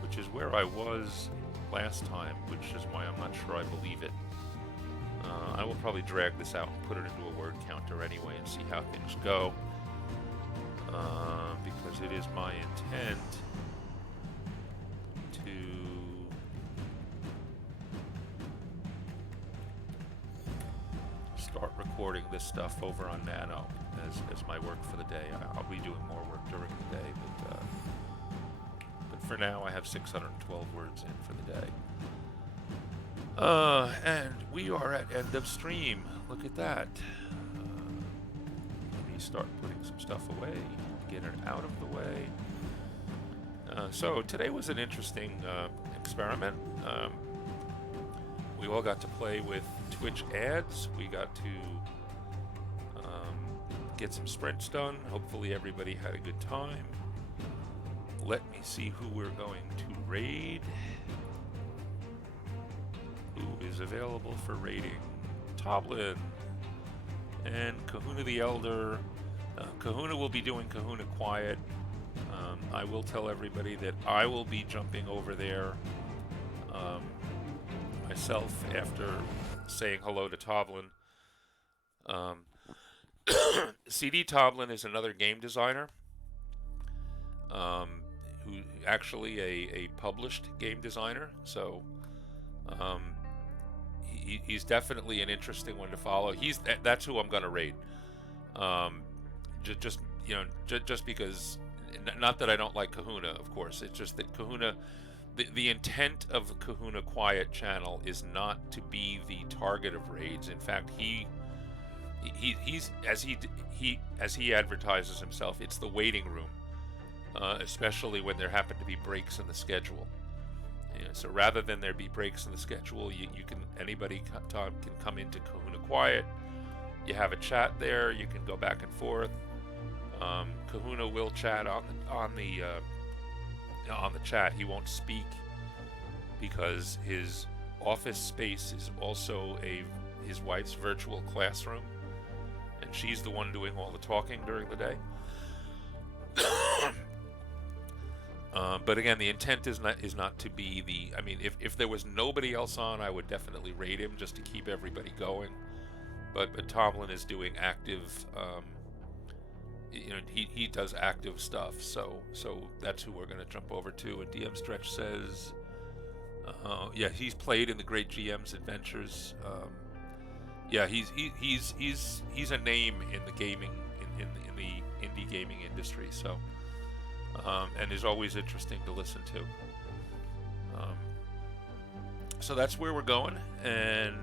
which is where I was last time, which is why I'm not sure I believe it. I will probably drag this out and put it into a word counter anyway and see how things go, because it is my intent to start recording this stuff over on Nano as my work for the day. I'll be doing more work during the day, but for now I have 612 words in for the day. And we are at end of stream. Look at that. Let me start putting some stuff away, get it out of the way. So today was an interesting experiment. We all got to play with Twitch ads. We got to get some sprints done. Hopefully everybody had a good time. Let me see who we're going to raid. Who is available for raiding? Toblin and Kahuna the Elder. Kahuna will be doing Kahuna Quiet. I will tell everybody that I will be jumping over there myself after saying hello to Toblin. CD Toblin is another game designer, who actually a published game designer. So he's definitely an interesting one to follow. That's who I'm going to raid. Just because, not that I don't like Kahuna, of course. It's just that Kahuna, the intent of the Kahuna Quiet channel is not to be the target of raids. In fact, he's as he advertises himself, it's the waiting room, especially when there happen to be breaks in the schedule. So rather than there be breaks in the schedule, anybody can come into Kahuna Quiet. You have a chat there. You can go back and forth. Kahuna will chat on the chat. He won't speak because his office space is also his wife's virtual classroom, and she's the one doing all the talking during the day. But again, the intent is not to be the. I mean, if there was nobody else on, I would definitely raid him just to keep everybody going. But Tomlin is doing active. He does active stuff, so that's who we're going to jump over to. And DM Stretch says, yeah, he's played in the Great GM's Adventures. Yeah, he's a name in the gaming in the indie gaming industry. So, and is always interesting to listen to. So that's where we're going, and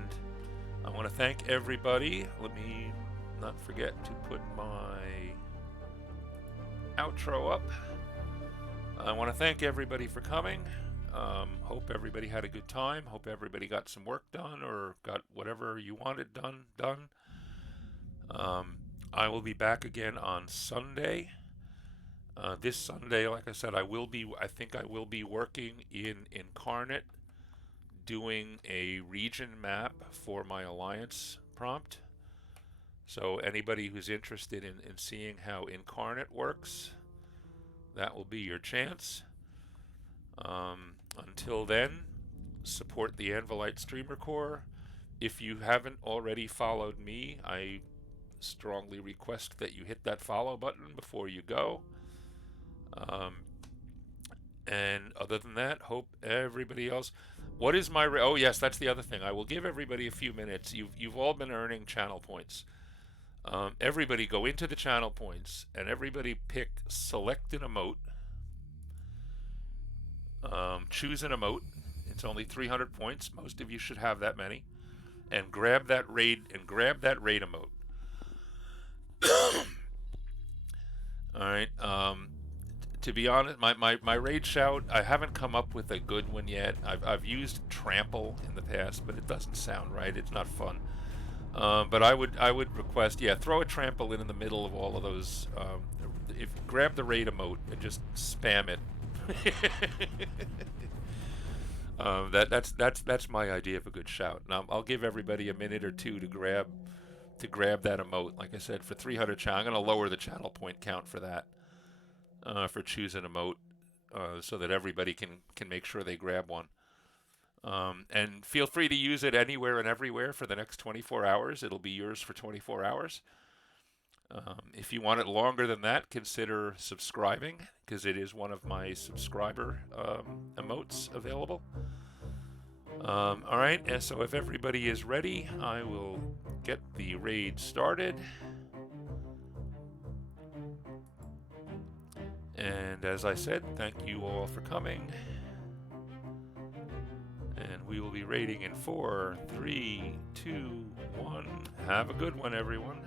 I want to thank everybody. Let me not forget to put my outro up. I want to thank everybody for coming. Hope everybody had a good time. Hope everybody got some work done or got whatever you wanted done. I will be back again on Sunday. This Sunday, like I said, I think I will be working in Incarnate, doing a region map for my Alliance prompt. So anybody who's interested in seeing how Incarnate works, that will be your chance. Until then, support the Anvilite Streamer Corps. If you haven't already followed me, I strongly request that you hit that follow button before you go. And other than that, hope everybody else. What is my? Oh yes, that's the other thing. I will give everybody a few minutes. You've all been earning channel points. Everybody go into the channel points and everybody select an emote. Choose an emote. It's only 300 points. Most of you should have that many. And grab that raid emote. All right. To be honest, my raid shout, I haven't come up with a good one yet. I've used trample in the past, but it doesn't sound right. It's not fun. But I would request, yeah, throw a trample in the middle of all of those. Grab the raid emote and just spam it. That's my idea of a good shout. Now I'll give everybody a minute or two to grab that emote. Like I said, for 300 channel, I'm going to lower the channel point count for that. For choosing emote, so that everybody can make sure they grab one. And feel free to use it anywhere and everywhere for the next 24 hours. It'll be yours for 24 hours. If you want it longer than that, consider subscribing, because it is one of my subscriber emotes available. All right, and so if everybody is ready, I will get the raid started. And as I said, thank you all for coming. And we will be raiding in 4, 3, 2, 1. Have a good one, everyone.